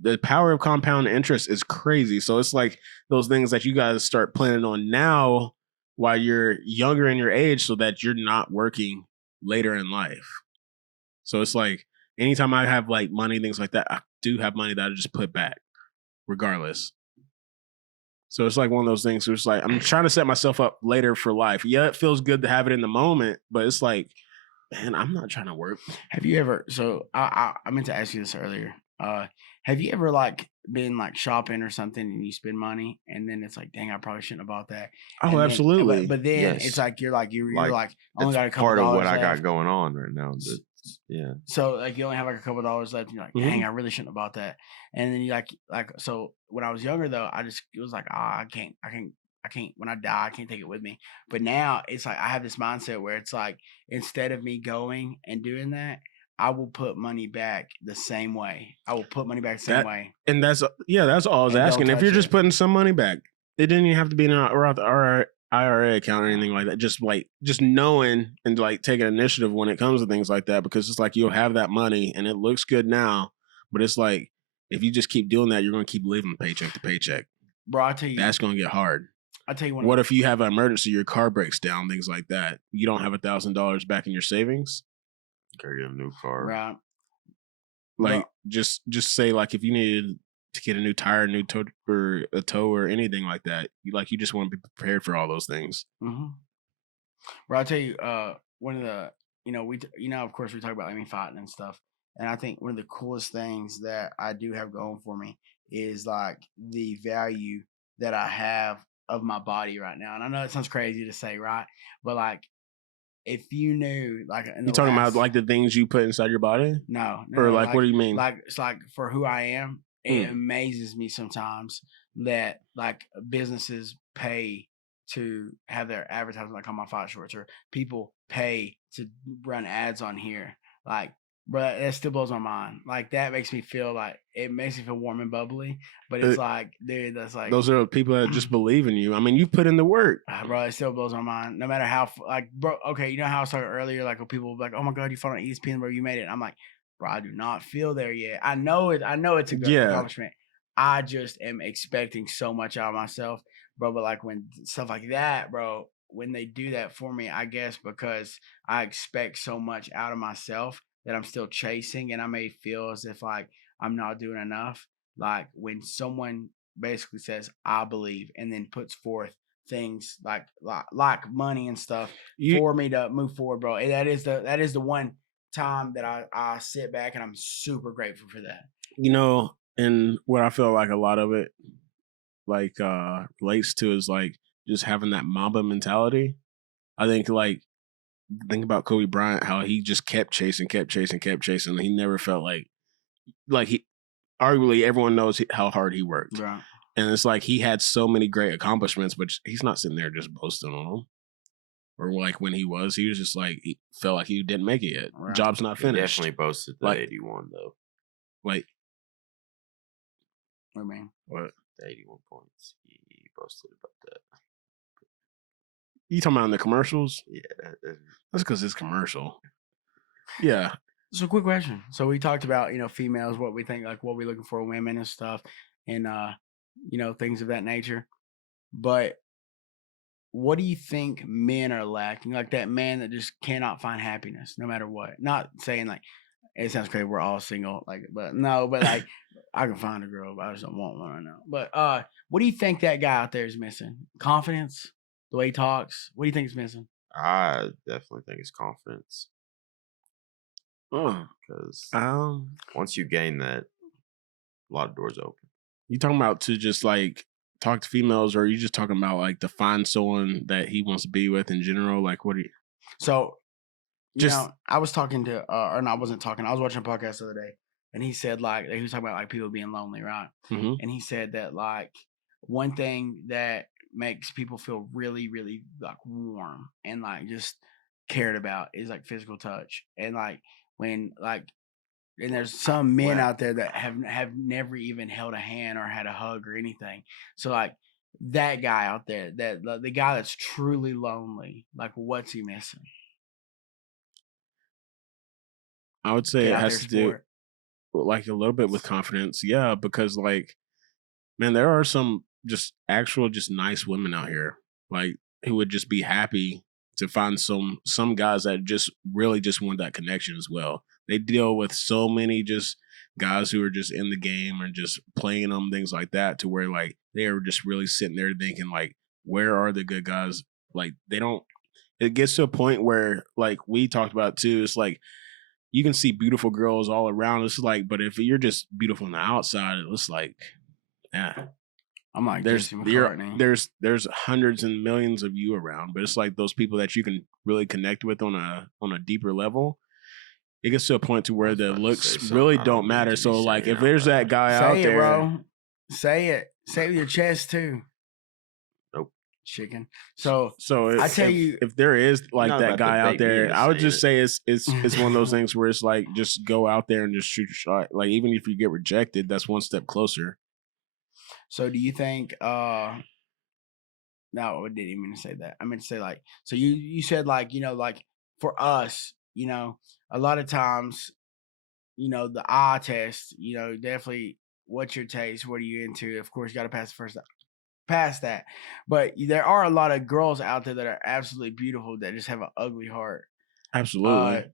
The power of compound interest is crazy. So it's like those things that you guys start planning on now while you're younger in your age, so that you're not working later in life. So it's like anytime I have like money, things like that, I do have money that I just put back, regardless. So it's like one of those things where it's like I'm trying to set myself up later for life. Yeah, it feels good to have it in the moment, but it's like, man, I'm not trying to work. Have you ever? So I meant to ask you this earlier. Have you ever like been like shopping or something and you spend money and then it's like, dang, I probably shouldn't have bought that. Oh, And then, absolutely. but then Yes. it's like you're like only That's got a couple part of dollars what I left. got going on right now. Yeah. So like you only have like a couple dollars left and you're like, dang, I really shouldn't have bought that. And then you like so when I was younger though, it was like, I can't when I die, I can't take it with me. But now it's like I have this mindset where it's like instead of me going and doing that, I will put money back the same way. I will put money back the same way. And that's all I was And asking. don't If you're touch just it. putting some money back, it didn't even have to be in an IRA account or anything like that. Just knowing and like taking initiative when it comes to things like that, because it's like you'll have that money and it looks good now, but it's like if you just keep doing that, you're going to keep living paycheck to paycheck. Bro, I tell you, That's going to get hard. I'll tell you What if you have an emergency, your car breaks down, things like that? You don't have $1,000 back in your savings. Gotta get a new car. Right. Like just say like if you needed to get a new tire, new toe or a toe or anything like that, you just want to be prepared for all those things. Mm-hmm. Bro, I'll tell you, one of the of course we talk about me fighting and stuff, and I think one of the coolest things that I do have going for me is like the value that I have of my body right now. And I know it sounds crazy to say, right? But like if you knew, like, You talking about like the things you put inside your body? No, or like what do you mean? Like it's like for who I am, it amazes me sometimes that like businesses pay to have their advertisement like on my fight shorts, or people pay to run ads on here. Like, bro, that still blows my mind. Like that makes me feel warm and bubbly. But it's like, dude, that's like those are people that just believe in you. I mean, you put in the work. Bro, it still blows my mind. No matter how, like, bro, okay, you know how I was talking earlier, like when people were like, oh my God, you fought on ESPN, bro, you made it. I'm like, bro, I do not feel there yet. I know it's a good accomplishment. I just am expecting so much out of myself, bro. But like when stuff like that, bro, when they do that for me, I guess because I expect so much out of myself that I'm still chasing, and I may feel as if like I'm not doing enough. Like when someone basically says, I believe, and then puts forth things like money and stuff for me to move forward, bro. And that is the one time that I sit back and I'm super grateful for that. And what I feel like a lot of it like relates to is like just having that Mamba mentality. I think about Kobe Bryant, how he just kept chasing. He never felt like he arguably everyone knows how hard he worked. Right. And it's like he had so many great accomplishments, but he's not sitting there just boasting on them. Or like when he was just like he felt like he didn't make it yet. Right. Job's not finished. He definitely boasted the 81 though. Like, what do you mean? What? The 81 points. He boasted about that. You talking about in the commercials? Yeah. That's because it's commercial. Yeah. So quick question. So we talked about, females, what we think, like what we're looking for in women and stuff, and things of that nature. But what do you think men are lacking? Like that man that just cannot find happiness no matter what. Not saying like it sounds crazy, we're all single, like, but like I can find a girl, but I just don't want one right now. But what do you think that guy out there is missing? Confidence? The way he talks? What do you think is missing? I definitely think it's confidence. Because once you gain that, a lot of doors open. You talking about to just like talk to females, or are you just talking about like to find someone that he wants to be with in general? Like, what do you? So, I was talking to, or no, I wasn't talking. I was watching a podcast the other day, and he said like he was talking about like people being lonely, right? Mm-hmm. And he said that like one thing that makes people feel really, really like warm and like just cared about is like physical touch, and like when like. And there's some men out there that have never even held a hand or had a hug or anything. So like that guy out there, that the guy that's truly lonely, like what's he missing? I would say Get it out there, has to do sport. like a little bit with confidence. Yeah, because like, man, there are some just actual just nice women out here, like who would just be happy to find some guys that just really just want that connection as well. They deal with so many just guys who are just in the game and just playing them, things like that, to where like they are just really sitting there thinking like, where are the good guys? Like they don't. It gets to a point where like we talked about too. It's like you can see beautiful girls all around. It's like, but if you're just beautiful on the outside, it's like, yeah, I'm like there's Jesse McCartney. there's hundreds and millions of you around, but it's like those people that you can really connect with on a deeper level. It gets to a point to where the looks really don't matter. So like, if there's that guy out Say it, there, bro. Say it. Say it with your chest too. Nope. Chicken. So I tell you, if there is like Not that about to guy out bait me there, into I would saying just it. say it's one of those things where it's like just go out there and just shoot your shot. Like even if you get rejected, that's one step closer. So do you think no, I didn't even mean to say that. I meant to say like, so you said like, like for us, a lot of times, the eye test, definitely what's your taste, what are you into? Of course, you got to pass the first past that. But there are a lot of girls out there that are absolutely beautiful that just have an ugly heart. Absolutely.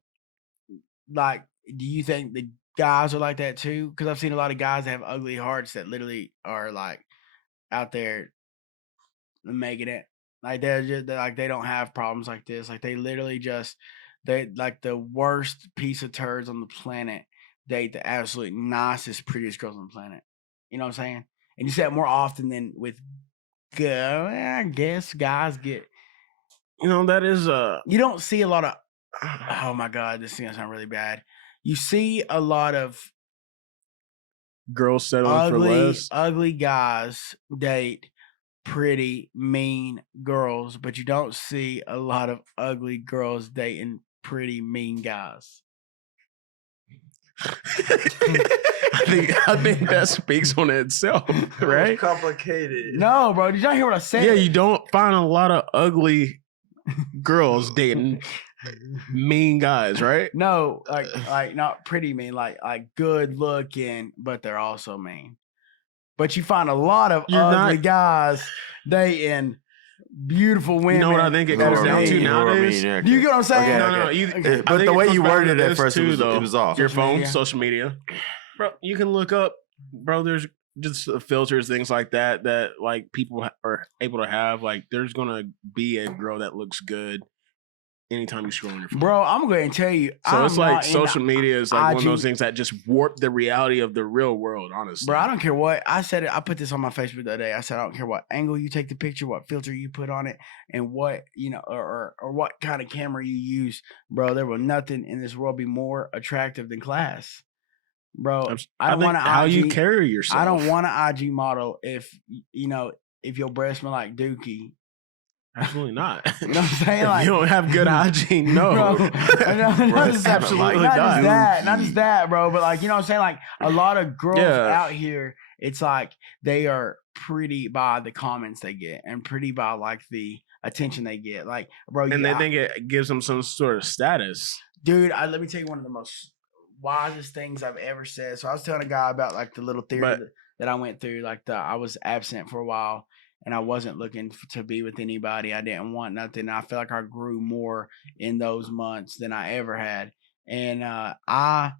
Like, do you think the guys are like that too? Because I've seen a lot of guys that have ugly hearts that literally are like out there making it. Like they're like they don't have problems like this. Like they literally just they like the worst piece of turds on the planet date the absolute nicest, prettiest girls on the planet. You know what I'm saying? And you see that more often than with I guess guys get. That is You don't see a lot of. Oh my god, this is gonna sound really bad. You see a lot of girls settling for less. ugly guys date pretty mean girls, but you don't see a lot of ugly girls dating pretty mean guys. I think that speaks on itself, right? It's complicated. No, bro. Did y'all hear what I said? Yeah, you don't find a lot of ugly girls dating mean guys, right? No, like not pretty mean, like good looking, but they're also mean. But you find a lot of ugly guys dating beautiful women. You know what I think it comes down to nowadays? Do you get what I'm saying? No. But the way you worded it at first, it was off. Your phone, social media. Bro, you can look up, bro, there's just filters, things like that like people are able to have. Like there's going to be a girl that looks good anytime you scroll on your phone. Bro, I'm going to tell you. So it's like social media is like one of those things that just warp the reality of the real world, honestly. Bro, I don't care what. I said it. I put this on my Facebook the other day. I said, I don't care what angle you take the picture, what filter you put on it, and what, or what kind of camera you use. Bro, there will nothing in this world be more attractive than class. Bro, I don't want how you carry yourself. I don't want an IG model if your breasts smell like Dookie. Absolutely not. You know what I'm saying? Like, you don't have good hygiene, no. Bro, not just that, bro. But like, you know what I'm saying? Like a lot of girls out here, it's like they are pretty by the comments they get and pretty by like the attention they get. Like, bro, and they think it gives them some sort of status. Dude, let me tell you one of the most wisest things I've ever said. So I was telling a guy about like the little theory that I went through. Like I was absent for a while. And I wasn't looking to be with anybody. I didn't want nothing. I feel like I grew more in those months than I ever had. And I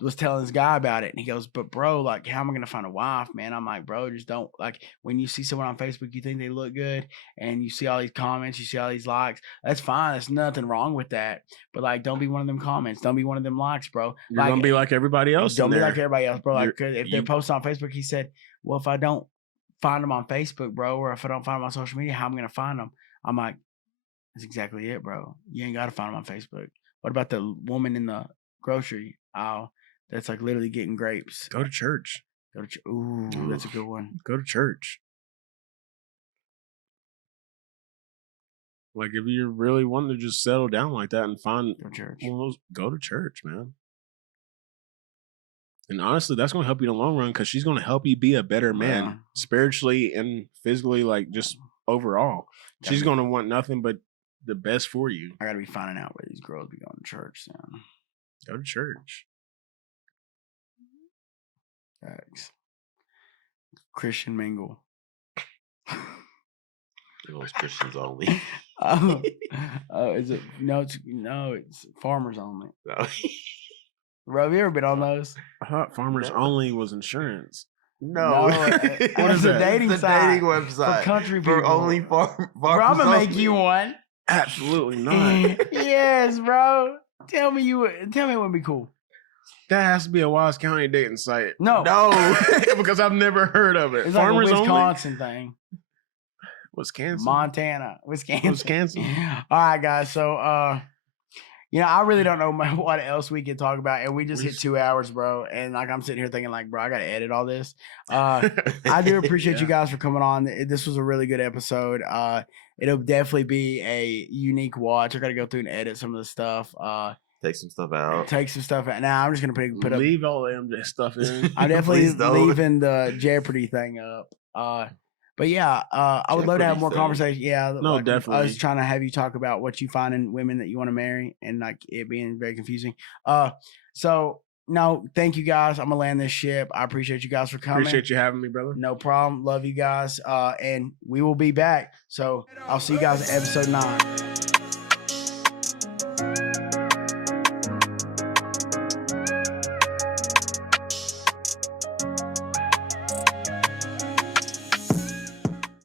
was telling this guy about it. And he goes, but bro, like, how am I going to find a wife, man? I'm like, bro, just don't. Like, when you see someone on Facebook, you think they look good. And you see all these comments, you see all these likes. That's fine. There's nothing wrong with that. But, like, don't be one of them comments. Don't be one of them likes, bro. You're going to be like everybody else. Don't be like everybody else, bro. Like, if they're posting on Facebook, he said, well, if I don't find them on Facebook, bro, or if I don't find them on social media, how am I gonna find them? I'm like, that's exactly it, bro. You ain't gotta find them on Facebook. What about the woman in the grocery aisle that's like literally getting grapes? Go to church. Ooh, that's a good one. Go to church. Like if you're really wanting to just settle down like that and find go to church, go to church, man. And honestly, that's going to help you in the long run because she's going to help you be a better man, Yeah. spiritually and physically, like just overall. She's going to want nothing but the best for you. I got to be finding out where these girls be going to church now. Go to church. Thanks. Christian mingle. Those Christians only. Is it? No, it's farmers only. No. Bro, have you ever been on those? I thought farmers only was insurance. No. What is a dating It's a site dating website for country people. for only farmers. Bro, I'm gonna make you one. Absolutely not. Yes, bro. Tell me it would be cool. That has to be a Wise County dating site. No, because I've never heard of it. It's Farmers like a only. Wisconsin thing. Wisconsin. Montana, Wisconsin. All right, guys. So, I really don't know what else we can talk about, and we just hit 2 hours, bro. And like I'm sitting here thinking, like, bro, I got to edit all this. I do appreciate you guys for coming on. This was a really good episode. It'll definitely be a unique watch. I got to go through and edit some of the stuff. Take some stuff out. Now I'm just gonna put up. Leave all the stuff in. I'm definitely leaving the Jeopardy thing up. But yeah, I would love to have more conversation. Yeah, no, definitely. I was trying to have you talk about what you find in women that you want to marry, and like it being very confusing. So no, thank you guys. I'm gonna land this ship. I appreciate you guys for coming. Appreciate you having me, brother. No problem. Love you guys. And we will be back. So I'll see you guys in episode 9.